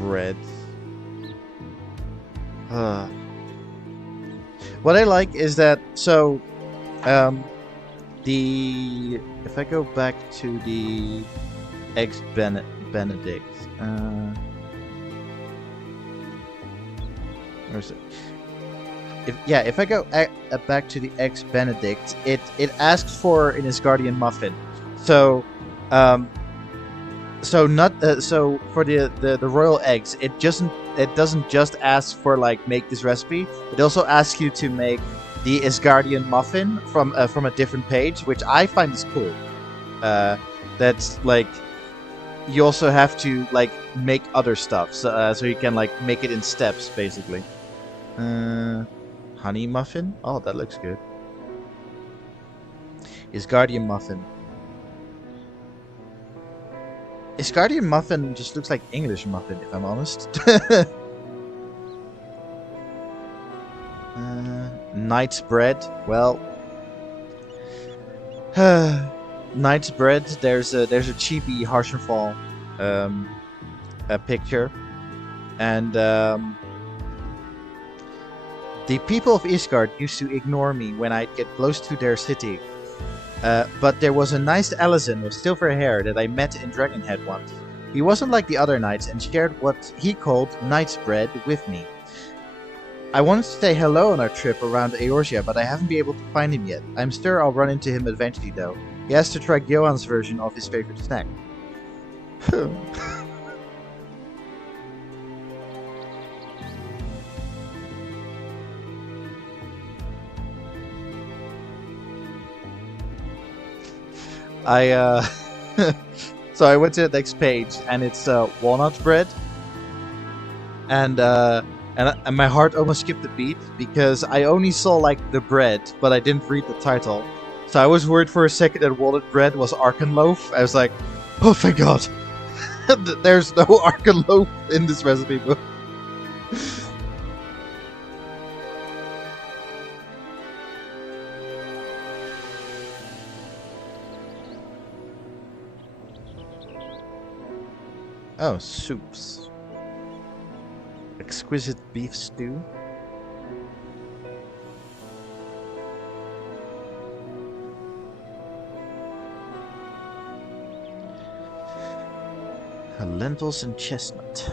Bread. What I like is that, so if I go back to the Ex Benedict, where's it? If I go back to the Ex Benedict, it asks for an Asgardian muffin. So, so for the royal eggs, it doesn't just ask for like make this recipe. It also asks you to make the Asgardian muffin from a different page, which I find is cool. That's like you also have to like make other stuff, so you can like make it in steps, basically. Honey muffin? Oh, that looks good. Asgardian muffin. Asgardian muffin just looks like English muffin, if I'm honest. Knight's bread. Well, Knight's bread. There's a chibi Harshenfall a picture, and the people of Isgard used to ignore me when I'd get close to their city. But there was a nice Alizon with silver hair that I met in Dragonhead once. He wasn't like the other knights and shared what he called knight's bread with me. I wanted to say hello on our trip around Eorzea, but I haven't been able to find him yet. I'm sure I'll run into him eventually, though. He has to try Gyoan's version of his favorite snack. So I went to the next page, and it's walnut bread, and my heart almost skipped a beat because I only saw like the bread, but I didn't read the title. So I was worried for a second that walnut bread was Arkenloaf. I was like, oh thank God, there's no Arkenloaf in this recipe book. Oh, soups. Exquisite beef stew. Lentils and chestnut.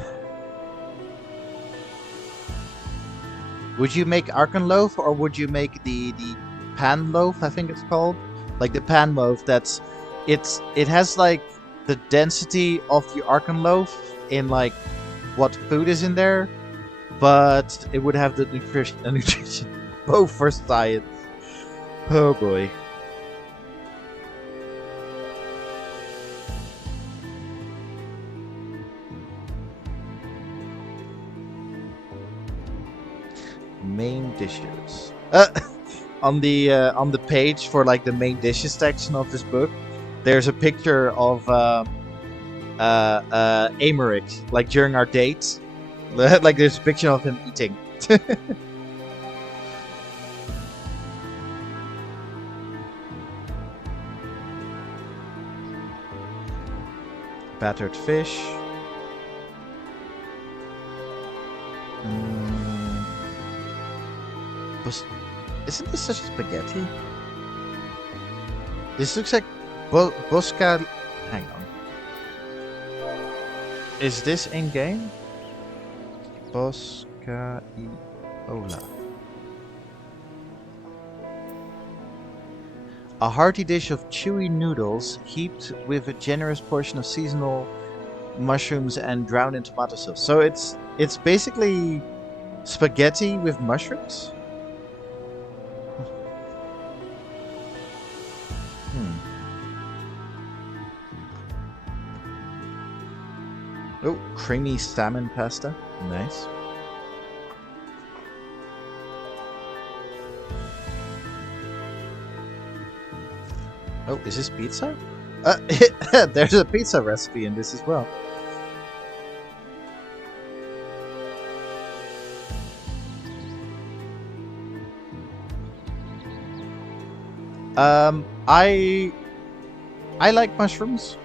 Would you make Arkenloaf, or would you make the pan loaf, I think it's called? Like the pan loaf it has like the density of the Arkenloaf in like what food is in there, but it would have the nutrition both for science. Oh boy. Main dishes. On the page for like the main dishes section of this book, there's a picture of Amaric, like during our date. Like there's a picture of him eating. Battered fish. Isn't this such spaghetti? This looks like Bosca. Hang on. Is this in game? Bosca Ola. A hearty dish of chewy noodles heaped with a generous portion of seasonal mushrooms and drowned in tomato sauce. So it's basically spaghetti with mushrooms? Oh, creamy salmon pasta. Nice. Oh, is this pizza? There's a pizza recipe in this as well. I like mushrooms.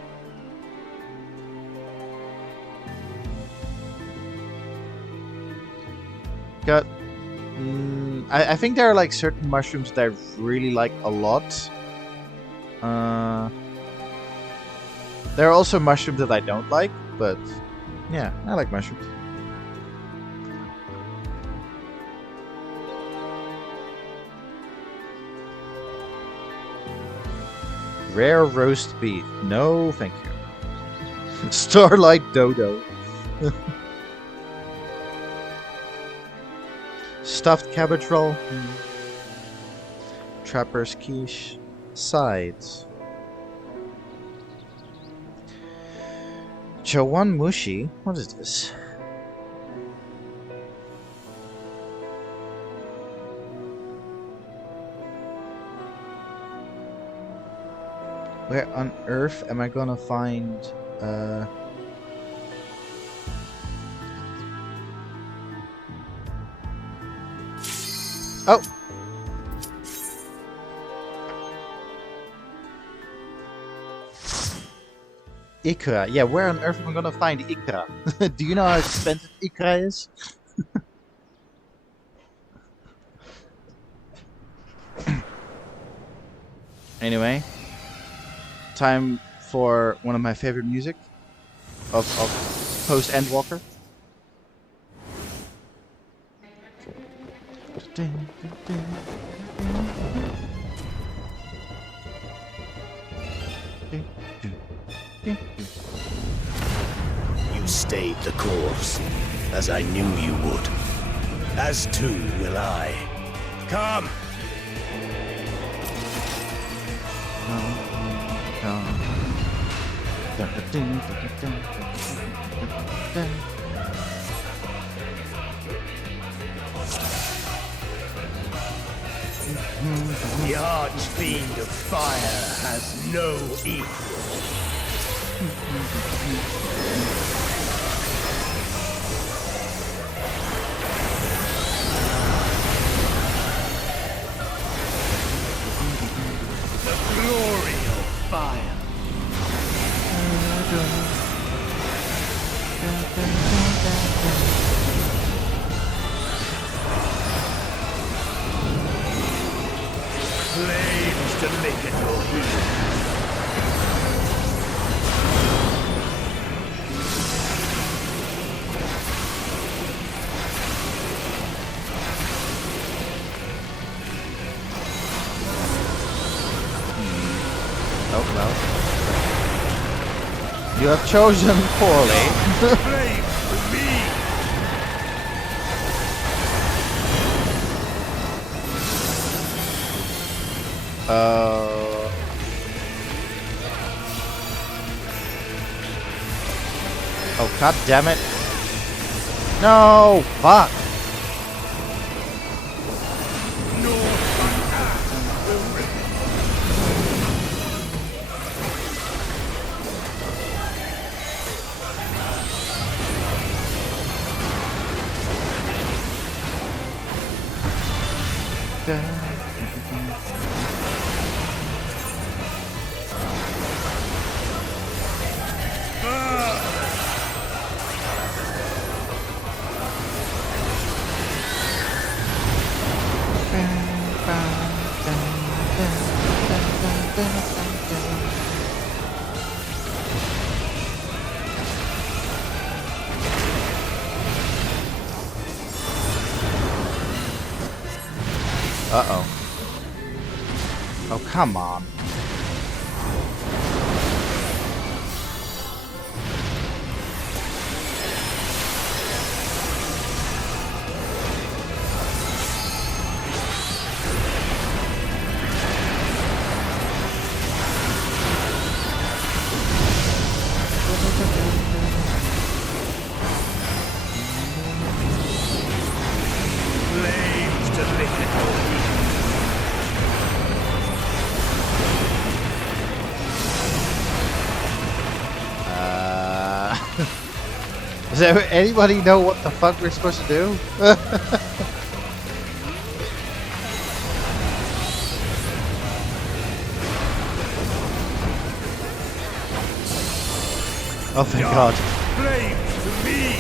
Got. I think there are like certain mushrooms that I really like a lot. There are also mushrooms that I don't like, but yeah, I like mushrooms. Rare roast beef. No, thank you. Starlight Dodo. Stuffed cabbage roll. Trapper's quiche. Sides. Chawan Mushi? What is this? Where on earth am I gonna find Oh! Ikra. Yeah, where on earth am I gonna find ikra? Do you know how expensive ikra is? Anyway, time for one of my favorite music of Post-Endwalker. You stayed the course, as I knew you would. As too will I. Come! The Archfiend of Fire has no equal. The glory of fire. Flames to make it your healing. Oh well. You have chosen poorly. Flame for me. Oh, god damn it. No! Fuck! Uh-oh. Oh, come on. Flames to lick it all. Does anybody know what the fuck we're supposed to do? Oh thank God. Flames to me.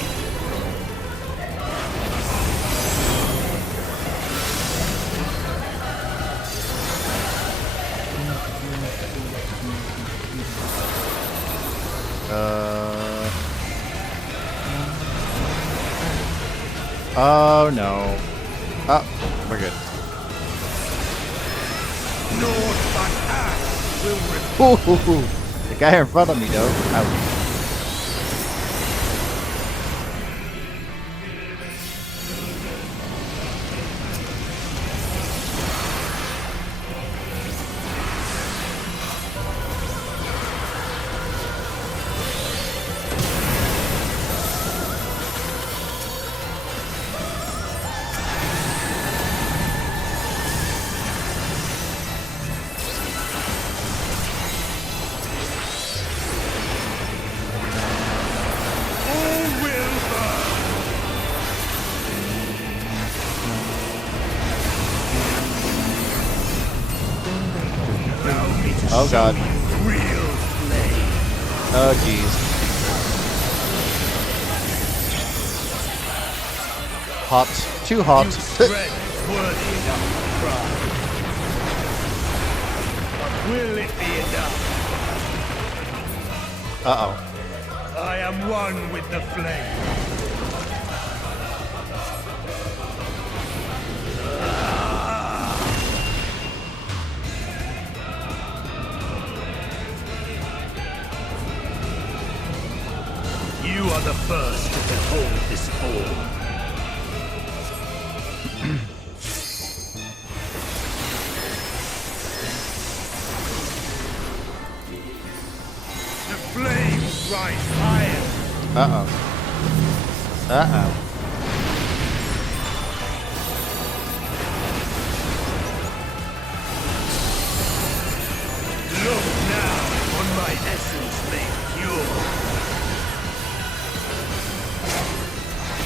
Oh no. Oh, we're good. Ooh, the guy in front of me though. Ouch. Oh God. Oh jeez. Hot. Too hot. Will it be enough? Uh-oh. I am one with the flame. You are the first to behold this form. The flames rise higher. Uh-oh. Uh-oh. Look now on my essence made pure.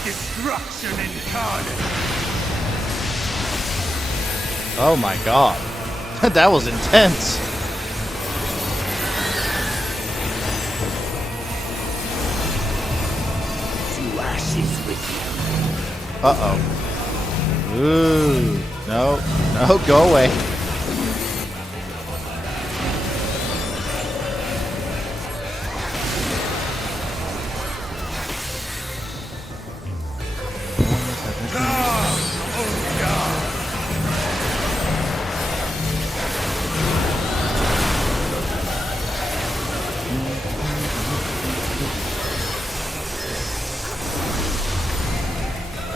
Destruction incarnate. Oh my God. That was intense. To ashes with you. Uh-oh. Ooh. No. No, go away.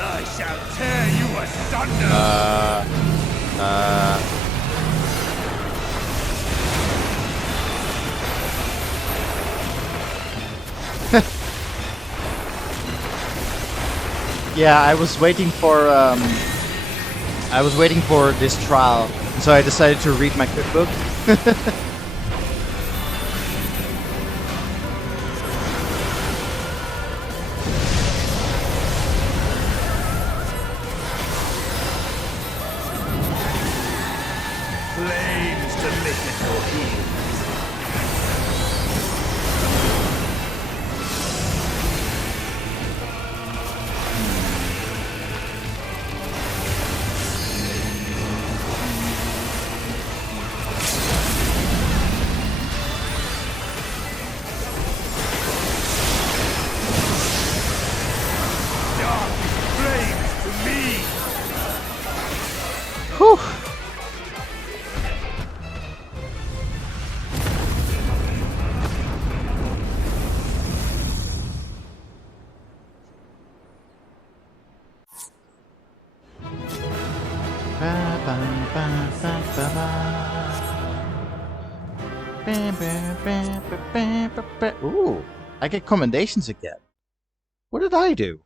I shall tear you asunder. Yeah, I was waiting for this trial, so I decided to read my cookbook. Flames to lick at your heels. Ooh, I get commendations again. What did I do?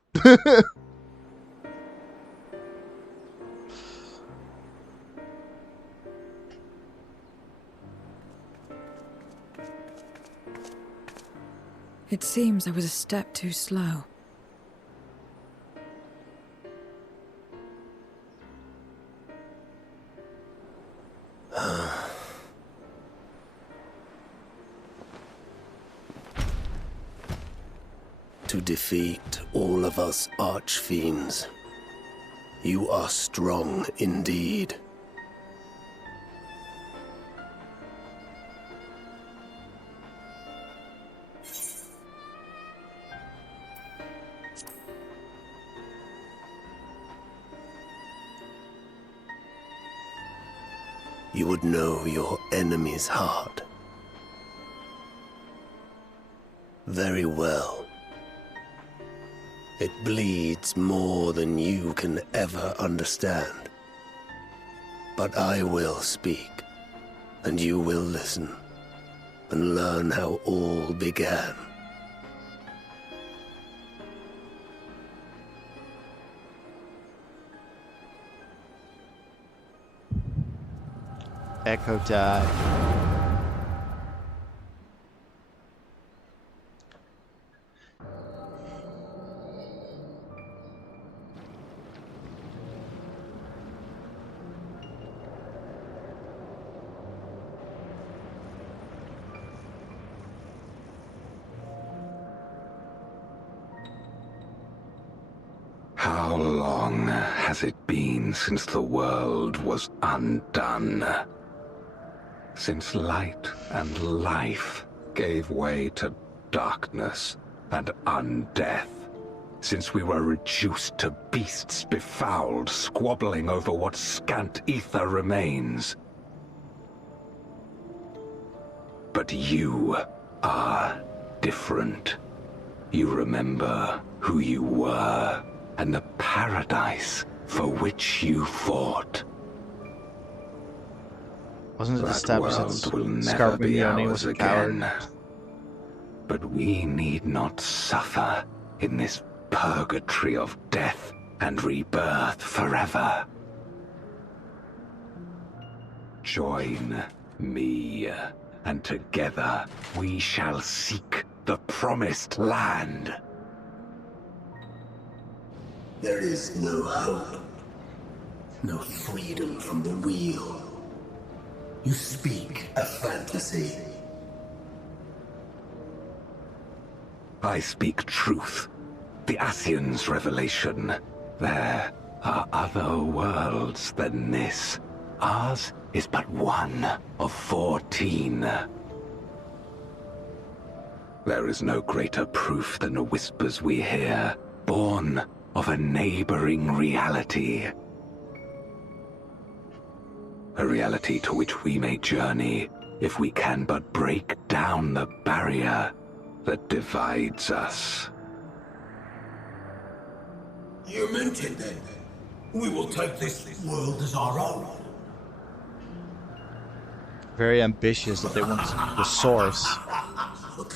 It seems I was a step too slow. To defeat all of us Archfiends, you are strong indeed. You would know your enemy's heart. Very well. It bleeds more than you can ever understand. But I will speak, and you will listen, and learn how all began. Echo time. How long has it been since the world was undone? Since light and life gave way to darkness and undeath. Since we were reduced to beasts befouled, squabbling over what scant ether remains. But you are different. You remember who you were and the paradise for which you fought. Wasn't it That established world that will never be Scarabinioni ours was a coward? again. But we need not suffer in this purgatory of death and rebirth forever. Join me, and together we shall seek the promised land. There is no hope. No freedom from the wheel. You speak a fantasy. I speak truth. The Ascian's revelation. There are other worlds than this. Ours is but one of 14. There is no greater proof than the whispers we hear, born of a neighboring reality. A reality to which we may journey if we can but break down the barrier that divides us. You meant it then. We will take this world as our own. Very ambitious that they want the source.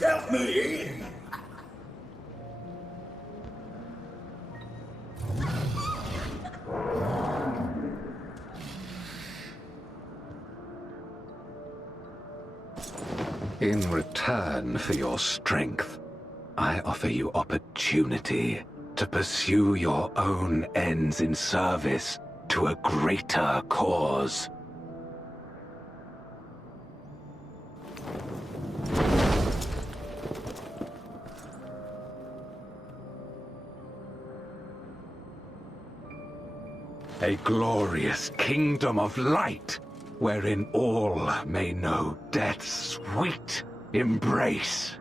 Count me in. In return for your strength, I offer you opportunity to pursue your own ends in service to a greater cause. A glorious kingdom of light, wherein all may know death's sweet embrace.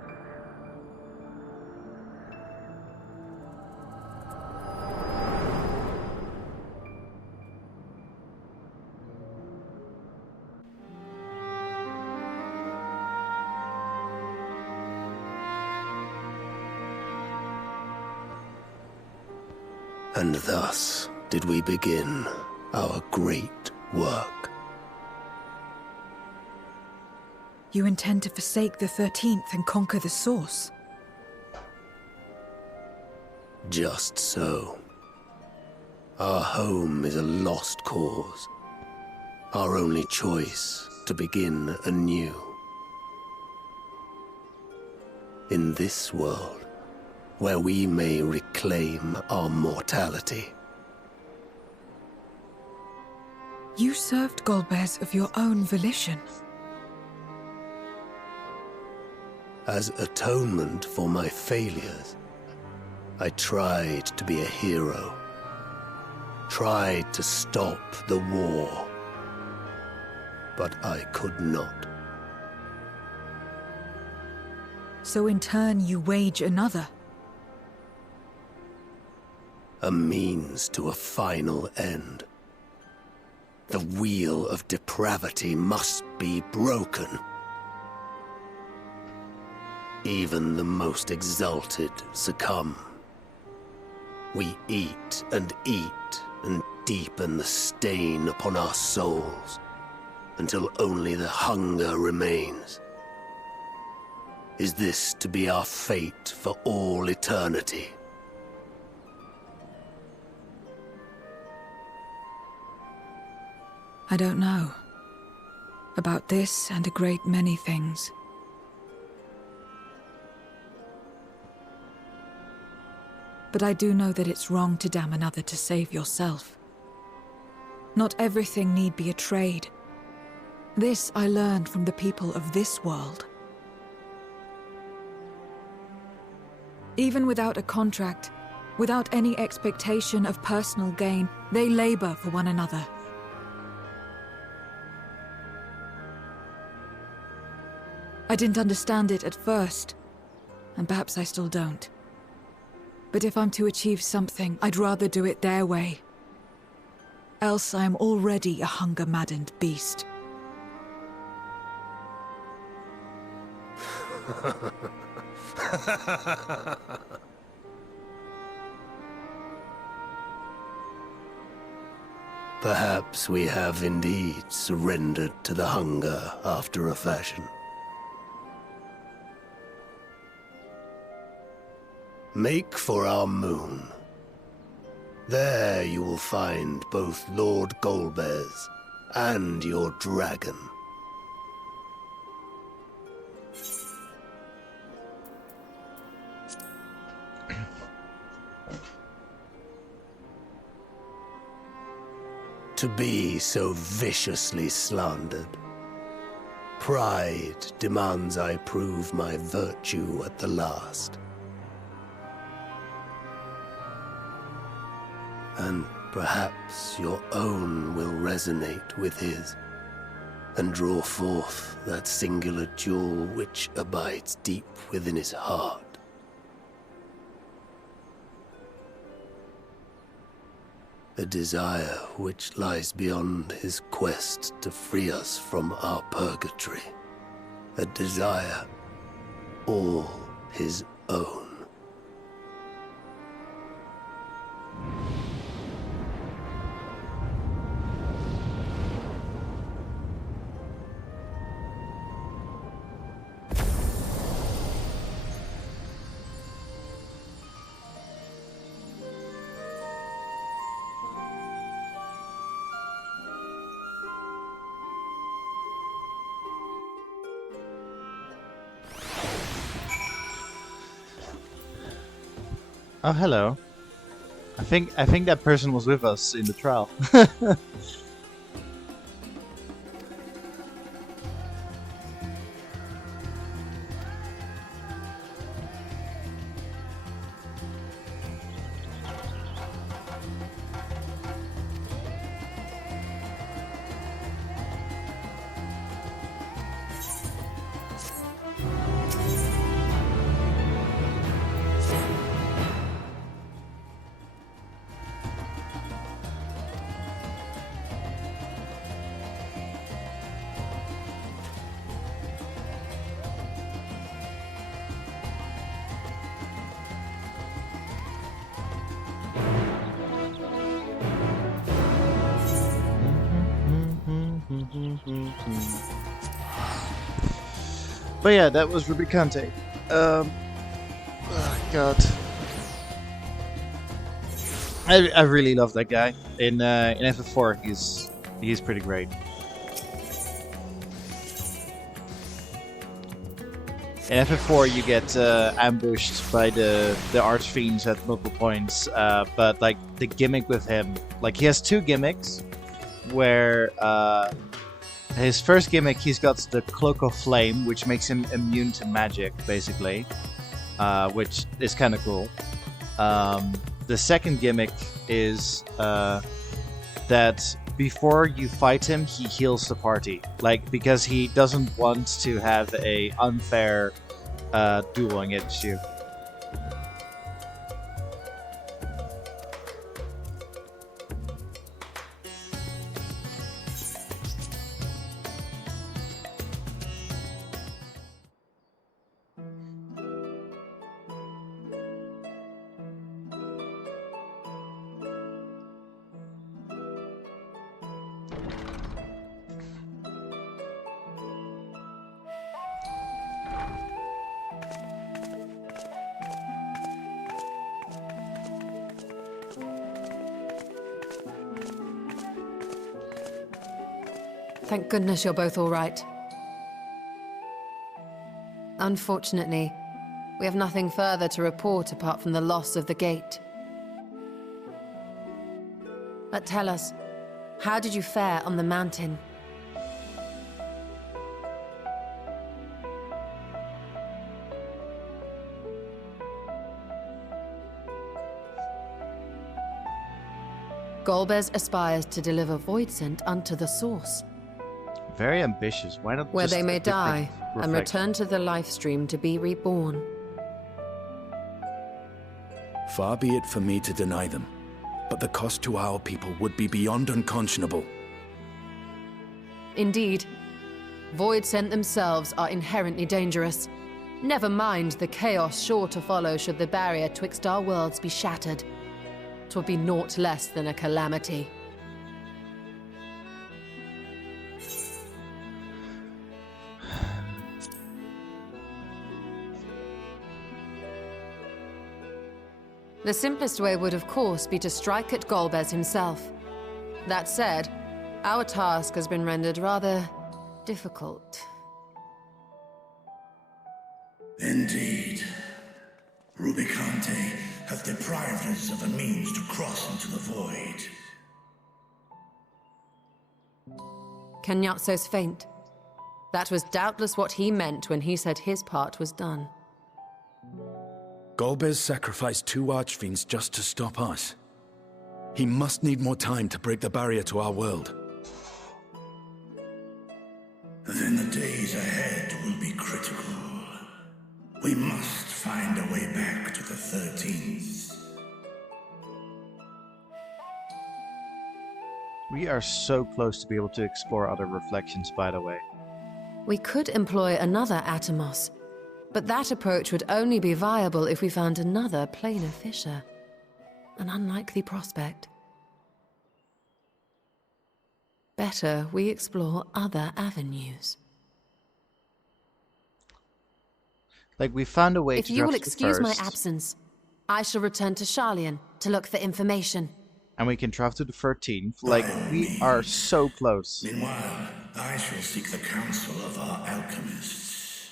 And thus did we begin our great work. You intend to forsake the 13th and conquer the Source? Just so. Our home is a lost cause. Our only choice to begin anew. In this world, where we may reclaim our mortality. You served Golbez of your own volition. As atonement for my failures, I tried to be a hero. Tried to stop the war. But I could not. So in turn you wage another. A means to a final end. The wheel of depravity must be broken. Even the most exalted succumb. We eat and deepen the stain upon our souls, until only the hunger remains. Is this to be our fate for all eternity? I don't know. About this and a great many things. But I do know that it's wrong to damn another to save yourself. Not everything need be a trade. This I learned from the people of this world. Even without a contract, without any expectation of personal gain, they labor for one another. I didn't understand it at first, and perhaps I still don't. But if I'm to achieve something, I'd rather do it their way. Else I am already a hunger-maddened beast. Perhaps we have indeed surrendered to the hunger after a fashion. Make for our moon. There you will find both Lord Golbez and your dragon. To be so viciously slandered. Pride demands I prove my virtue at the last. And perhaps your own will resonate with his, and draw forth that singular jewel which abides deep within his heart. A desire which lies beyond his quest to free us from our purgatory. A desire all his own. Oh, hello. I think that person was with us in the trial. But yeah, that was Rubicante. Oh God. I really love that guy. In FF4 he's pretty great. In FF4 you get ambushed by the Archfiends at multiple points, but like the gimmick with him, like he has two gimmicks, where his first gimmick, he's got the Cloak of Flame, which makes him immune to magic, basically, which is kind of cool. The second gimmick is that before you fight him, he heals the party, like because he doesn't want to have a unfair duel against you. Thank goodness you're both all right. Unfortunately, we have nothing further to report apart from the loss of the gate. But tell us, how did you fare on the mountain? Golbez aspires to deliver Voidsent unto the source, Very ambitious. Why not where just they may a different die and reflection? return to the life stream to be reborn. Far be it for me to deny them, but the cost to our people would be beyond unconscionable. Indeed, Voidsent themselves are inherently dangerous. Never mind the chaos sure to follow should the barrier twixt our worlds be shattered. 'Twould be naught less than a calamity. The simplest way would, of course, be to strike at Golbez himself. That said, our task has been rendered rather difficult. Indeed. Rubicante have deprived us of a means to cross into the void. Kenyatso's faint. That was doubtless what he meant when he said his part was done. Golbez sacrificed 2 Archfiends just to stop us. He must need more time to break the barrier to our world. Then the days ahead will be critical. We must find a way back to the 13th. We are so close to be able to explore other reflections, by the way. We could employ another Atomos, but that approach would only be viable if we found another planar fissure. An unlikely prospect. Better we explore other avenues. Like, we found a way If to you will draft the excuse my first, absence, I shall return to Sharlayan to look for information. and we can draft to the 13th. Like, we are so close. Meanwhile, I shall seek the counsel of our alchemists.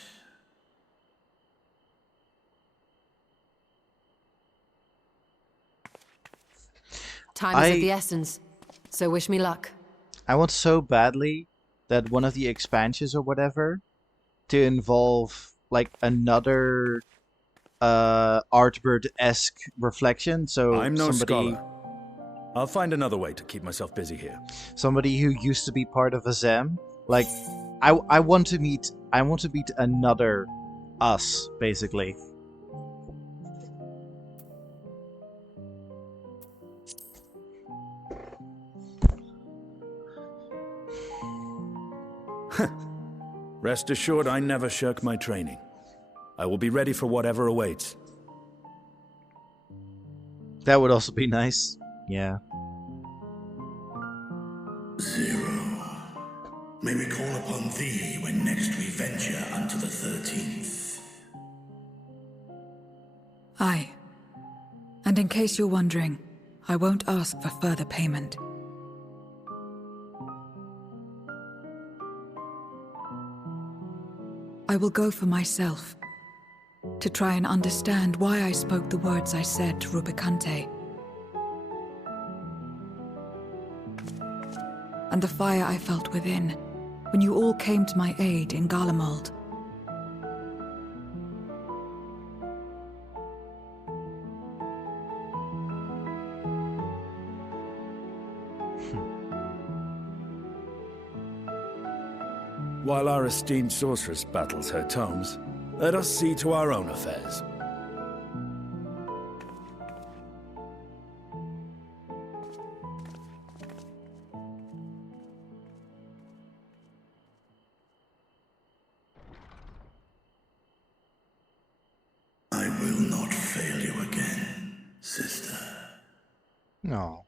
Time is of the essence, so wish me luck. I want so badly that one of the expansions or whatever to involve like another Artbird-esque reflection. So I'm no somebody, scholar. I'll find another way to keep myself busy here. somebody who used to be part of Azem. Like, I want to meet another us, basically. Rest assured, I never shirk my training. I will be ready for whatever awaits. That would also be nice. Yeah. Zero. May we call upon thee when next we venture unto the 13th. Aye. And in case you're wondering, I won't ask for further payment. I will go for myself, to try and understand why I spoke the words I said to Rubicante. And the fire I felt within, when you all came to my aid in Garlemald. While our esteemed sorceress battles her tomes, let us see to our own affairs. I will not fail you again, sister. No.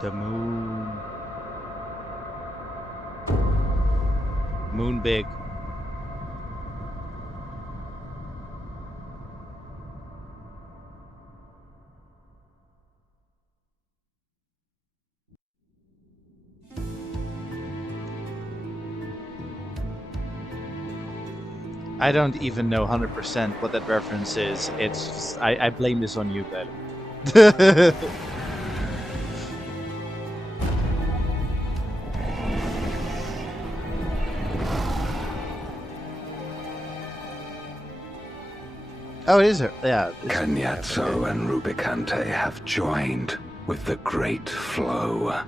The moon. Moon big. I don't even know 100% what that reference is. It's just, I blame this on you, Ben. Oh, it is her. Yeah. Cagnazzo and Rubicante have joined with the great flow.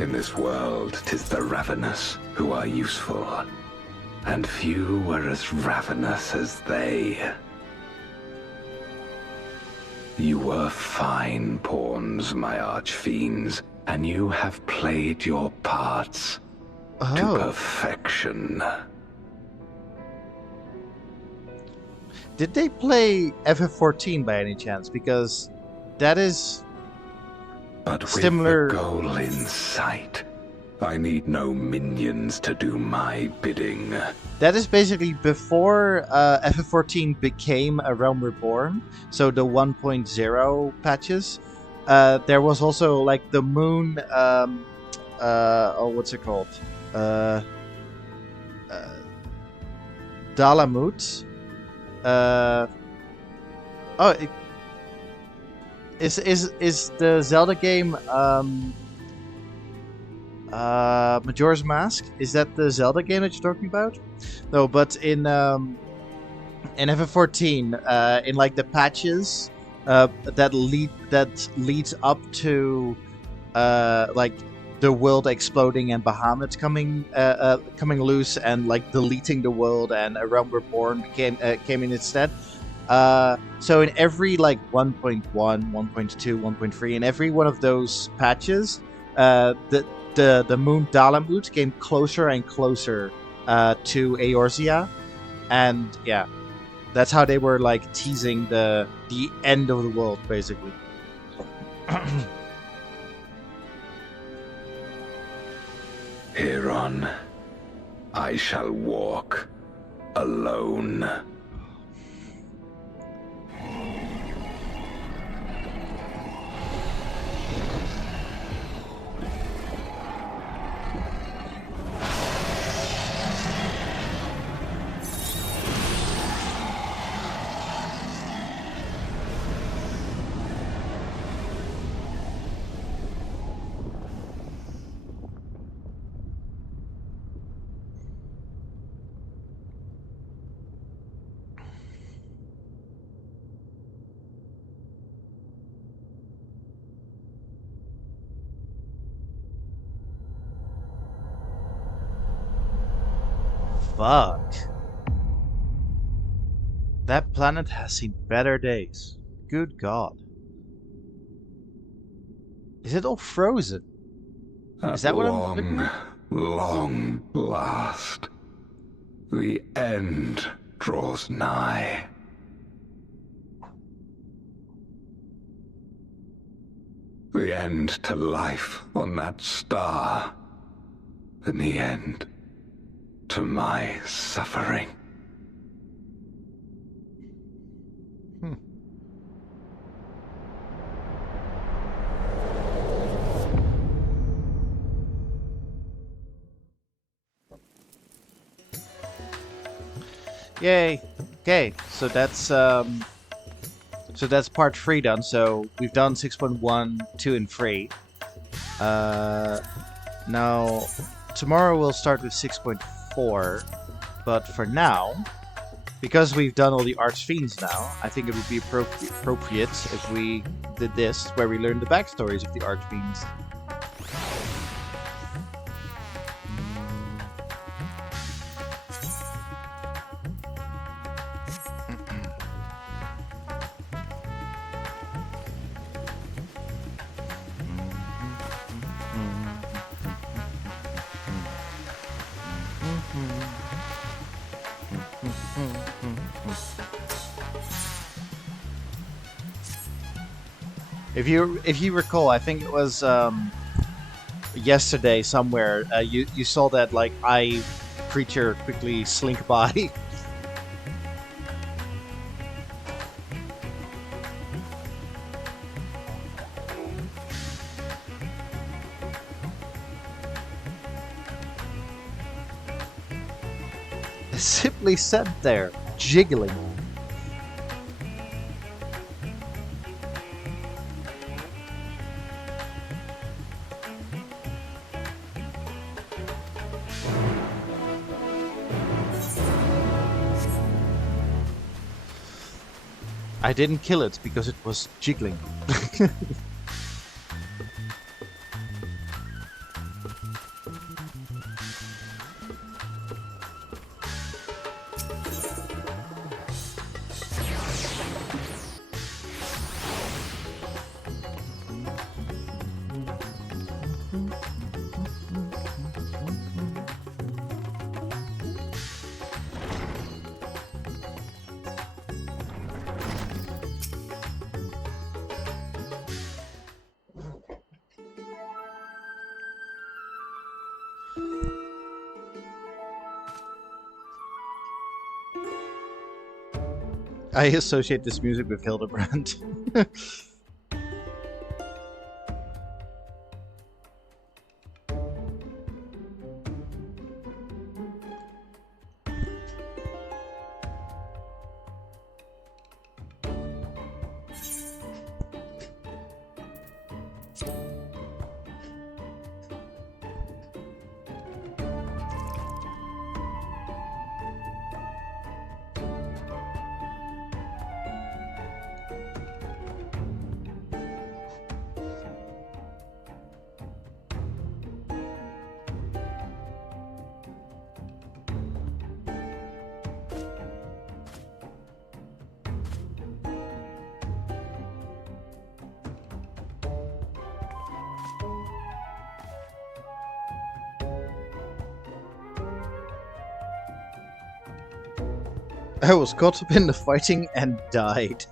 In this world, 'tis the ravenous who are useful, and few were as ravenous as they. You were fine pawns, my archfiends, and you have played your parts to perfection. Did they play FF14 by any chance? Because that is but similar. With the goal in sight, I need no minions to do my bidding. That is basically before FF14 became A Realm Reborn, so the 1.0 patches. There was also like the moon. What's it called? Dalamut. Is the Zelda game Majora's Mask? Is that the Zelda game that you're talking about? No, but in FF14, in like the patches that leads up to like the world exploding and Bahamut coming loose and like deleting the world, and A Realm Reborn came in instead. So in every like 1.1, 1.2, 1.3, in every one of those patches, the moon Dalamut came closer and closer to Eorzea, and yeah, that's how they were like teasing the end of the world, basically. Hereon, I shall walk alone. Fuck. That planet has seen better days. Good God. Is it all frozen? Is that what I'm looking at? Long last, the end draws nigh. The end to life on that star, and the end to my suffering. Yay. Okay, so that's part 3 done. So we've done 6.1, 2, and 3. Now tomorrow we'll start with 6.4, but for now, because we've done all the Archfiends now, I think it would be appropriate if we did this, where we learn the backstories of the Archfiends. If you recall, I think it was yesterday somewhere. You saw that like eye creature quickly slink by. Simply sat there, jiggling. I didn't kill it because it was jiggling. I associate this music with Hildebrand. I was caught up in the fighting and died.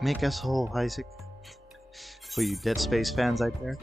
Make us whole, Isaac. For you Dead Space fans out there.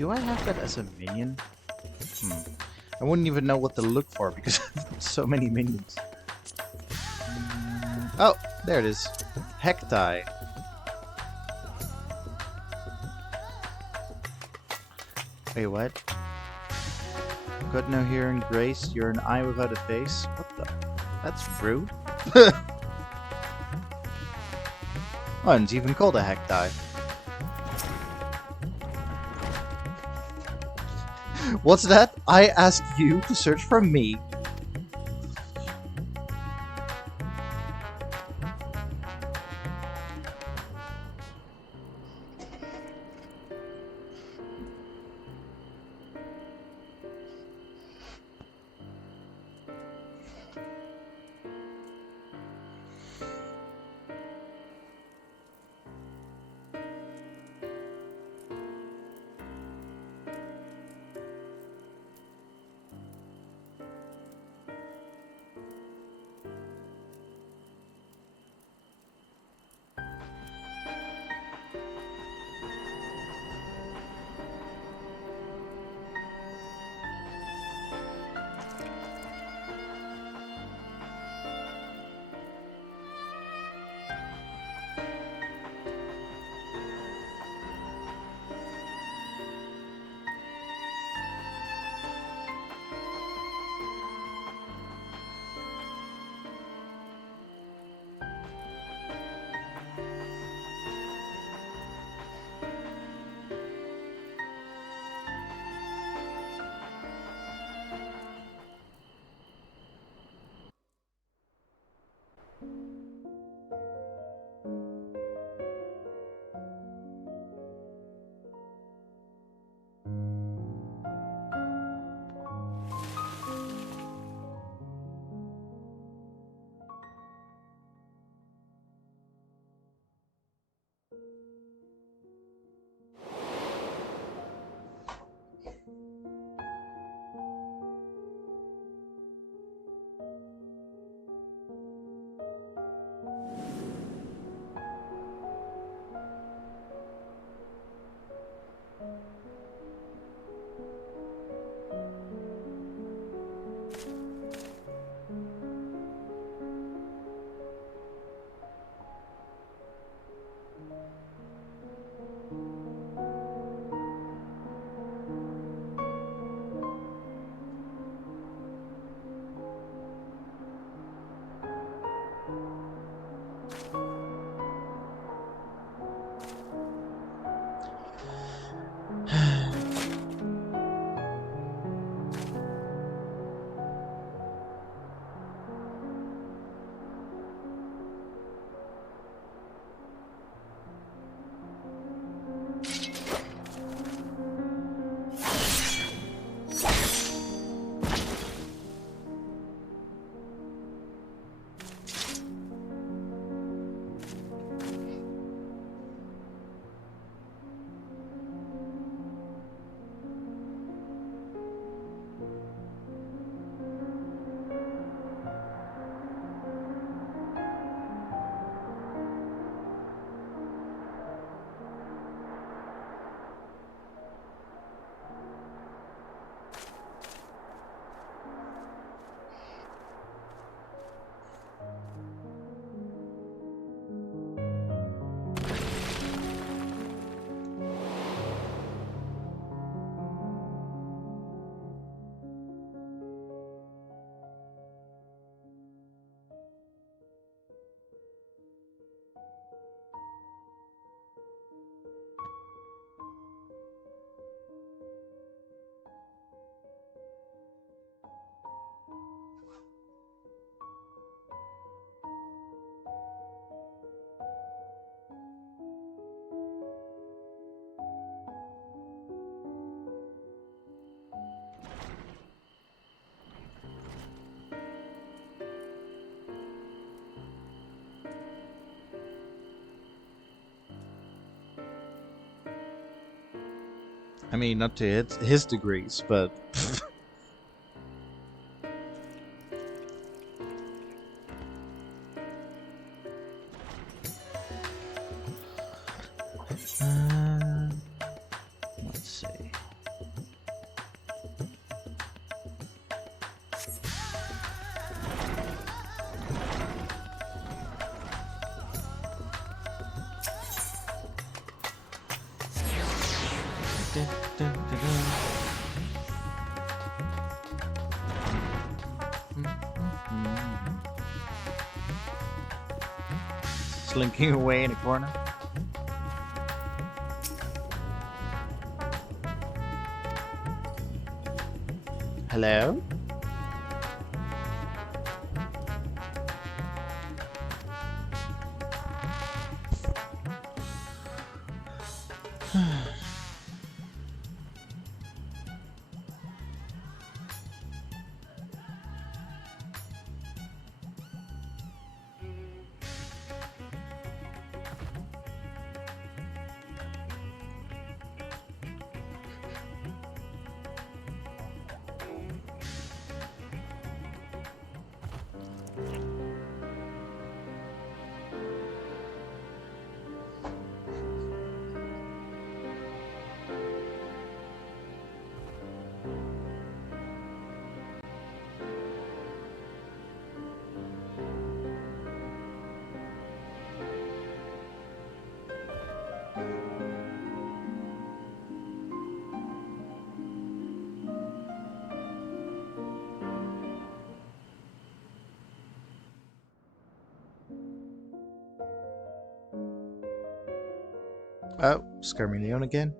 Do I have that as a minion? I wouldn't even know what to look for because so many minions. Oh, there it is. Hektai. Wait, what? Got no hearing, grace. You're an eye without a face. What the? That's rude. Oh, and it's even called a Hektai. What's that? I asked you to search for me. I mean, not to his degrees, but... let's see. slinking away in a corner. Hello? Oh, Scarminion again.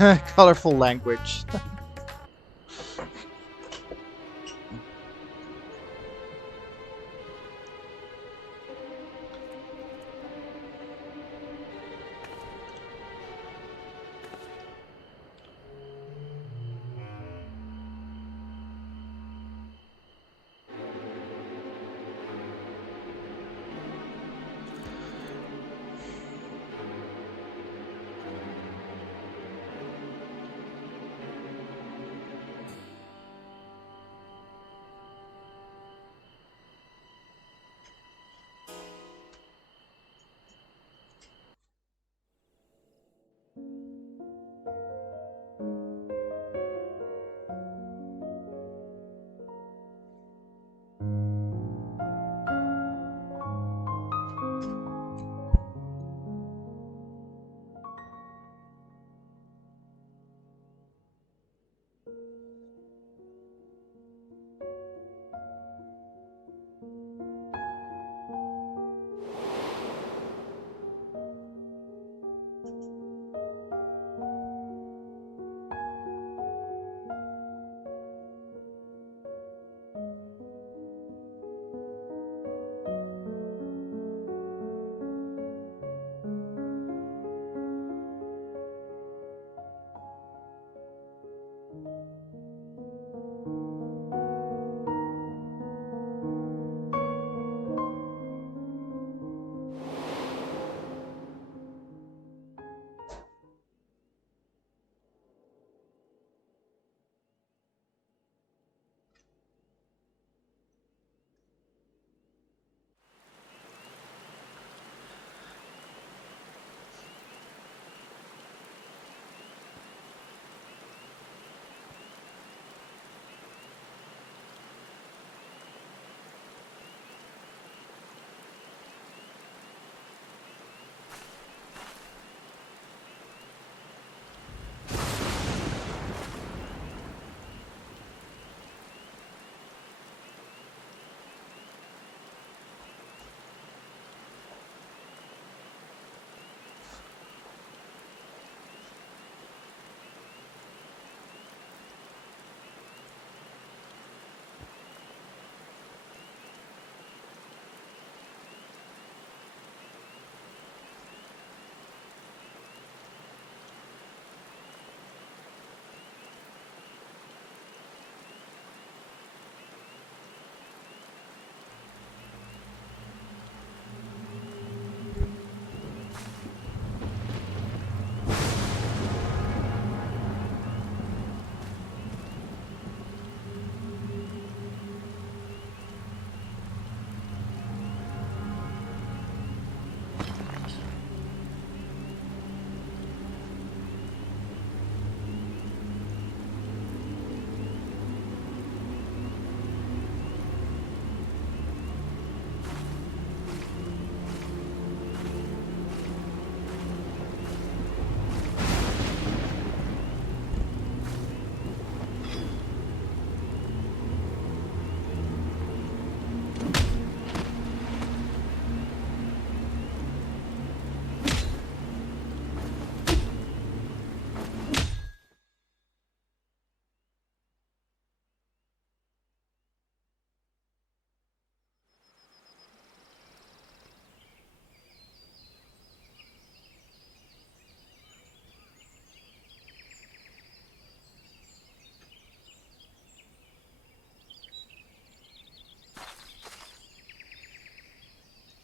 Colorful language.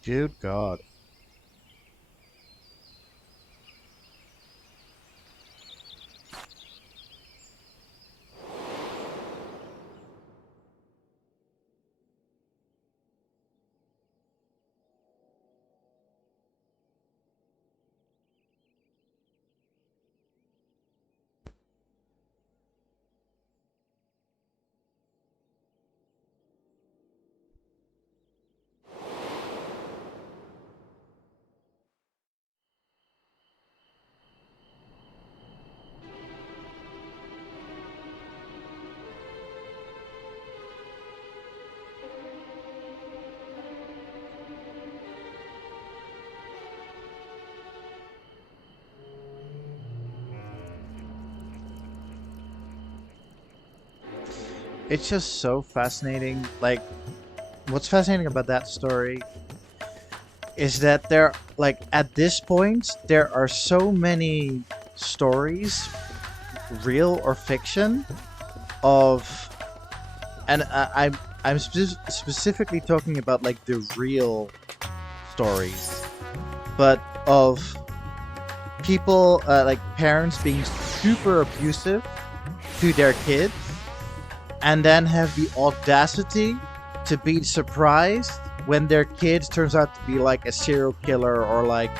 Good God. It's just so fascinating. Like, what's fascinating about that story is that there, like, at this point, there are so many stories, real or fiction, of, and I'm specifically talking about like the real stories, but of people, like parents being super abusive to their kids, and then have the audacity to be surprised when their kid turns out to be like a serial killer, or like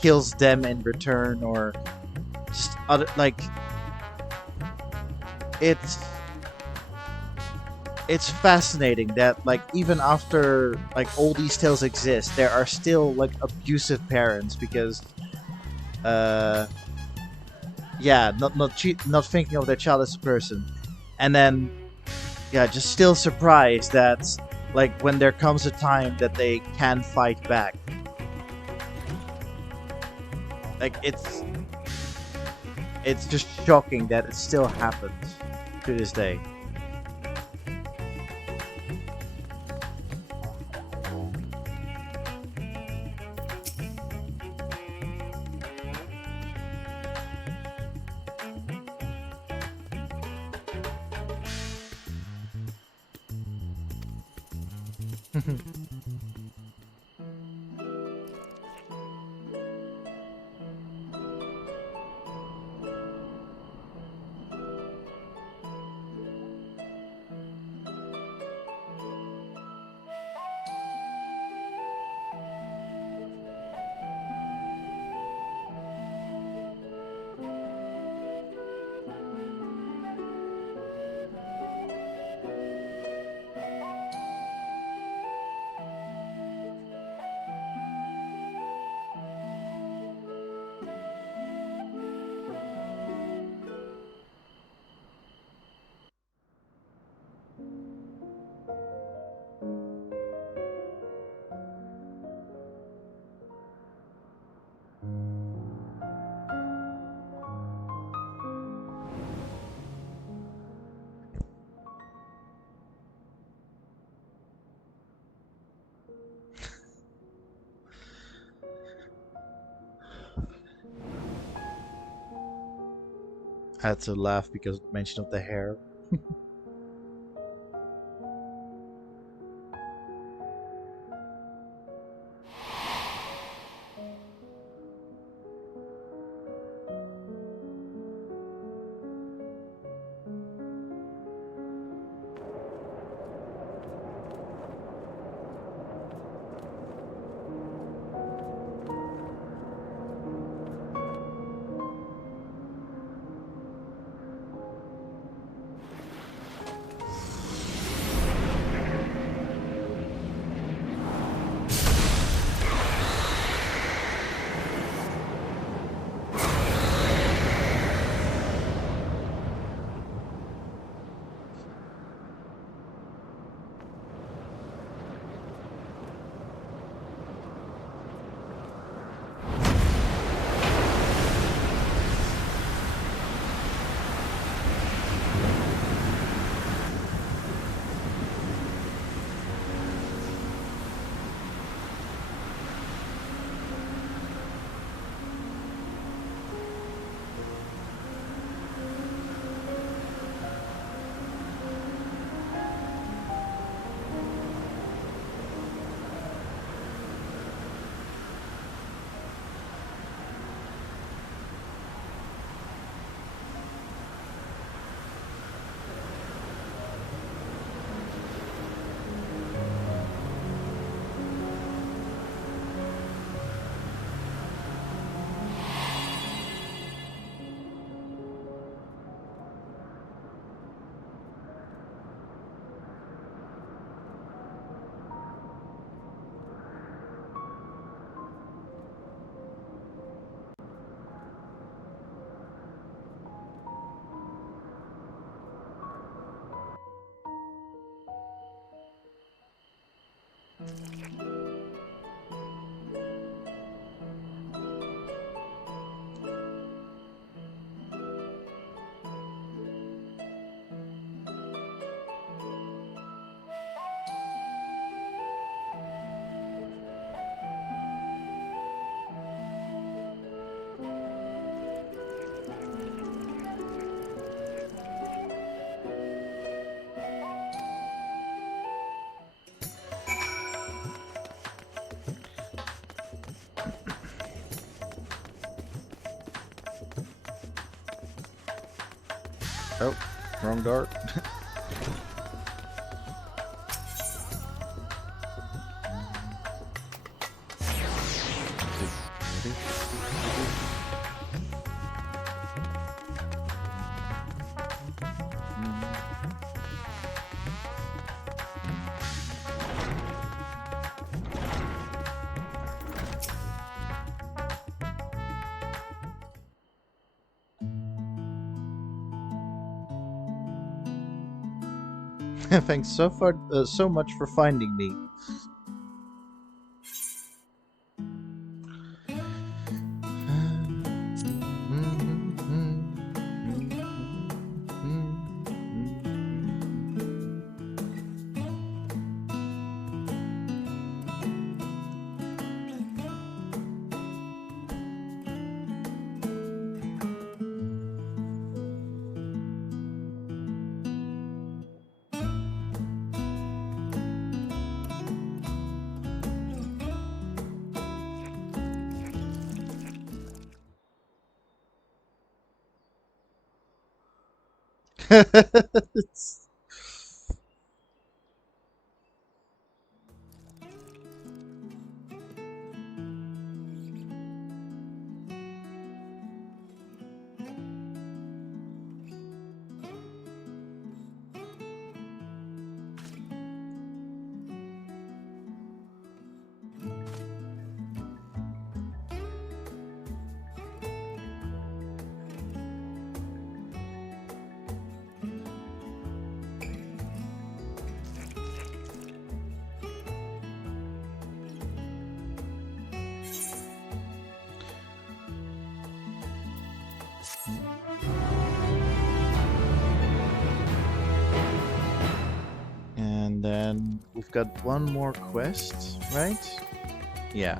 kills them in return, or just other, like, it's fascinating that, like, even after like all these tales exist, there are still like abusive parents because yeah, not thinking of their child as a person, and then yeah, just still surprised that, like, when there comes a time that they can fight back. Like, it's just shocking that it still happens to this day. I had to laugh because of the mention of the hair. Oh, wrong door. Thanks so much for finding me. And then we've got one more quest, right? Yeah.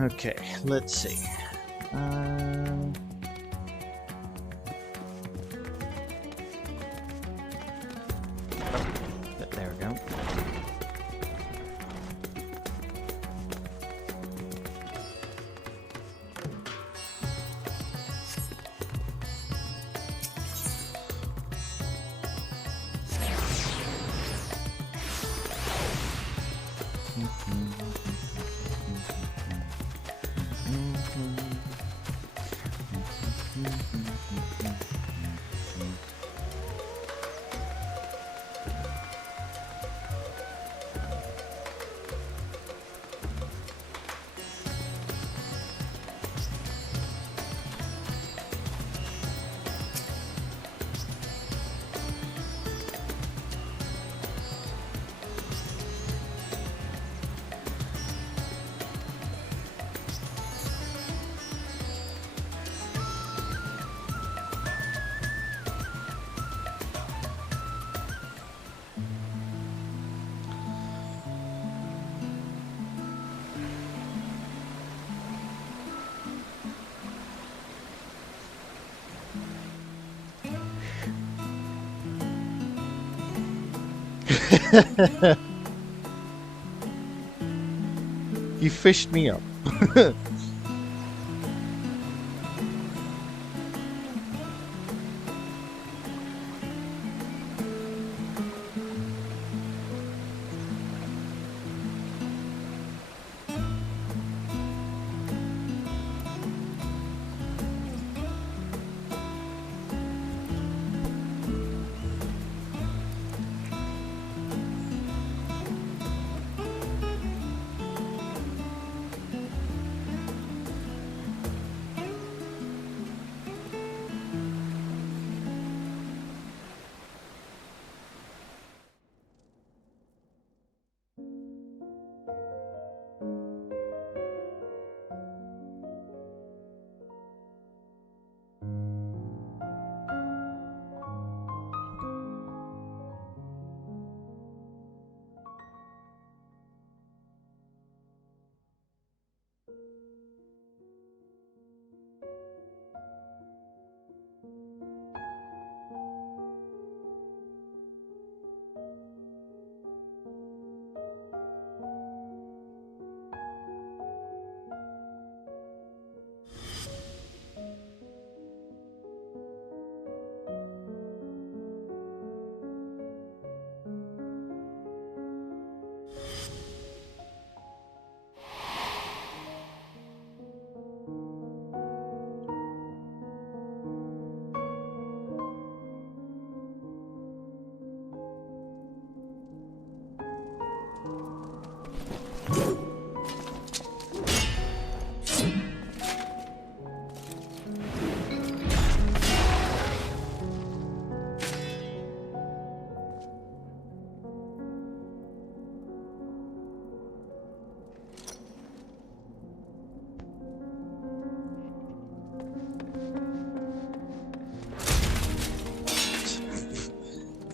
Okay, let's see. There we go. He fished me up.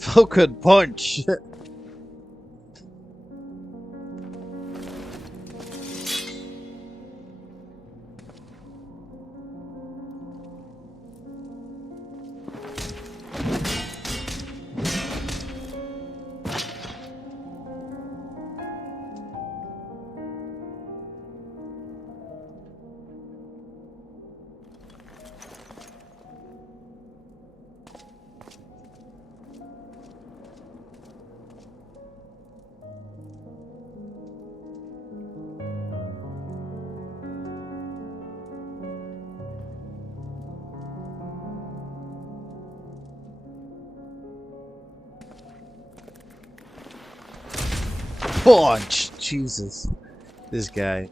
Falcon punch. Punch! Jesus. This guy.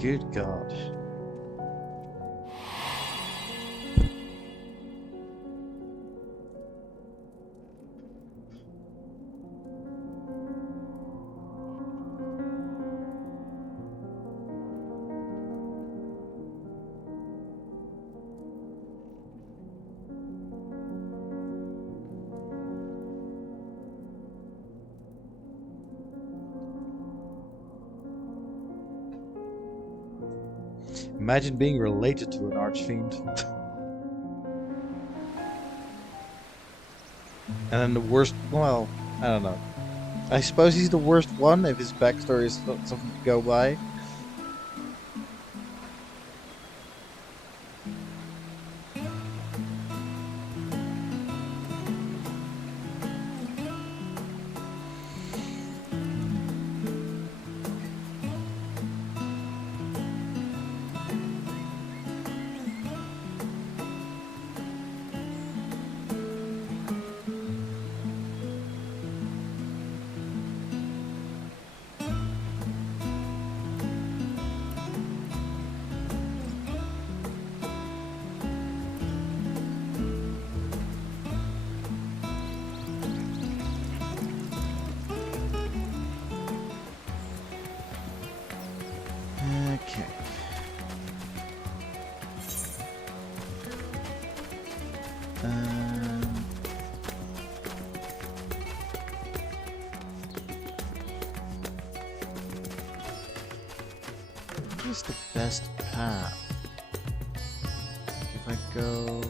Good God. Imagine being related to an archfiend. And then the worst, well, I don't know. I suppose he's the worst one if his backstory is something to go by. Okay. What is the best path? If I go...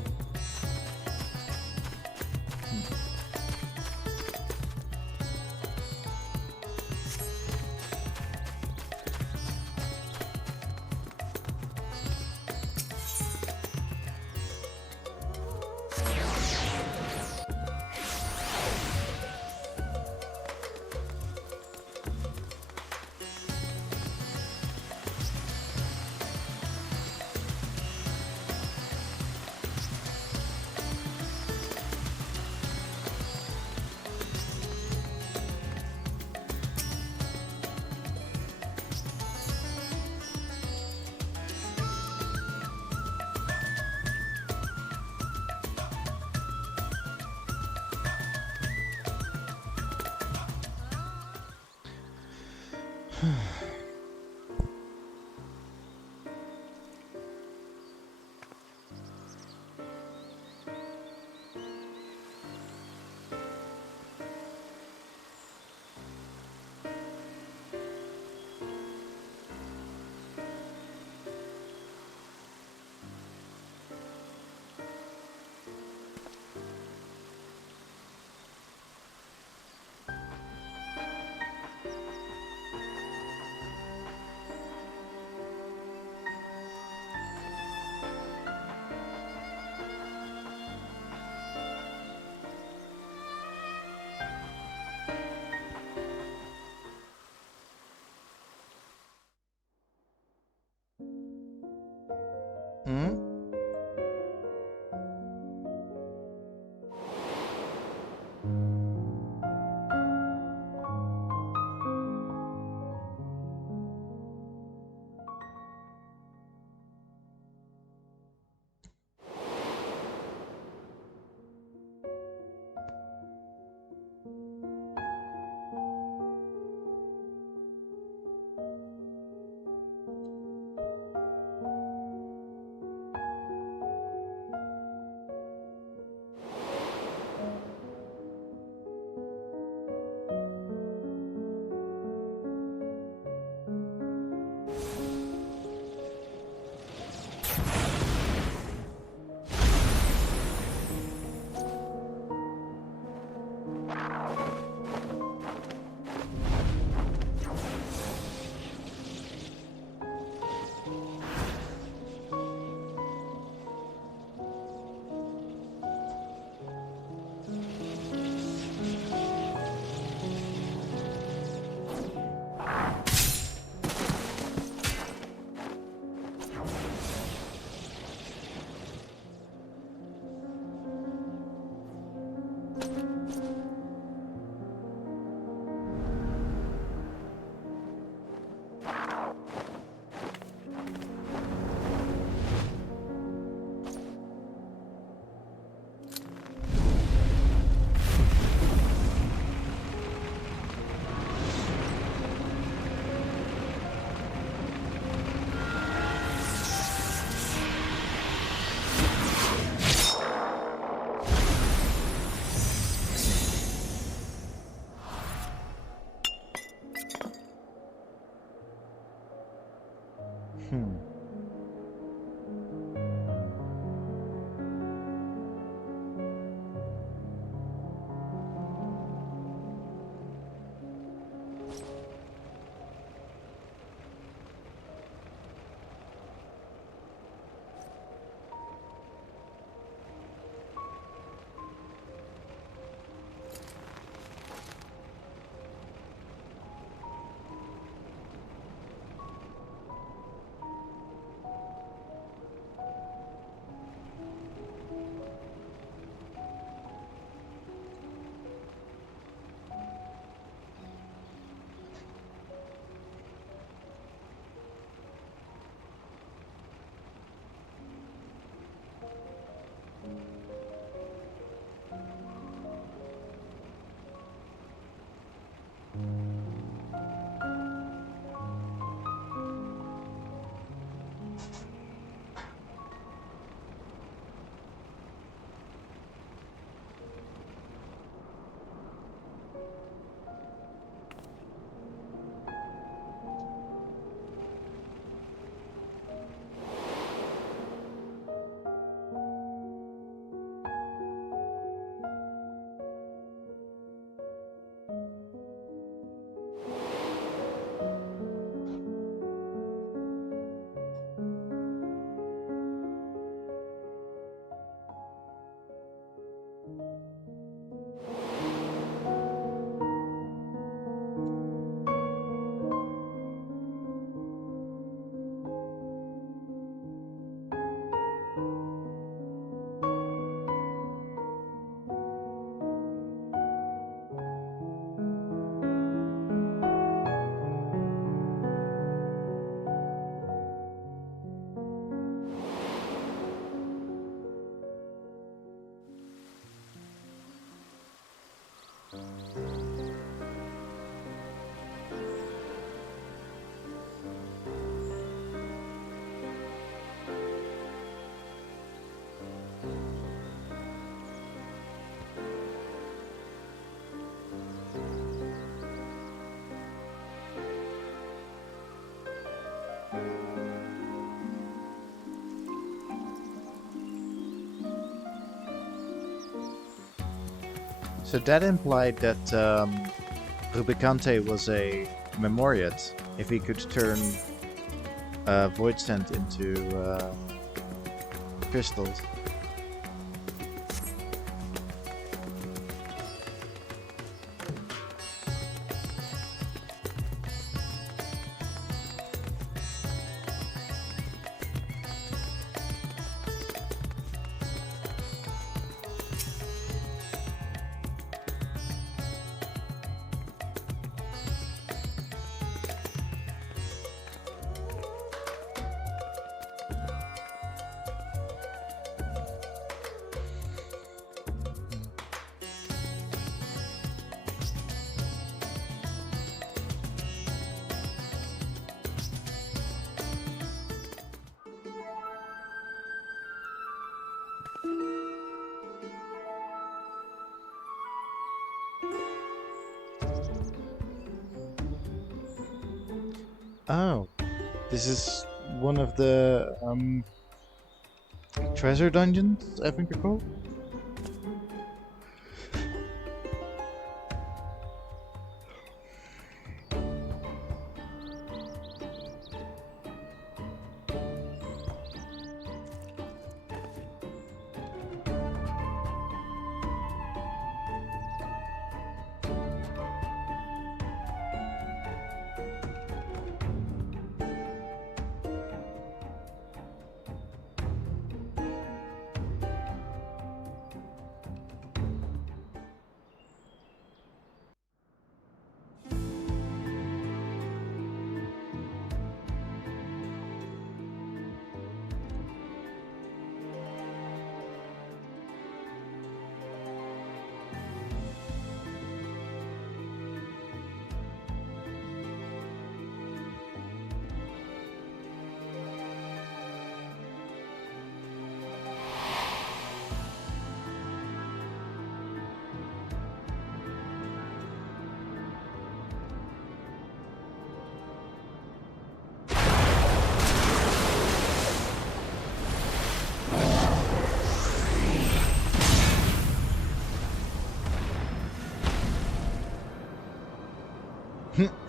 So that implied that Rubicante was a Memoriat, if he could turn Void Sent into crystals. Oh, this is one of the treasure dungeons, I think they're called.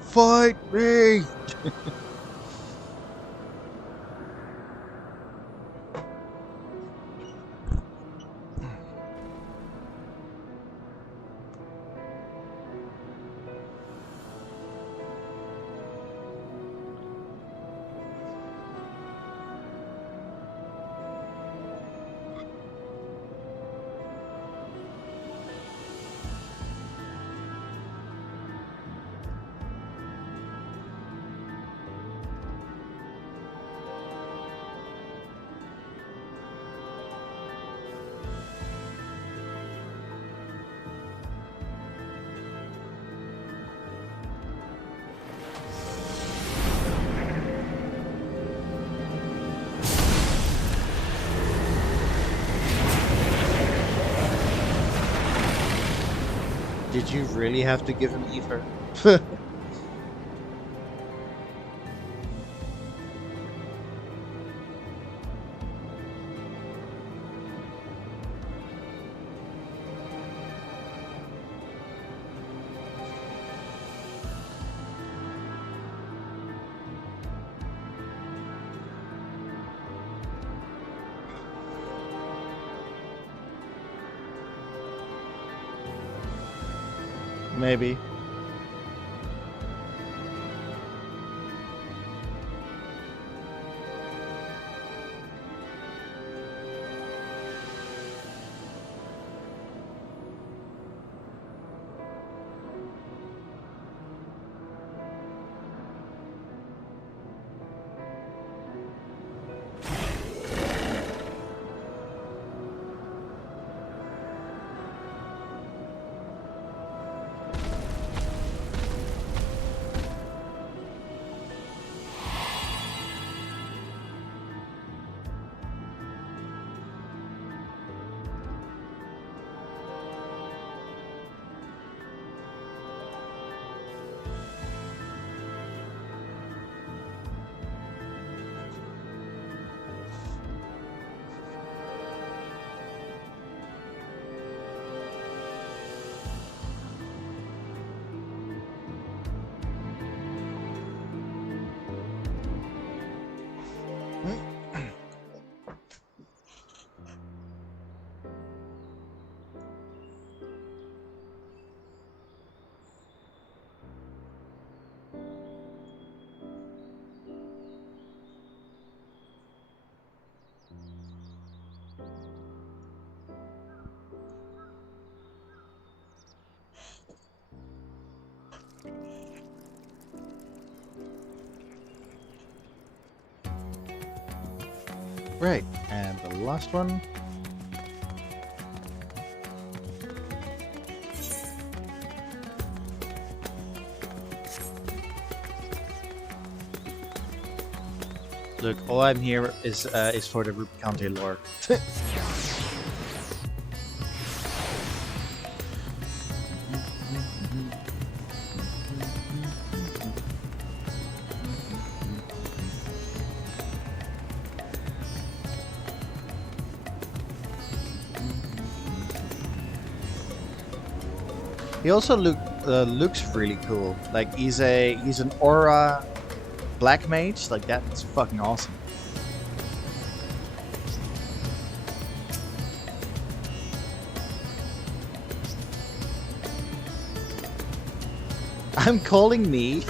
Fight me! Did you really have to give him ether? Maybe. Right, and the last one. Look, all I'm here is for the Ruby County lore. He also looks really cool. Like he's an aura black mage. Like that's fucking awesome. I'm calling me.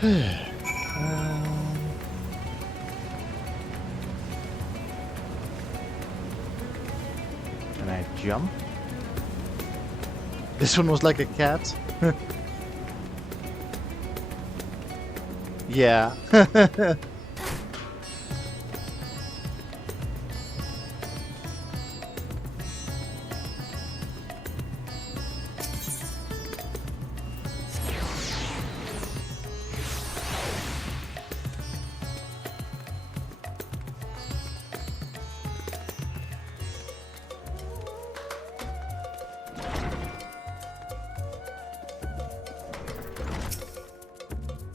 Can I jump? This one was like a cat. Yeah.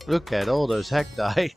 Look at all those heck die.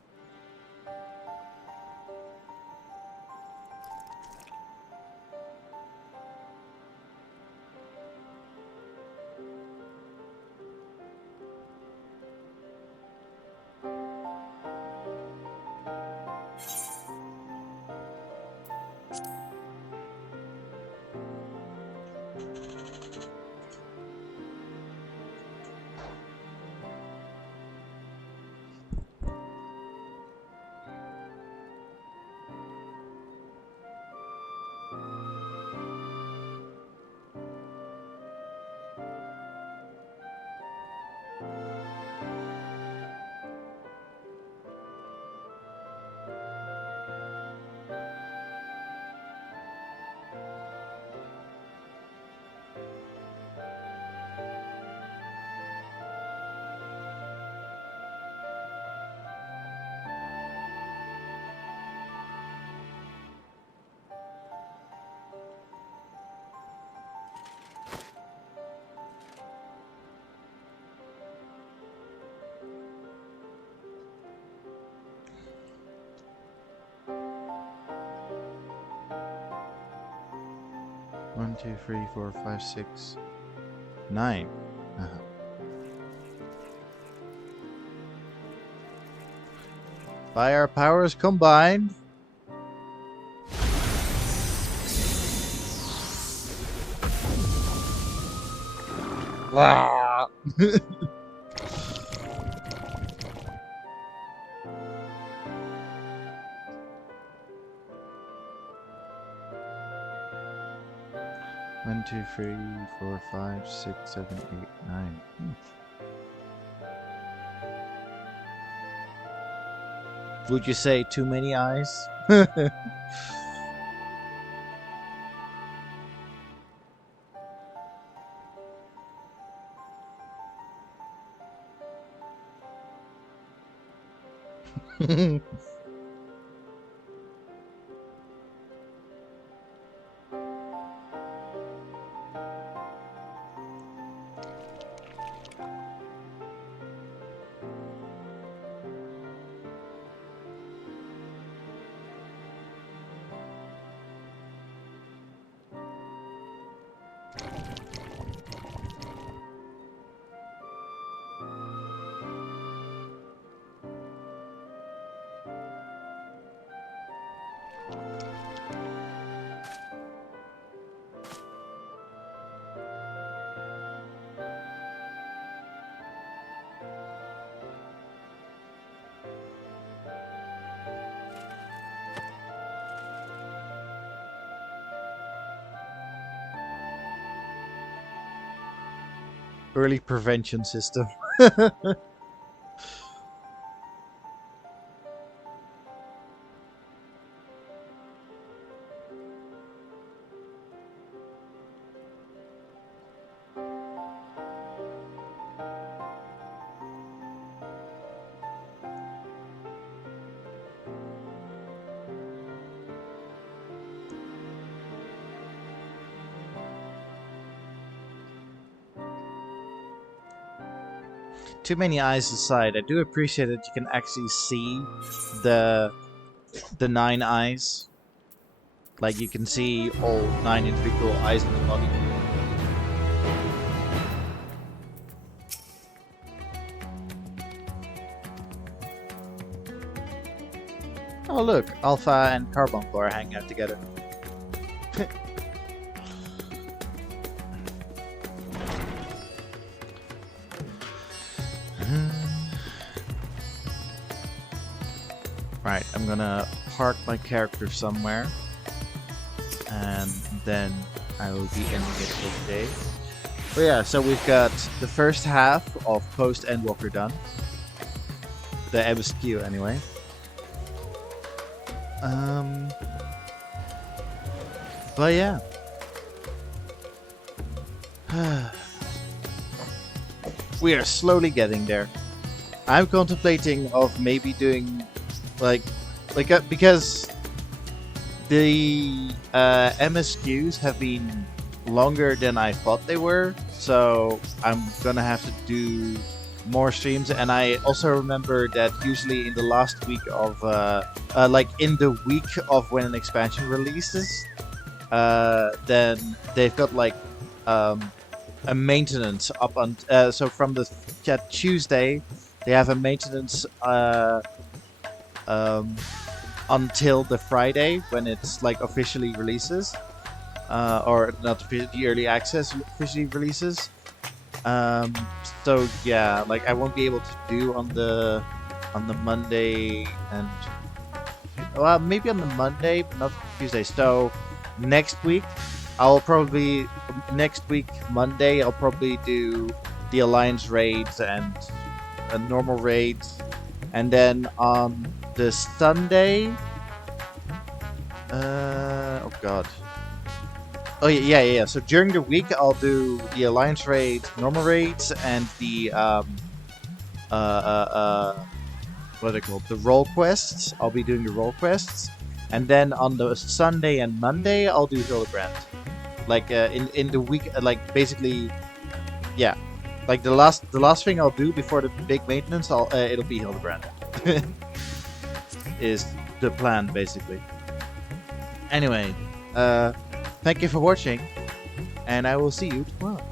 One, 2, 3, 4, 5, 6, 9. By our powers combined. Blah. 1, 2, 3, 4, 5, 6, 7, 8, 9. Would you say too many eyes? Early prevention system. Too many eyes aside, I do appreciate that you can actually see the 9 eyes. Like you can see all 9 individual eyes in the body. Oh look, Alpha and Carbuncle are hanging out together. Right, I'm gonna park my character somewhere. And then I will be ending it for today. But yeah, so we've got the first half of Post-Endwalker done. The MSQ anyway. But yeah. We are slowly getting there. I'm contemplating of maybe doing because the MSQs have been longer than I thought they were, so I'm gonna have to do more streams. And I also remember that usually in the last week of in the week of when an expansion releases, then they've got a maintenance up on so from the Tuesday they have a maintenance until the Friday when it's officially releases, or not the early access officially releases. So yeah, I won't be able to do on the Monday, and well, maybe on the Monday, but not Tuesday. So next week Monday I'll probably do the Alliance raids and normal raids, and then on the Sunday, oh god, oh yeah. So during the week I'll do the Alliance raids, normal raids, and the what are they called? The role quests. I'll be doing the role quests, and then on the Sunday and Monday I'll do Hildebrand. In the week, basically, yeah. The last thing I'll do before the big maintenance, it'll be Hildebrand. Is the plan basically. Anyway, thank you for watching, and I will see you tomorrow.